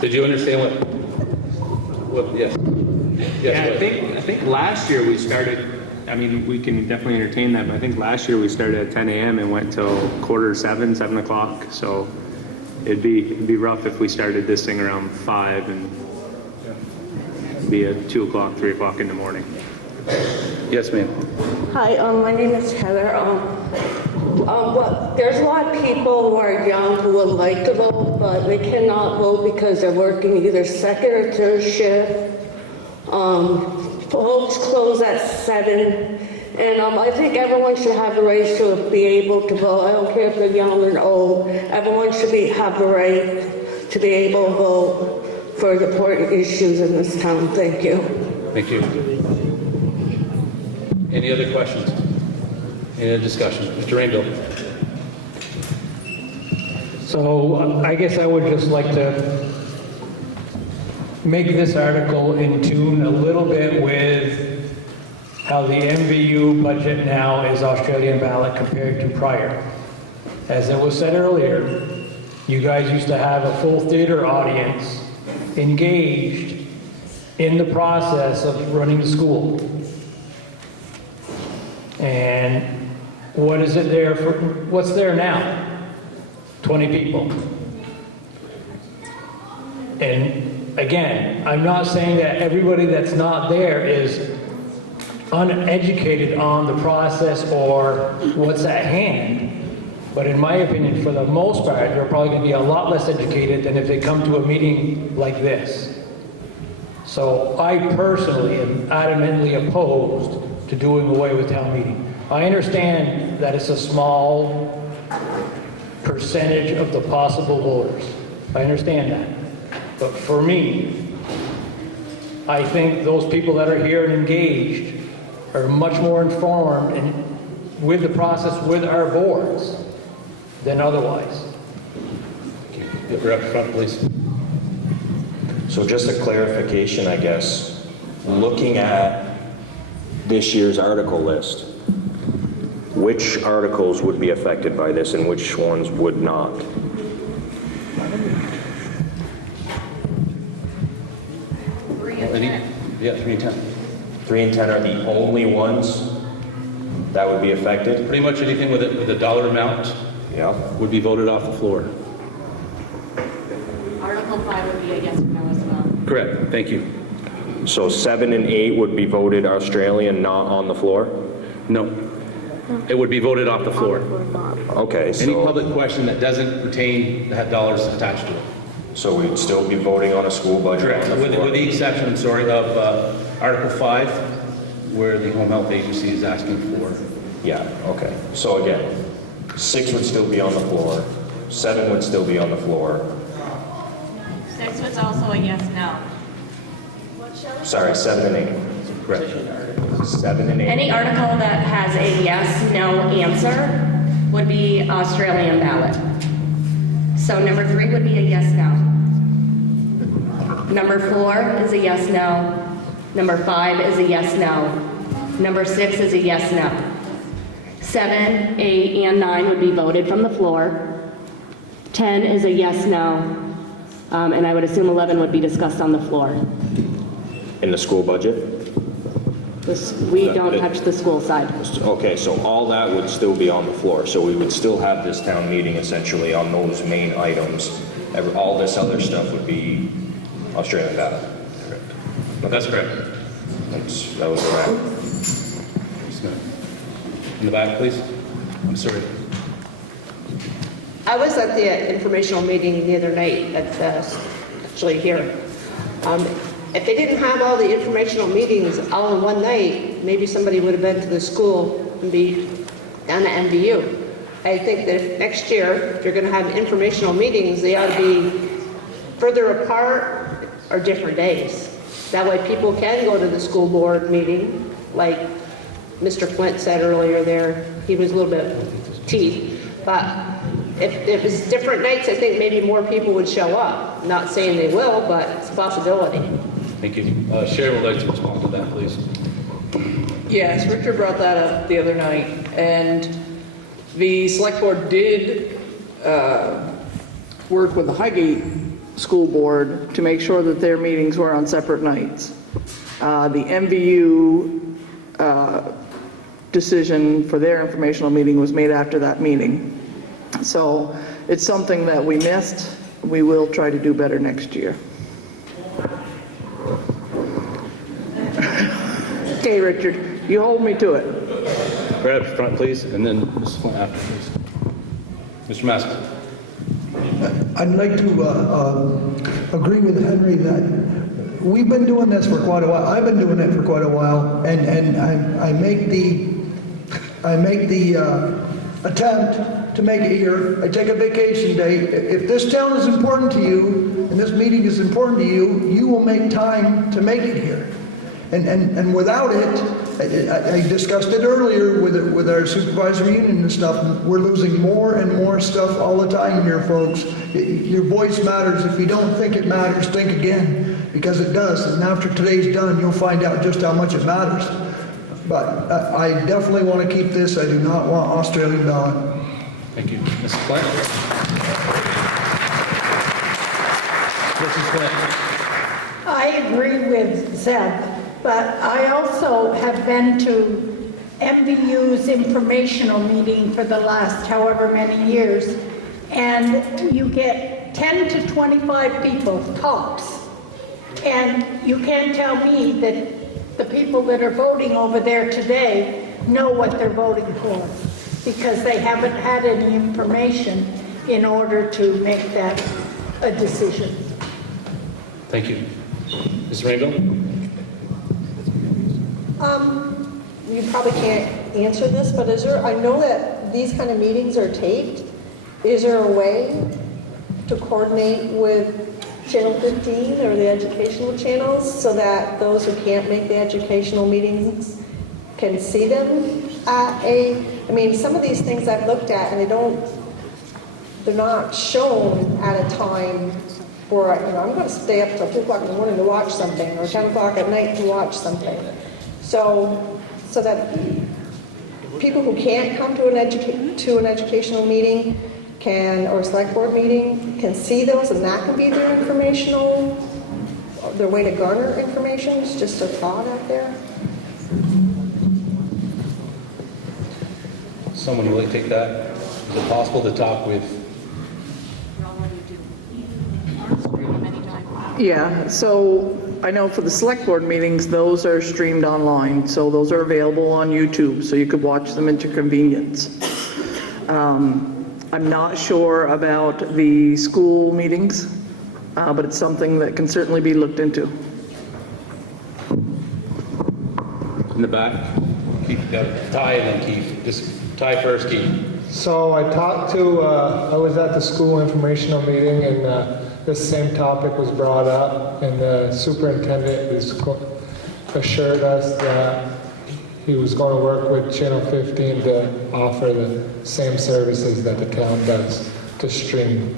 Did you understand what, yes? Yeah, Yes, I think last year we started, I mean, we can definitely entertain that, but I think last year we started at 10 a.m. and went till 6:45, 7 o'clock. So it'd be rough if we started this thing around 5 and it'd be at 2 o'clock, 3 o'clock in the morning. Yes, ma'am. Hi, my name is Heather. Well, there's a lot of people who are young who would like to vote, but they cannot vote because they're working either second or third shift. Polls close at 7, and I think everyone should have the right to be able to vote. I don't care if they're young or old. Everyone should have the right to be able to vote for the important issues in this town. Thank you. Thank you. Any other questions? Any other discussion? Mr. Rainville? So I guess I would just like to make this article in tune a little bit with how the MVU budget now is Australian ballot compared to prior. As it was said earlier, you guys used to have a full theater audience engaged in the process of running the school. And what is it there for? What's there now? 20 people. And again, I'm not saying that everybody that's not there is uneducated on the process or what's at hand. But in my opinion, for the most part, they're probably going to be a lot less educated than if they come to a meeting like this. So I personally am adamantly opposed to doing away with town meeting. I understand that it's a small percentage of the possible voters. I understand that. But for me, I think those people that are here and engaged are much more informed and with the process with our boards than otherwise. Get her up front, please. So just a clarification, I guess. Looking at this year's article list, which articles would be affected by this and which ones would not? Yeah, 3 and 10. 3 and 10 are the only ones that would be affected? Pretty much anything with a dollar amount would be voted off the floor. Article 5 would be a yes or no as well. Correct. Thank you. So 7 and 8 would be voted Australian, not on the floor? No. It would be voted off the floor. Okay, so... Any public question that doesn't pertain to have dollars attached to it. So we'd still be voting on a school budget? Correct. With the exception, I'm sorry, of Article 5, where the Home Health Agency is asking for. Yeah, okay. So again, 6 would still be on the floor, 7 would still be on the floor. 6 was also a yes, no. Sorry, 7 and 8. Correct. 7 and 8. Any article that has a yes, no answer would be Australian ballot. So number 3 would be a yes, no. Number 4 is a yes, no. Number 5 is a yes, no. Number 6 is a yes, no. 7, 8, and 9 would be voted from the floor. 10 is a yes, no. And I would assume 11 would be discussed on the floor. In the school budget? We don't touch the school side. Okay, so all that would still be on the floor. So we would still have this town meeting essentially on those main items. All this other stuff would be Australian ballot. Correct. That's correct. That was a wrap. In the back, please. I'm sorry. I was at the informational meeting the other night that's actually here. If they didn't have all the informational meetings all in one night, maybe somebody would have been to the school and be down at MVU. I think that next year, if you're going to have informational meetings, they ought to be further apart or different days. That way people can go to the school board meeting, like Mr. Flint said earlier there. He was a little bit teeth, but If it was different nights, I think maybe more people would show up. Not saying they will, but it's a possibility. Thank you. Sharon would like to respond to that, please. Yes, Richard brought that up the other night, and the select board did work with the Highgate School Board to make sure that their meetings were on separate nights. The MVU decision for their informational meeting was made after that meeting. So it's something that we missed. We will try to do better next year. Okay, Richard, you hold me to it. Right up front, please, and then Mrs. Flint after, please. Mr. Maskell. I'd like to agree with Henry that we've been doing this for quite a while. I've been doing it for quite a while, and I make the attempt to make it here. I take a vacation day. If this town is important to you, and this meeting is important to you, you will make time to make it here. And without it, I discussed it earlier with our supervisory union and stuff, we're losing more and more stuff all the time here, folks. Your voice matters. If you don't think it matters, think again, because it does. And after today's done, you'll find out just how much it matters. But I definitely want to keep this. I do not want Australian ballot. Thank you. Mrs. Flint. Mrs. Flint. I agree with Zeb, but I also have been to MVU's informational meeting for the last however many years, and you get 10 to 25 people tops. And you can't tell me that the people that are voting over there today know what they're voting for, because they haven't had any information in order to make that a decision. Thank you. Ms. Rainbow? You probably can't answer this, but is there, I know that these kind of meetings are taped. Is there a way to coordinate with Channel 15 or the educational channels so that those who can't make the educational meetings can see them at I mean, some of these things I've looked at and they're not shown at a time where, I'm going to stay up till 2 o'clock in the morning to watch something, or 10 o'clock at night to watch something. So that people who can't come to an educational meeting or select board meeting can see those, and that can be their way to garner information. It's just a thought out there. Someone would like to take that? Is it possible to talk with? Yeah, so I know for the select board meetings, those are streamed online, so those are available on YouTube, so you could watch them at your convenience. I'm not sure about the school meetings, but it's something that can certainly be looked into. In the back. Keith, got Ty and then Keith. Just Ty first, Keith. So I talked to, I was at the school informational meeting, and this same topic was brought up, and the superintendent assured us that he was going to work with Channel 15 to offer the same services that the town does to stream.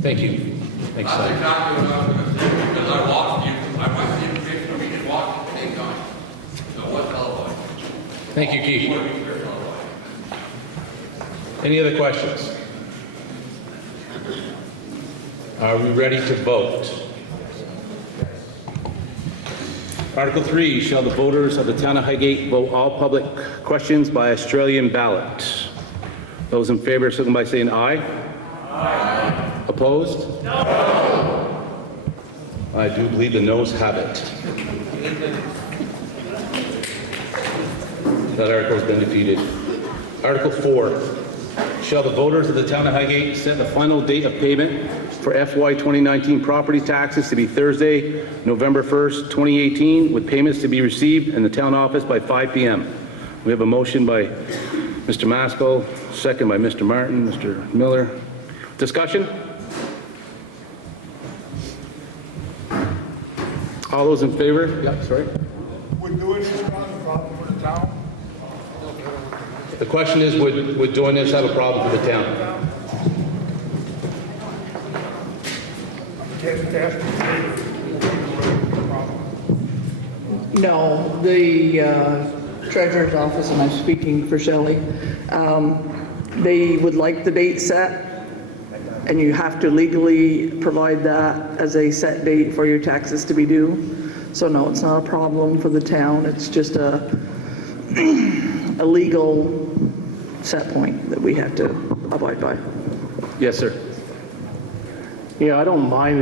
Thank you. Thanks, That's Ty. exactly what I was going to say, because I watched you, I went to the informational meeting and watched at the same time. So what's televised? Thank you, Keith. Any other questions? Are we ready to vote? Article 3, shall the voters of the town of Highgate vote all public questions by Australian ballot? Those in favor, signal by saying aye. Aye. Opposed? No. I do believe the noes have it. That article has been defeated. Article 4, shall the voters of the town of Highgate set the final date of payment for FY 2019 property taxes to be Thursday, November 1st, 2018, with payments to be received in the town office by 5 p.m. We have a motion by Mr. Maskell, second by Mr. Martin, Mr. Miller. Discussion? All those in favor? Yeah, sorry. Would doing this have a problem for the town? The question is, would doing this have a problem for the town? No, the treasurer's office, and I'm speaking for Shelley, they would like the date set, and you have to legally provide that as a set date for your taxes to be due. So no, it's not a problem for the town, it's just a legal set point that we have to abide by. Yes, sir. Yeah, I don't mind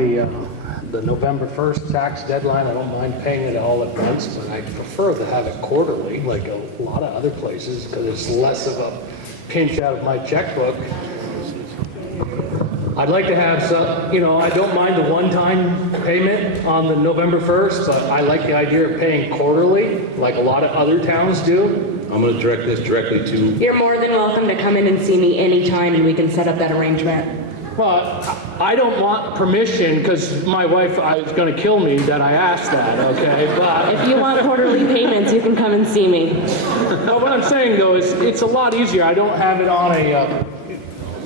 the November 1st tax deadline. I don't mind paying it all at once, but I prefer to have it quarterly, like a lot of other places, because it's less of a pinch out of my checkbook. I'd like to have some, I don't mind the one-time payment on the November 1st, but I like the idea of paying quarterly, like a lot of other towns do. I'm going to direct this directly to... You're more than welcome to come in and see me anytime and we can set up that arrangement. Well, I don't want permission, because my wife is going to kill me that I asked that, okay? But If you want quarterly payments, you can come and see me. no, what I'm saying, though, is it's a lot easier. I don't have it on a,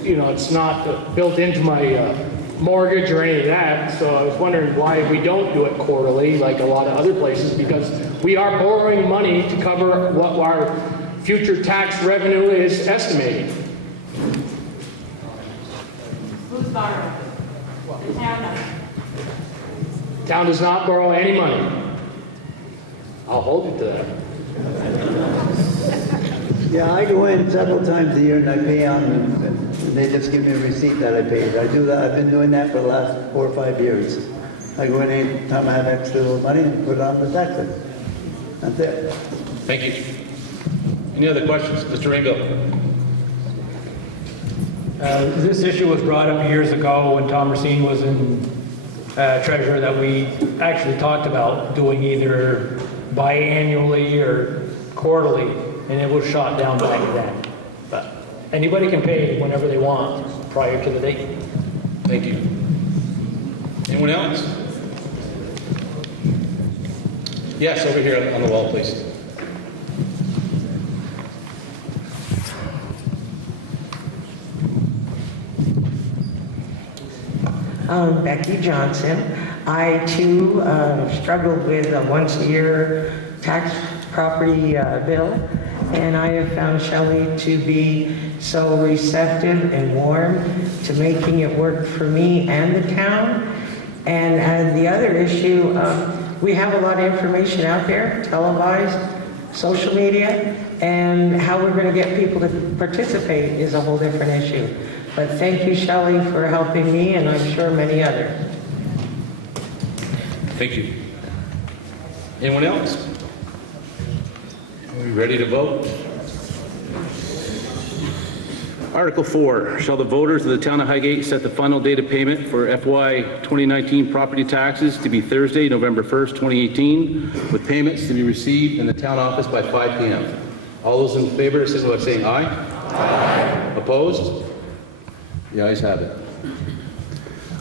it's not built into my mortgage or any of that, so I was wondering why we don't do it quarterly like a lot of other places, because we are borrowing money to cover what our future tax revenue is estimating. Who's borrowing? The town does. Town does not borrow any money. I'll hold you to that. Yeah, I go in several times a year and I pay on, and they just give me a receipt that I paid. I do that, I've been doing that for the last 4 or 5 years. I go in any time I have extra money and put it on the taxes. That's it. Thank you. Any other questions? Mr. Rainville? This issue was brought up years ago when Tom Racine was in treasurer, that we actually talked about doing either biannually or quarterly, and it was shot down back then. But anybody can pay whenever they want prior to the date. Thank you. Anyone else? Yes, over here on the wall, please. Becky Johnson. I too struggled with a once-a-year tax property bill, and I have found Shelley to be so receptive and warm to making it work for me and the town. And the other issue, we have a lot of information out there, televised, social media, and how we're going to get people to participate is a whole different issue. But thank you, Shelley, for helping me, and I'm sure many others. Thank you. Anyone else? Are we ready to vote? Article 4, shall the voters of the town of Highgate set the final date of payment for FY 2019 property taxes to be Thursday, November 1st, 2018, with payments to be received in the town office by 5 p.m. All those in favor, signify by saying aye. Aye. Opposed? The ayes have it.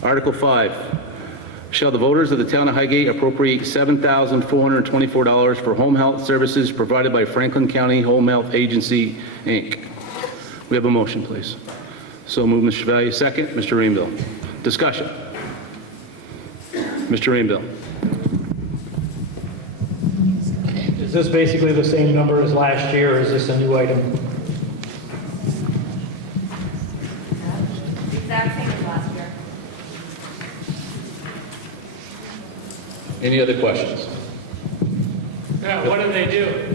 Article 5, shall the voters of the town of Highgate appropriate $7,424 for home health services provided by Franklin County Home Health Agency, Inc. We have a motion, please. So move, Mr. Chevalier. Second, Mr. Rainville. Discussion. Mr. Rainville. Is this basically the same number as last year, or is this a new item? Exact same as last year. Any other questions? Yeah, what do they do?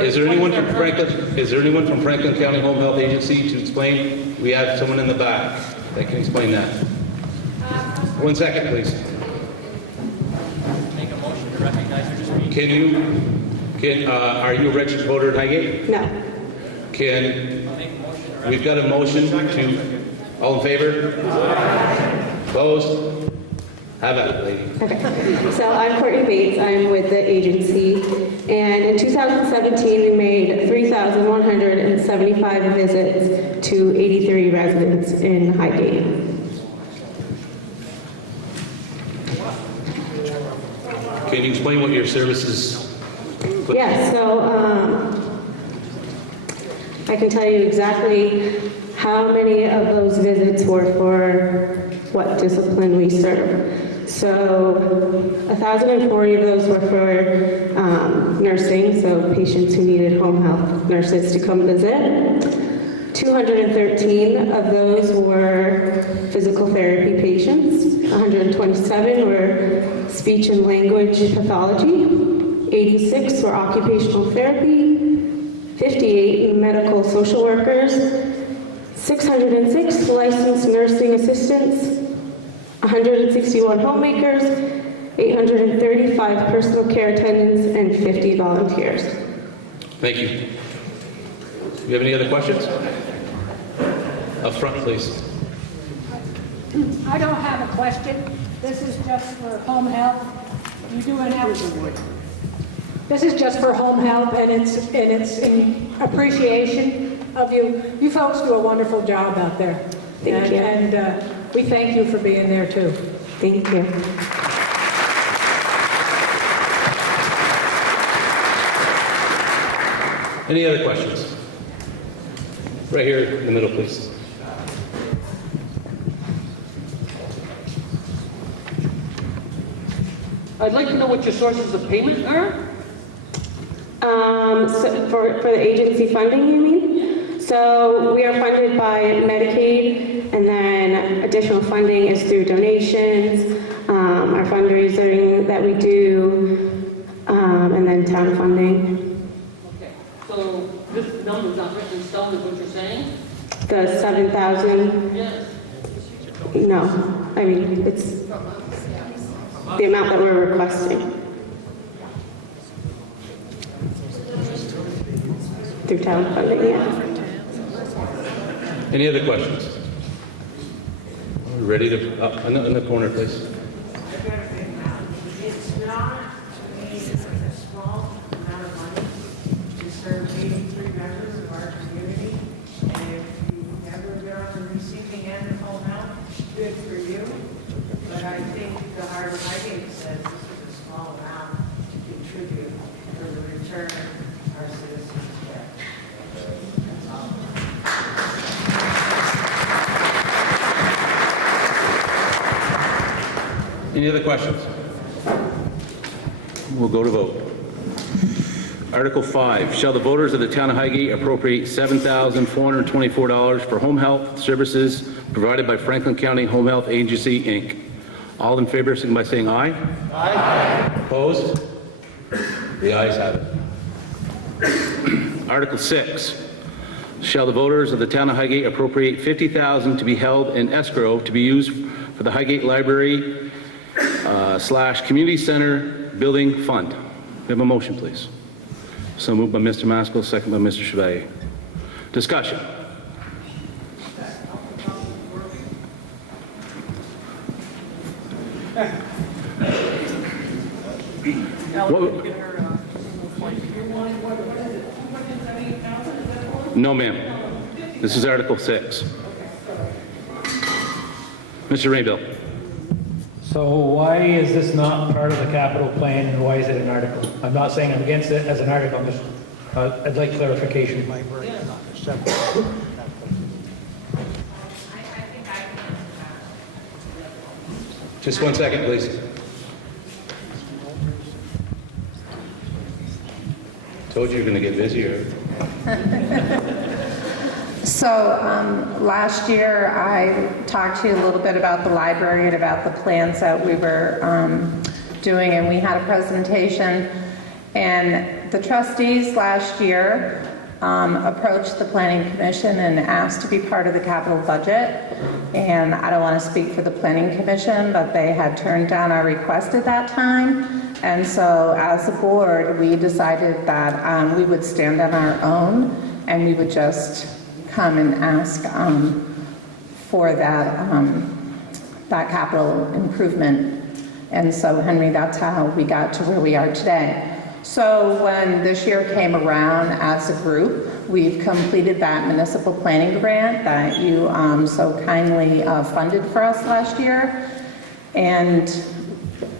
Is there anyone from Franklin County Home Health Agency to explain? We have someone in the back that can explain that. 1 second, please. Make a motion to recognize or dispute. Are you a registered voter at Highgate? No. We've got a motion to, all in favor? Opposed? Have at it, lady. Okay, so I'm Courtney Bates, I'm with the agency, and in 2017 we made 3,175 visits to 83 residents in Highgate. Can you explain what your services? Yeah, so I can tell you exactly how many of those visits were for what discipline we serve. So 1,040 of those were for nursing, so patients who needed home health nurses to come visit. 213 of those were physical therapy patients. 127 were speech and language pathology. 86 were occupational therapy. 58 medical social workers. 606 licensed nursing assistants. 161 homemakers. 835 personal care attendants, and 50 volunteers. Thank you. Do you have any other questions? Up front, please. I don't have a question. This is just for home health. You do an excellent. This is just for home health, and it's in appreciation of you. You folks do a wonderful job out there. Thank you. And we thank you for being there too. Thank you. Any other questions? Right here in the middle, please. I'd like to know what your sources of payment are. So for the agency funding, you mean? So we are funded by Medicaid, and then additional funding is through donations, our fundraising that we do, and then town funding. Okay, so this number's not written in stone, is what you're saying? The 7,000? Yes. No, I mean, it's the amount that we're requesting. Through town funding, yeah. Any other questions? Ready to, up in the corner, please. It's not, to me, a small amount of money to serve 83 members of our community. And if you've never been on the receiving end of home health, good for you. But I think the Heart of Highgate says this is a small amount to contribute for the return our citizens get. That's all. Any other questions? We'll go to vote. Article 5, shall the voters of the town of Highgate appropriate $7,424 for home health services provided by Franklin County Home Health Agency, Inc. All in favor, signify by saying aye. Aye. Opposed? The ayes have it. Article 6, shall the voters of the town of Highgate appropriate $50,000 to be held in escrow to be used for the Highgate Library / Community Center Building Fund. We have a motion, please. So moved by Mr. Maskell, second by Mr. Chevalier. Discussion. No, ma'am. This is Article 6. Mr. Raybill. So why is this not part of the capital plan, and why is it an article? I'm not saying I'm against it as an article, I'm just, I'd like clarification. Just 1 second, please. Told you you're going to get busier. So last year I talked to you a little bit about the library and about the plans that we were doing, and we had a presentation, and the trustees last year approached the Planning Commission and asked to be part of the capital budget. And I don't want to speak for the Planning Commission, but they had turned down our request at that time. And so as a board, we decided that we would stand on our own and we would just come and ask for that, that capital improvement. And so, Henry, that's how we got to where we are today. So when this year came around as a group, we've completed that municipal planning grant that you so kindly funded for us last year. And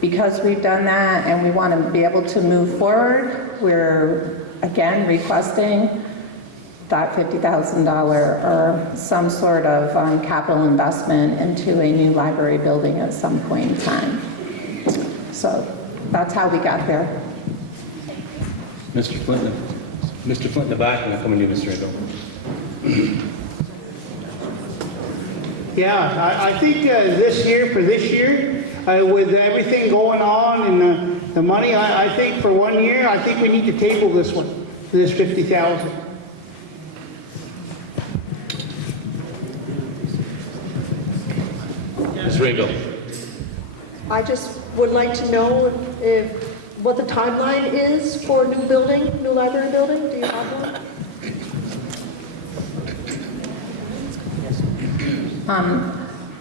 because we've done that and we want to be able to move forward, we're again requesting that $50,000 or some sort of capital investment into a new library building at some point in time. So that's how we got there. Mr. Flint in the back, and then coming to you, Mr. Ringo. Yeah, I think this year, with everything going on and the money, I think for 1 year, I think we need to table this one, this 50,000. Ms. Ringo. I just would like to know what the timeline is for new library building. Do you have one?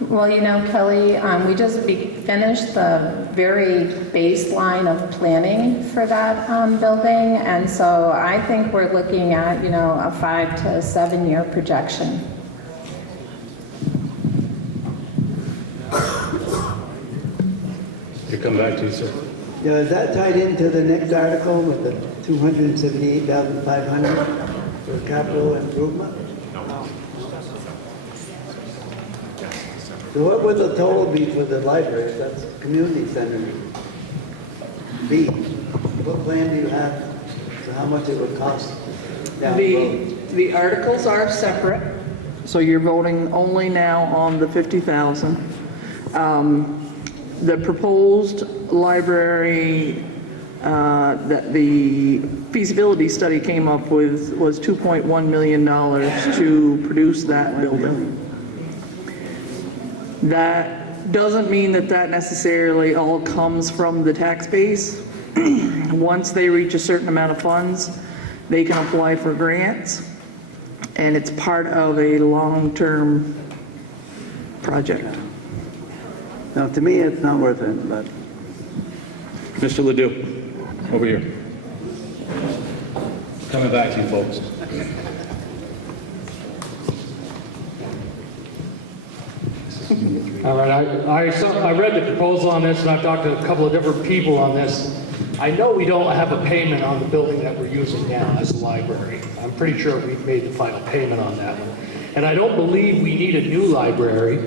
Well, you know, Kelly, we just finished the very baseline of planning for that building, and so I think we're looking at, you know, a 5 to 7 year projection. Here, come back to you, sir. Yeah, is that tied into the next article with the 278,500 for capital improvement? So what would the total be for the library? That's community center. B. What plan do you have for how much it would cost down the road? The articles are separate, so you're voting only now on the 50,000. The proposed library that the feasibility study came up with was $2.1 million to produce that building. That doesn't mean that necessarily all comes from the tax base. Once they reach a certain amount of funds, they can apply for grants, and it's part of a long-term project. Now, to me, it's not worth it, but... Mr. Ledoux, over here. Coming back to you, folks. All right, I read the proposal on this, and I've talked to a couple of different people on this. I know we don't have a payment on the building that we're using now as a library. I'm pretty sure we've made the final payment on that one. And I don't believe we need a new library,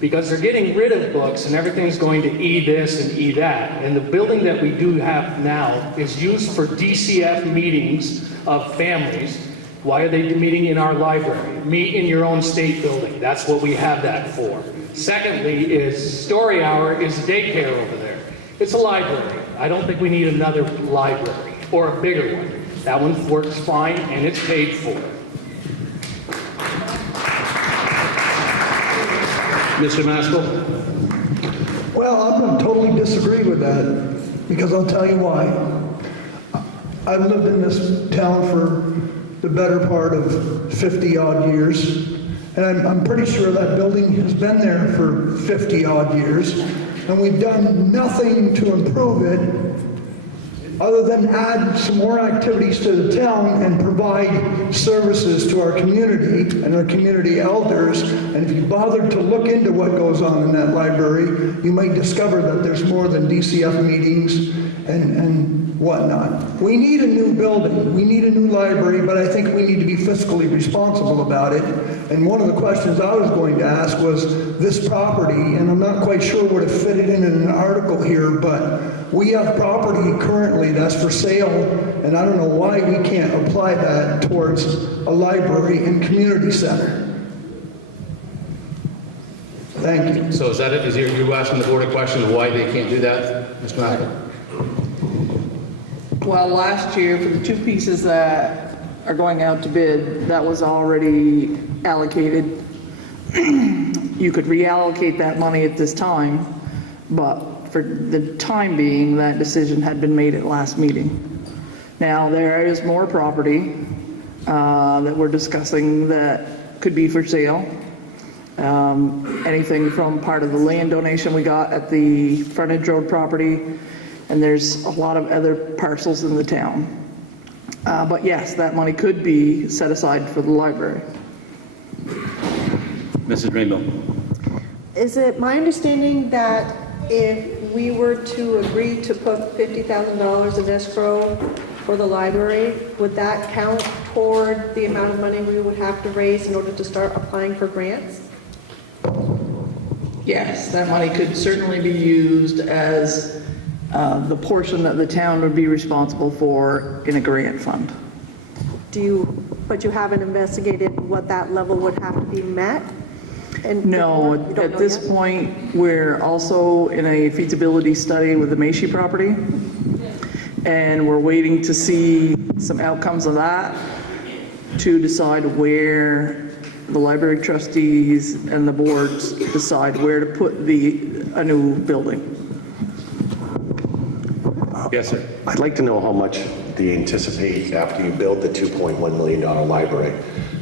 because they're getting rid of books and everything's going to E this and E that. And the building that we do have now is used for DCF meetings of families. Why are they meeting in our library? Meet in your own state building. That's what we have that for. Secondly is story hour is daycare over there. It's a library. I don't think we need another library or a bigger one. That one works fine and it's paid for. Mr. Maskell? Well, I'm going to totally disagree with that, because I'll tell you why. I've lived in this town for the better part of 50-odd years, and I'm pretty sure that building has been there for 50-odd years, and we've done nothing to improve it other than add some more activities to the town and provide services to our community and our community elders. And if you bothered to look into what goes on in that library, you might discover that there's more than DCF meetings and whatnot. We need a new building, we need a new library, but I think we need to be fiscally responsible about it. And one of the questions I was going to ask was this property, and I'm not quite sure what it fitted in an article here, but we have property currently that's for sale, and I don't know why we can't apply that towards a library and community center. Thank you. So is that it? Is you asking the board a question of why they can't do that, Mr. Maskell? Well, last year, for the two pieces that are going out to bid, that was already allocated. You could reallocate that money at this time, but for the time being, that decision had been made at last meeting. Now, there is more property that we're discussing that could be for sale. Anything from part of the land donation we got at the frontage road property, and there's a lot of other parcels in the town. But yes, that money could be set aside for the library. Mrs. Rainbow. Is it my understanding that if we were to agree to put $50,000 in escrow for the library, would that count toward the amount of money we would have to raise in order to start applying for grants? Yes, that money could certainly be used as the portion that the town would be responsible for in a grant fund. But you haven't investigated what that level would have to be met? And No, you don't at know this yet? point, we're also in a feasibility study with the Macy property, and we're waiting to see some outcomes of that to decide where the library trustees and the boards decide where to put a new building. Yes, sir. I'd like to know how much do you anticipate after you build the $2.1 million library?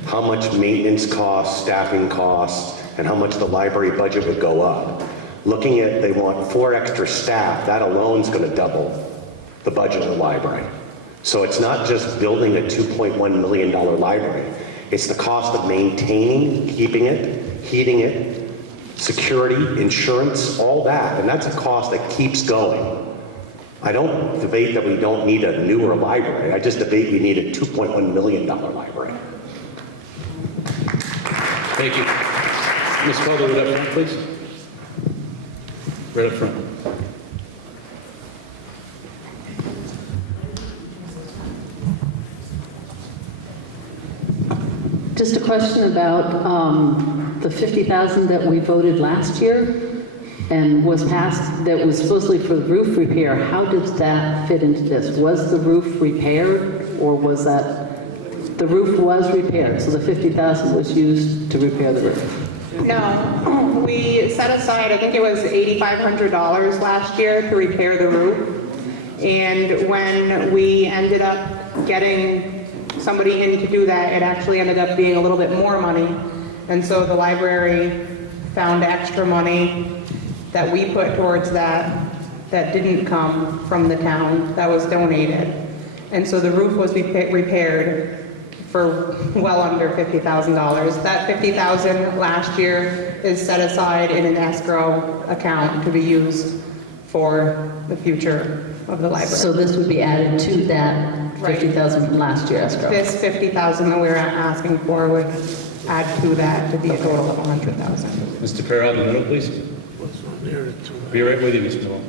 How much maintenance costs, staffing costs, and how much the library budget would go up? Looking at, they want 4 extra staff, that alone is going to double the budget of the library. So it's not just building a $2.1 million library. It's the cost of maintaining, keeping it, heating it, security, insurance, all that. And that's a cost that keeps going. I don't debate that we don't need a newer library. I just debate we need a $2.1 million library. Thank you. Ms. Calder, right up front, please. Right up front. Just a question about the 50,000 that we voted last year and was passed, that was supposedly for the roof repair. How does that fit into this? Was the roof repaired, or was that, the roof was repaired, so the 50,000 was used to repair the roof? No, we set aside, I think it was $8,500 last year to repair the roof. And when we ended up getting somebody in to do that, it actually ended up being a little bit more money. And so the library found extra money that we put towards that didn't come from the town, that was donated. And so the roof was repaired for well under $50,000. That $50,000 last year is set aside in an escrow account to be used for the future of the library. So this would be added to that 50,000 from last year escrow? This 50,000 that we're asking for would add to that to be a total of 100,000. Mr. Perra, in the middle, please. Be right with you, Mr. Wall.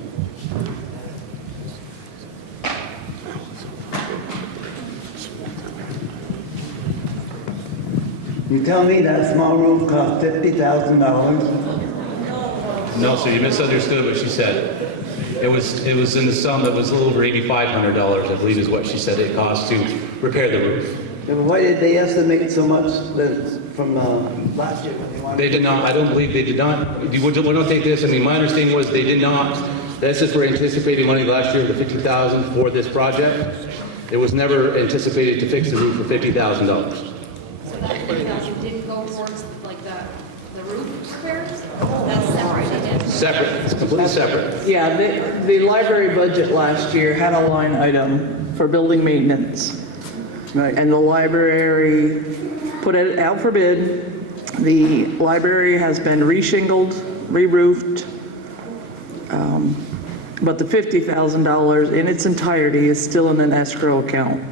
You tell me that small roof cost $50,000? No, sir, you misunderstood what she said. It was in the sum that was a little over $8,500, I believe is what she said it cost to repair the roof. Yeah, but why did they estimate so much from last year? They did not, I don't believe they did not. We'll not take this, I mean, my understanding was they did not, this is for anticipating money last year, the $50,000 for this project. It was never anticipated to fix the roof for $50,000. So that 50,000 didn't go towards like the roof repairs? That's separate. Separate, it's completely separate. Yeah, the library budget last year had a line item for building maintenance. Right, and the library put it out for bid. The library has been re-shingled, re-roofed, but the $50,000 in its entirety is still in an escrow account.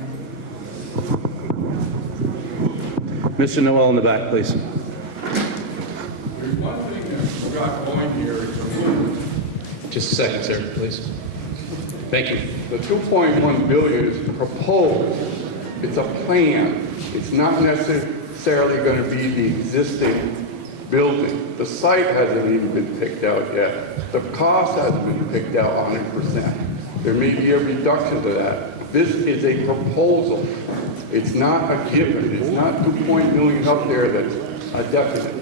Mr. Noel in the back, please. There's one thing that we got going here is a move. Just a second, sir, please. Thank you. The 2.1 billion is proposed. It's a plan. It's not necessarily going to be the existing building. The site hasn't even been picked out yet. The cost hasn't been picked out 100%. There may be a reduction to that. This is a proposal. It's not a given. It's not 2.1 million up there that's a definite.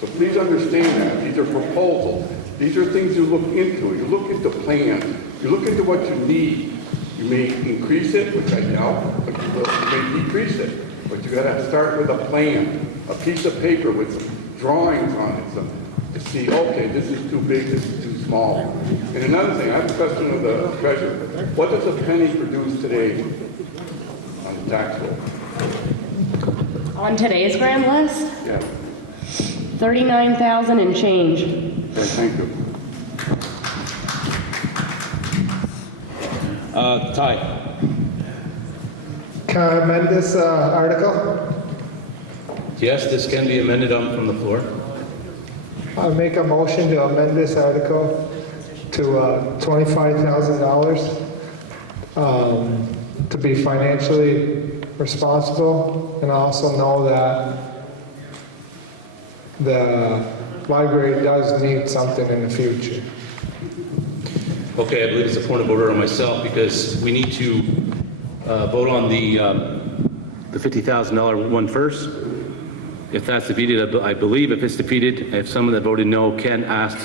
So please understand that. These are proposals. These are things you look into. You look into plans. You look into what you need. You may increase it, which I doubt, but you may decrease it. But you got to start with a plan, a piece of paper with some drawings on it, to see, okay, this is too big, this is too small. And another thing, I have a question of the treasurer. What does a penny produce today on the tax roll? On today's grand list, Yeah. 39,000 and change. Okay, thank you. Ty. Can I amend this article? Yes, this can be amended from the floor. I make a motion to amend this article to $25,000 to be financially responsible, and I also know that the library does need something in the future. Okay, I believe it's a point of order on myself because we need to vote on the $50,000 one first. If that's defeated, I believe if it's defeated, if someone that voted no can ask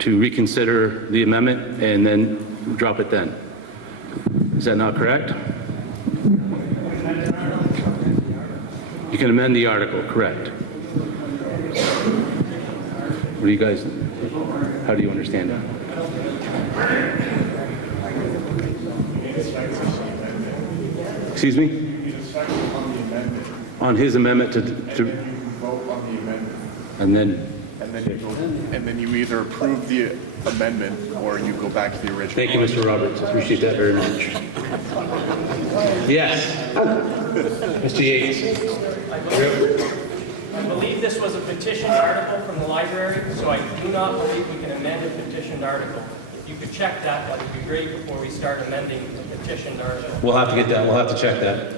to reconsider the amendment and then drop it then. Is that not correct? You can amend the article, correct. What do you guys, how do you understand that? Excuse me? On his amendment to vote on the amendment. and then And then you either approve the amendment or you go back to the original. thank you, Mr. Roberts. I appreciate that very much. Yes. Mr. Yates. I believe this was a petitioned article from the library, so I do not believe we can amend a petitioned article. If you could check that, that would be great before we start amending the petitioned article. We'll have to get that. We'll have to check that.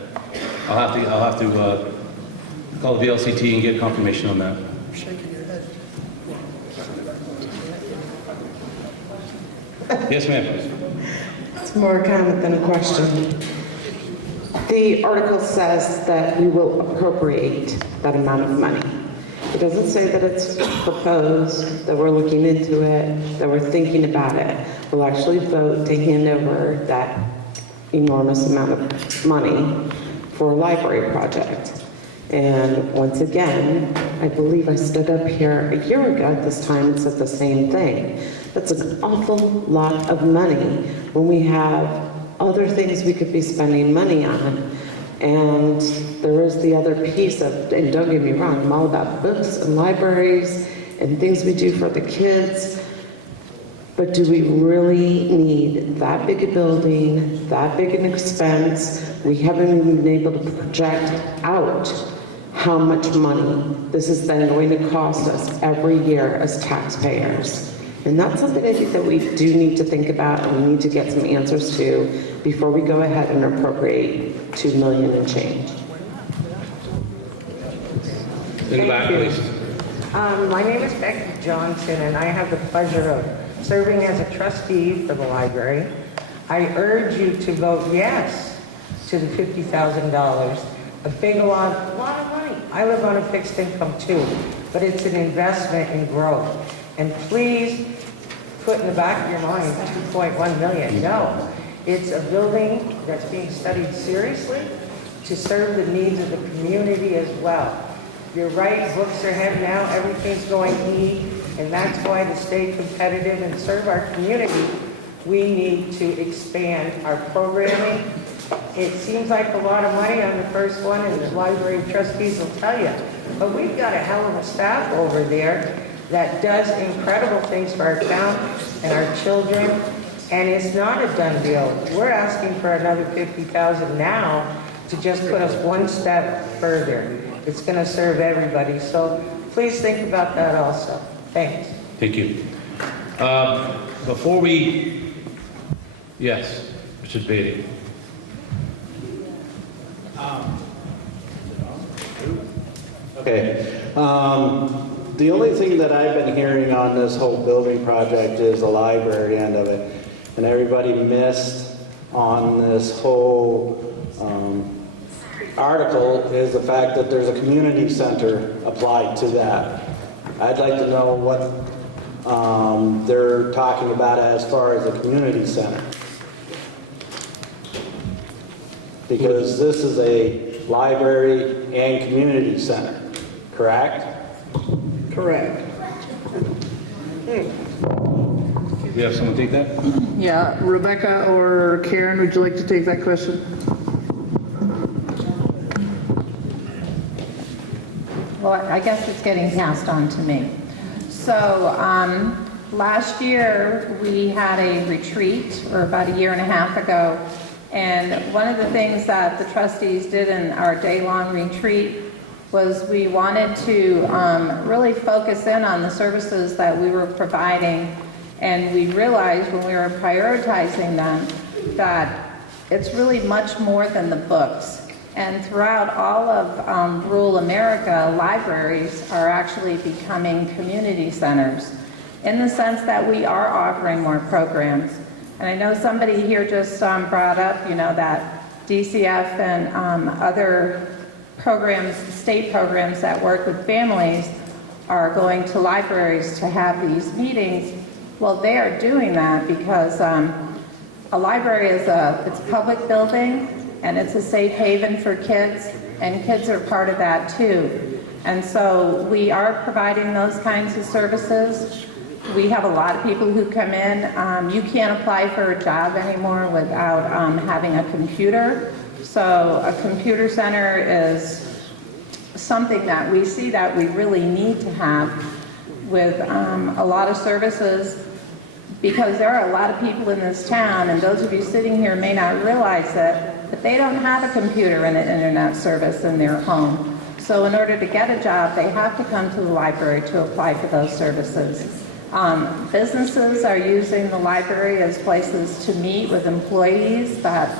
I'll have to call the VLCT and get confirmation on that. Shaking your head. Yes, ma'am. It's more a comment than a question. The article says that we will appropriate that amount of money. It doesn't say that it's proposed, that we're looking into it, that we're thinking about it. We'll actually vote to hand over that enormous amount of money for a library project. And once again, I believe I stood up here a year ago at this time and said the same thing. That's an awful lot of money when we have other things we could be spending money on. And there is the other piece of, and don't get me wrong, I'm all about books and libraries and things we do for the kids. But do we really need that big a building, that big an expense? We haven't even been able to project out how much money this is then going to cost us every year as taxpayers. And that's something I think that we do need to think about and we need to get some answers to before we go ahead and appropriate $2 million and change. In the back, please. My name is Becky Johnson, and I have the pleasure of serving as a trustee for the library. I urge you to vote yes to the $50,000. A big lot of money. I live on a fixed income too, but it's an investment in growth. And please put in the back of your mind 2.1 million. No, it's a building that's being studied seriously to serve the needs of the community as well. You're right, books are heavy now, everything's going E, and that's why to stay competitive and serve our community, we need to expand our programming. It seems like a lot of money on the first one, and the library trustees will tell you, but we've got a hell of a staff over there that does incredible things for our town and our children, and it's not a done deal. We're asking for another $50,000 now to just put us one step further. It's going to serve everybody, so please think about that also. Thanks. Thank you. Before we, yes, Mr. Beatty. Okay. The only thing that I've been hearing on this whole building project is the library end of it. And everybody missed on this whole article is the fact that there's a community center applied to that. I'd like to know what they're talking about as far as a community center. Because this is a library and community center, correct? Correct. Do you have someone take that? Yeah, Rebecca or Karen, would you like to take that question? Well, I guess it's getting passed on to me. So last year we had a retreat, or about a year and a half ago, And one of the things that the trustees did in our day-long retreat was we wanted to really focus in on the services that we were providing, and we realized when we were prioritizing them that it's really much more than the books. And throughout all of rural America, libraries are actually becoming community centers in the sense that we are offering more programs. And I know somebody here just brought up, that DCF and other programs, state programs that work with families are going to libraries to have these meetings. Well, they are doing that because a library is it's a public building and it's a safe haven for kids, and kids are part of that too. And so we are providing those kinds of services. We have a lot of people who come in. You can't apply for a job anymore without having a computer. So a computer center is something that we see that we really need to have with a lot of services, because there are a lot of people in this town, and those of you sitting here may not realize it, but they don't have a computer and an internet service in their home. So in order to get a job, they have to come to the library to apply for those services. Businesses are using the library as places to meet with employees that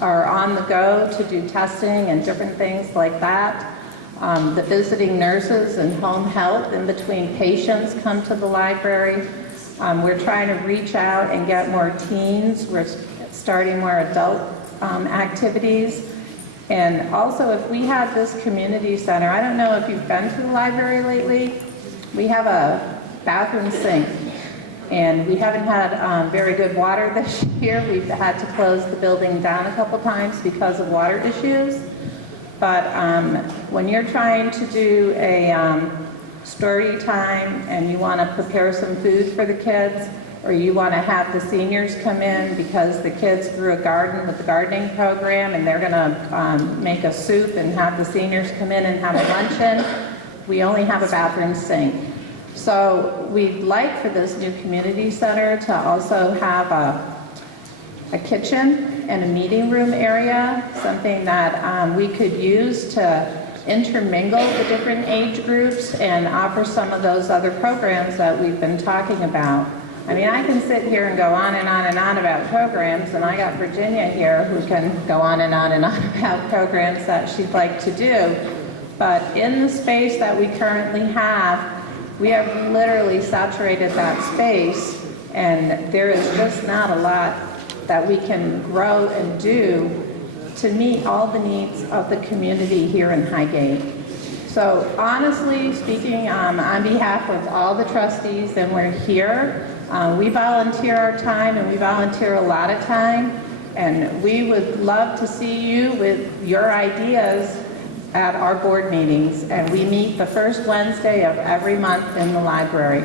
are on the go to do testing and different things like that. The visiting nurses and home health in between patients come to the library. We're trying to reach out and get more teens. We're starting more adult activities. And also, if we have this community center, I don't know if you've been to the library lately, we have a bathroom sink, and we haven't had very good water this year. We've had to close the building down a couple times because of water issues. But when you're trying to do a story time and you want to prepare some food for the kids, or you want to have the seniors come in because the kids grew a garden with the gardening program and they're going to make a soup and have the seniors come in and have a luncheon, we only have a bathroom sink. So we'd like for this new community center to also have a kitchen and a meeting room area, something that we could use to intermingle the different age groups and offer some of those other programs that we've been talking about. I mean, I can sit here and go on and on and on about programs, and I got Virginia here who can go on and on and on about programs that she'd like to do. But in the space that we currently have, we have literally saturated that space, and there is just not a lot that we can grow and do to meet all the needs of the community here in Highgate. So honestly speaking, on behalf of all the trustees, and we're here, we volunteer our time, and we volunteer a lot of time, and we would love to see you with your ideas at our board meetings, and we meet the first Wednesday of every month in the library.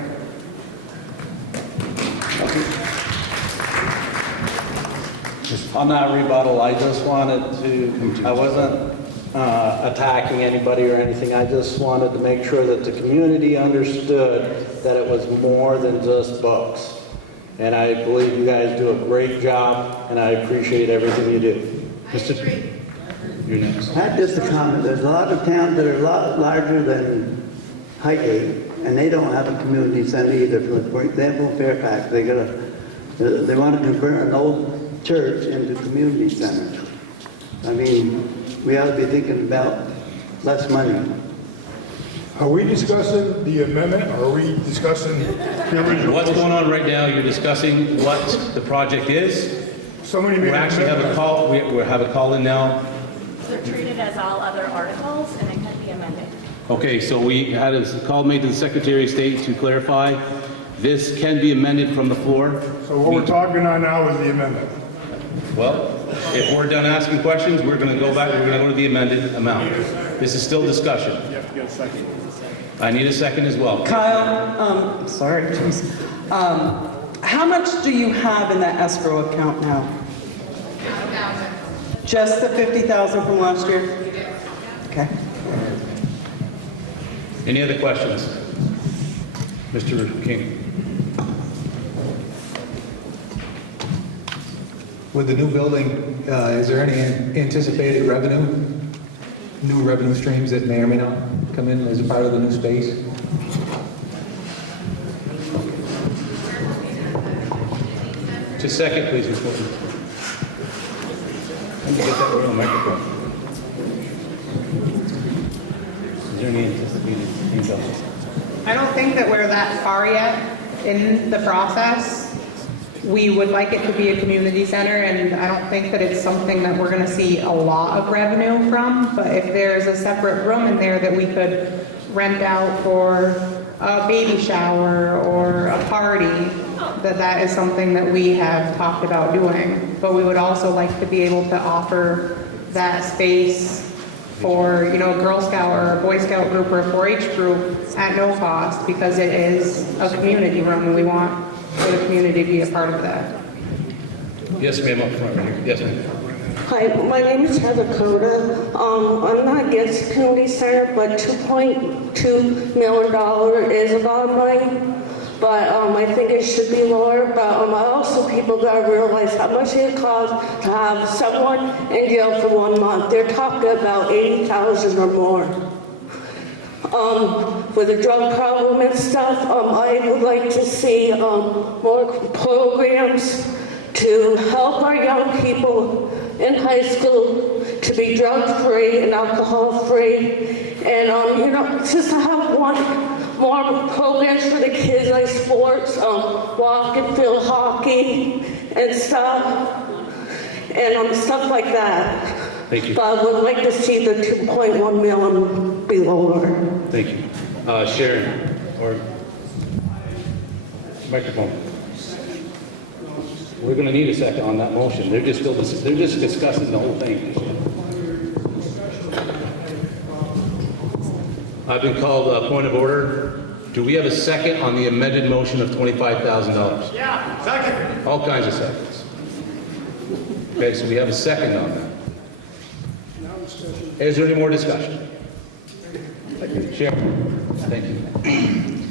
On that rebuttal, I just wanted to, I wasn't attacking anybody or anything. I just wanted to make sure that the community understood that it was more than just books. And I believe you guys do a great job, and I appreciate everything you do. I have just a comment. There's a lot of towns that are a lot larger than Highgate, and they don't have a community center either. For example, Fairfax, they want to convert an old church into community center. I mean, we ought to be thinking about less money. Are we discussing the amendment, or are we discussing the original? What's going on right now, you're discussing what the project is. Somebody We actually have a call, we have a call in now. They're treated as all other articles, and it can be amended. Okay, so we had a call made to the Secretary of State to clarify. This can be amended from the floor. So what we're talking on now is the amendment. Well, if we're done asking questions, we're going to go back, we're going to go to the amended amount. This is still discussion. You have to get a second. I need a second as well. Kyle, sorry, jeez. How much do you have in that escrow account now? Just the 50,000 from last year? Okay. Any other questions? Mr. King. With the new building, is there any anticipated revenue, new revenue streams that may or may not come in as a part of the new space? Just a second, please, Ms. Morton. Let me get that real microphone. Is there any anticipated income? I don't think that we're that far yet in the process. We would like it to be a community center, and I don't think that it's something that we're gonna see a lot of revenue from, but if there's a separate room in there that we could rent out for a baby shower or a party, that is something that we have talked about doing. But we would also like to be able to offer that space for, you know, a Girl Scout or a Boy Scout group or a 4-H group at no cost, because it is a community room and we want for the community to be a part of that. Yes, ma'am, up front right here. Yes, ma'am. Hi, my name is Heather Coda. I'm not against the community center, but $2.2 million is a lot of money. But I think it should be lower. But also people gotta realize how much it costs to have someone in jail for 1 month. They're talking about $80,000 or more. With the drug problem and stuff, I would like to see more programs to help our young people in high school to be drug-free and alcohol-free, and you know, just to have more programs for the kids like sports, walk and field hockey and stuff, and stuff like that. Thank you. But I would like to see the 2.1 million be lower. Thank you. Sharon, or microphone. We're going to need a second on that motion. They're just discussing the whole thing. I've been called a point of order. Do we have a second on the amended motion of $25,000? Yeah, second. All kinds of seconds. Okay, so we have a second on that. Is there any more discussion? Sharon. Thank you.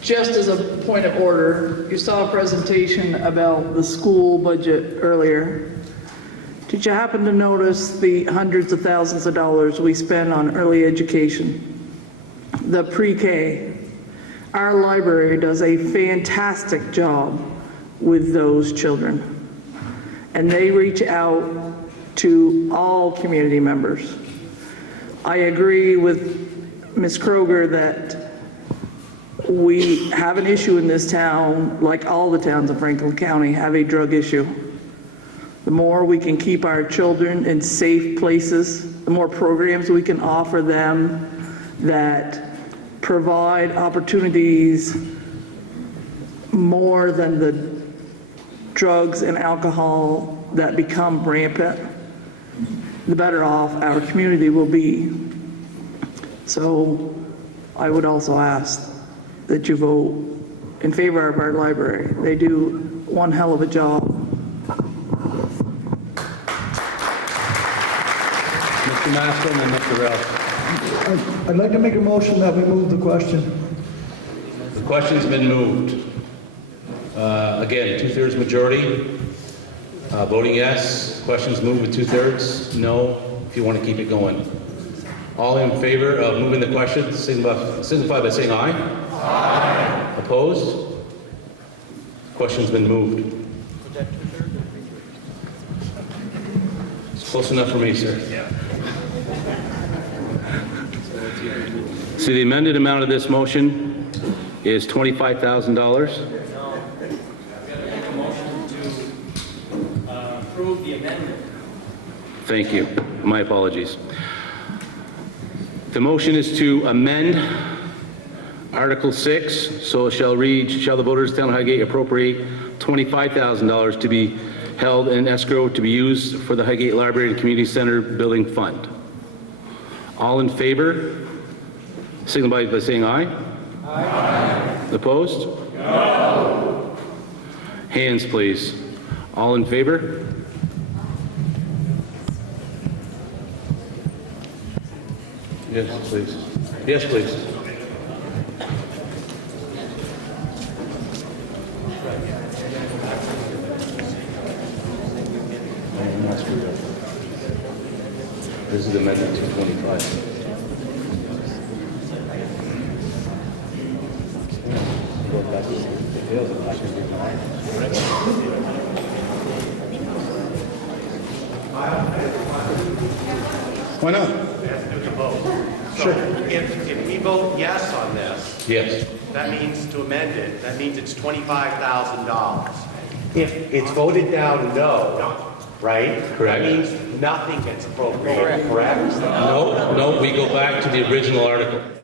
Just as a point of order, you saw a presentation about the school budget earlier. Did you happen to notice the hundreds of thousands of dollars we spend on early education? The pre-K. Our library does a fantastic job with those children. And they reach out to all community members. I agree with Ms. Kroger that we have an issue in this town, like all the towns in Franklin County have a drug issue. The more we can keep our children in safe places, the more programs we can offer them that provide opportunities more than the drugs and alcohol that become rampant, the better off our community will be. So I would also ask that you vote in favor of our library. They do one hell of a job. Mr. Maston and Mr. Ralph. I'd like to make a motion that we move the question. The question's been moved. Again, 2/3 majority. Voting yes. Question's moved with 2/3. No, if you want to keep it going. All in favor of moving the question, signify by saying aye. Aye. Opposed? Question's been moved. It's close enough for me, sir. So the amended amount of this motion is $25,000. Approve the amendment. Thank you. My apologies. The motion is to amend Article 6, so it shall read, shall the voters of the town of Highgate appropriate $25,000 to be held in escrow to be used for the Highgate Library and Community Center Building Fund. All in favor, signify by saying aye. Aye. Opposed? No. Hands, please. All in favor? Yes, please. Yes, please. This is amendment 225. Why not? Sure. If we vote yes on this, Yes. that means to amend it, that means it's $25,000. If it's voted down no, right? Correct. That means nothing gets appropriated, correct? No, we go back to the original article.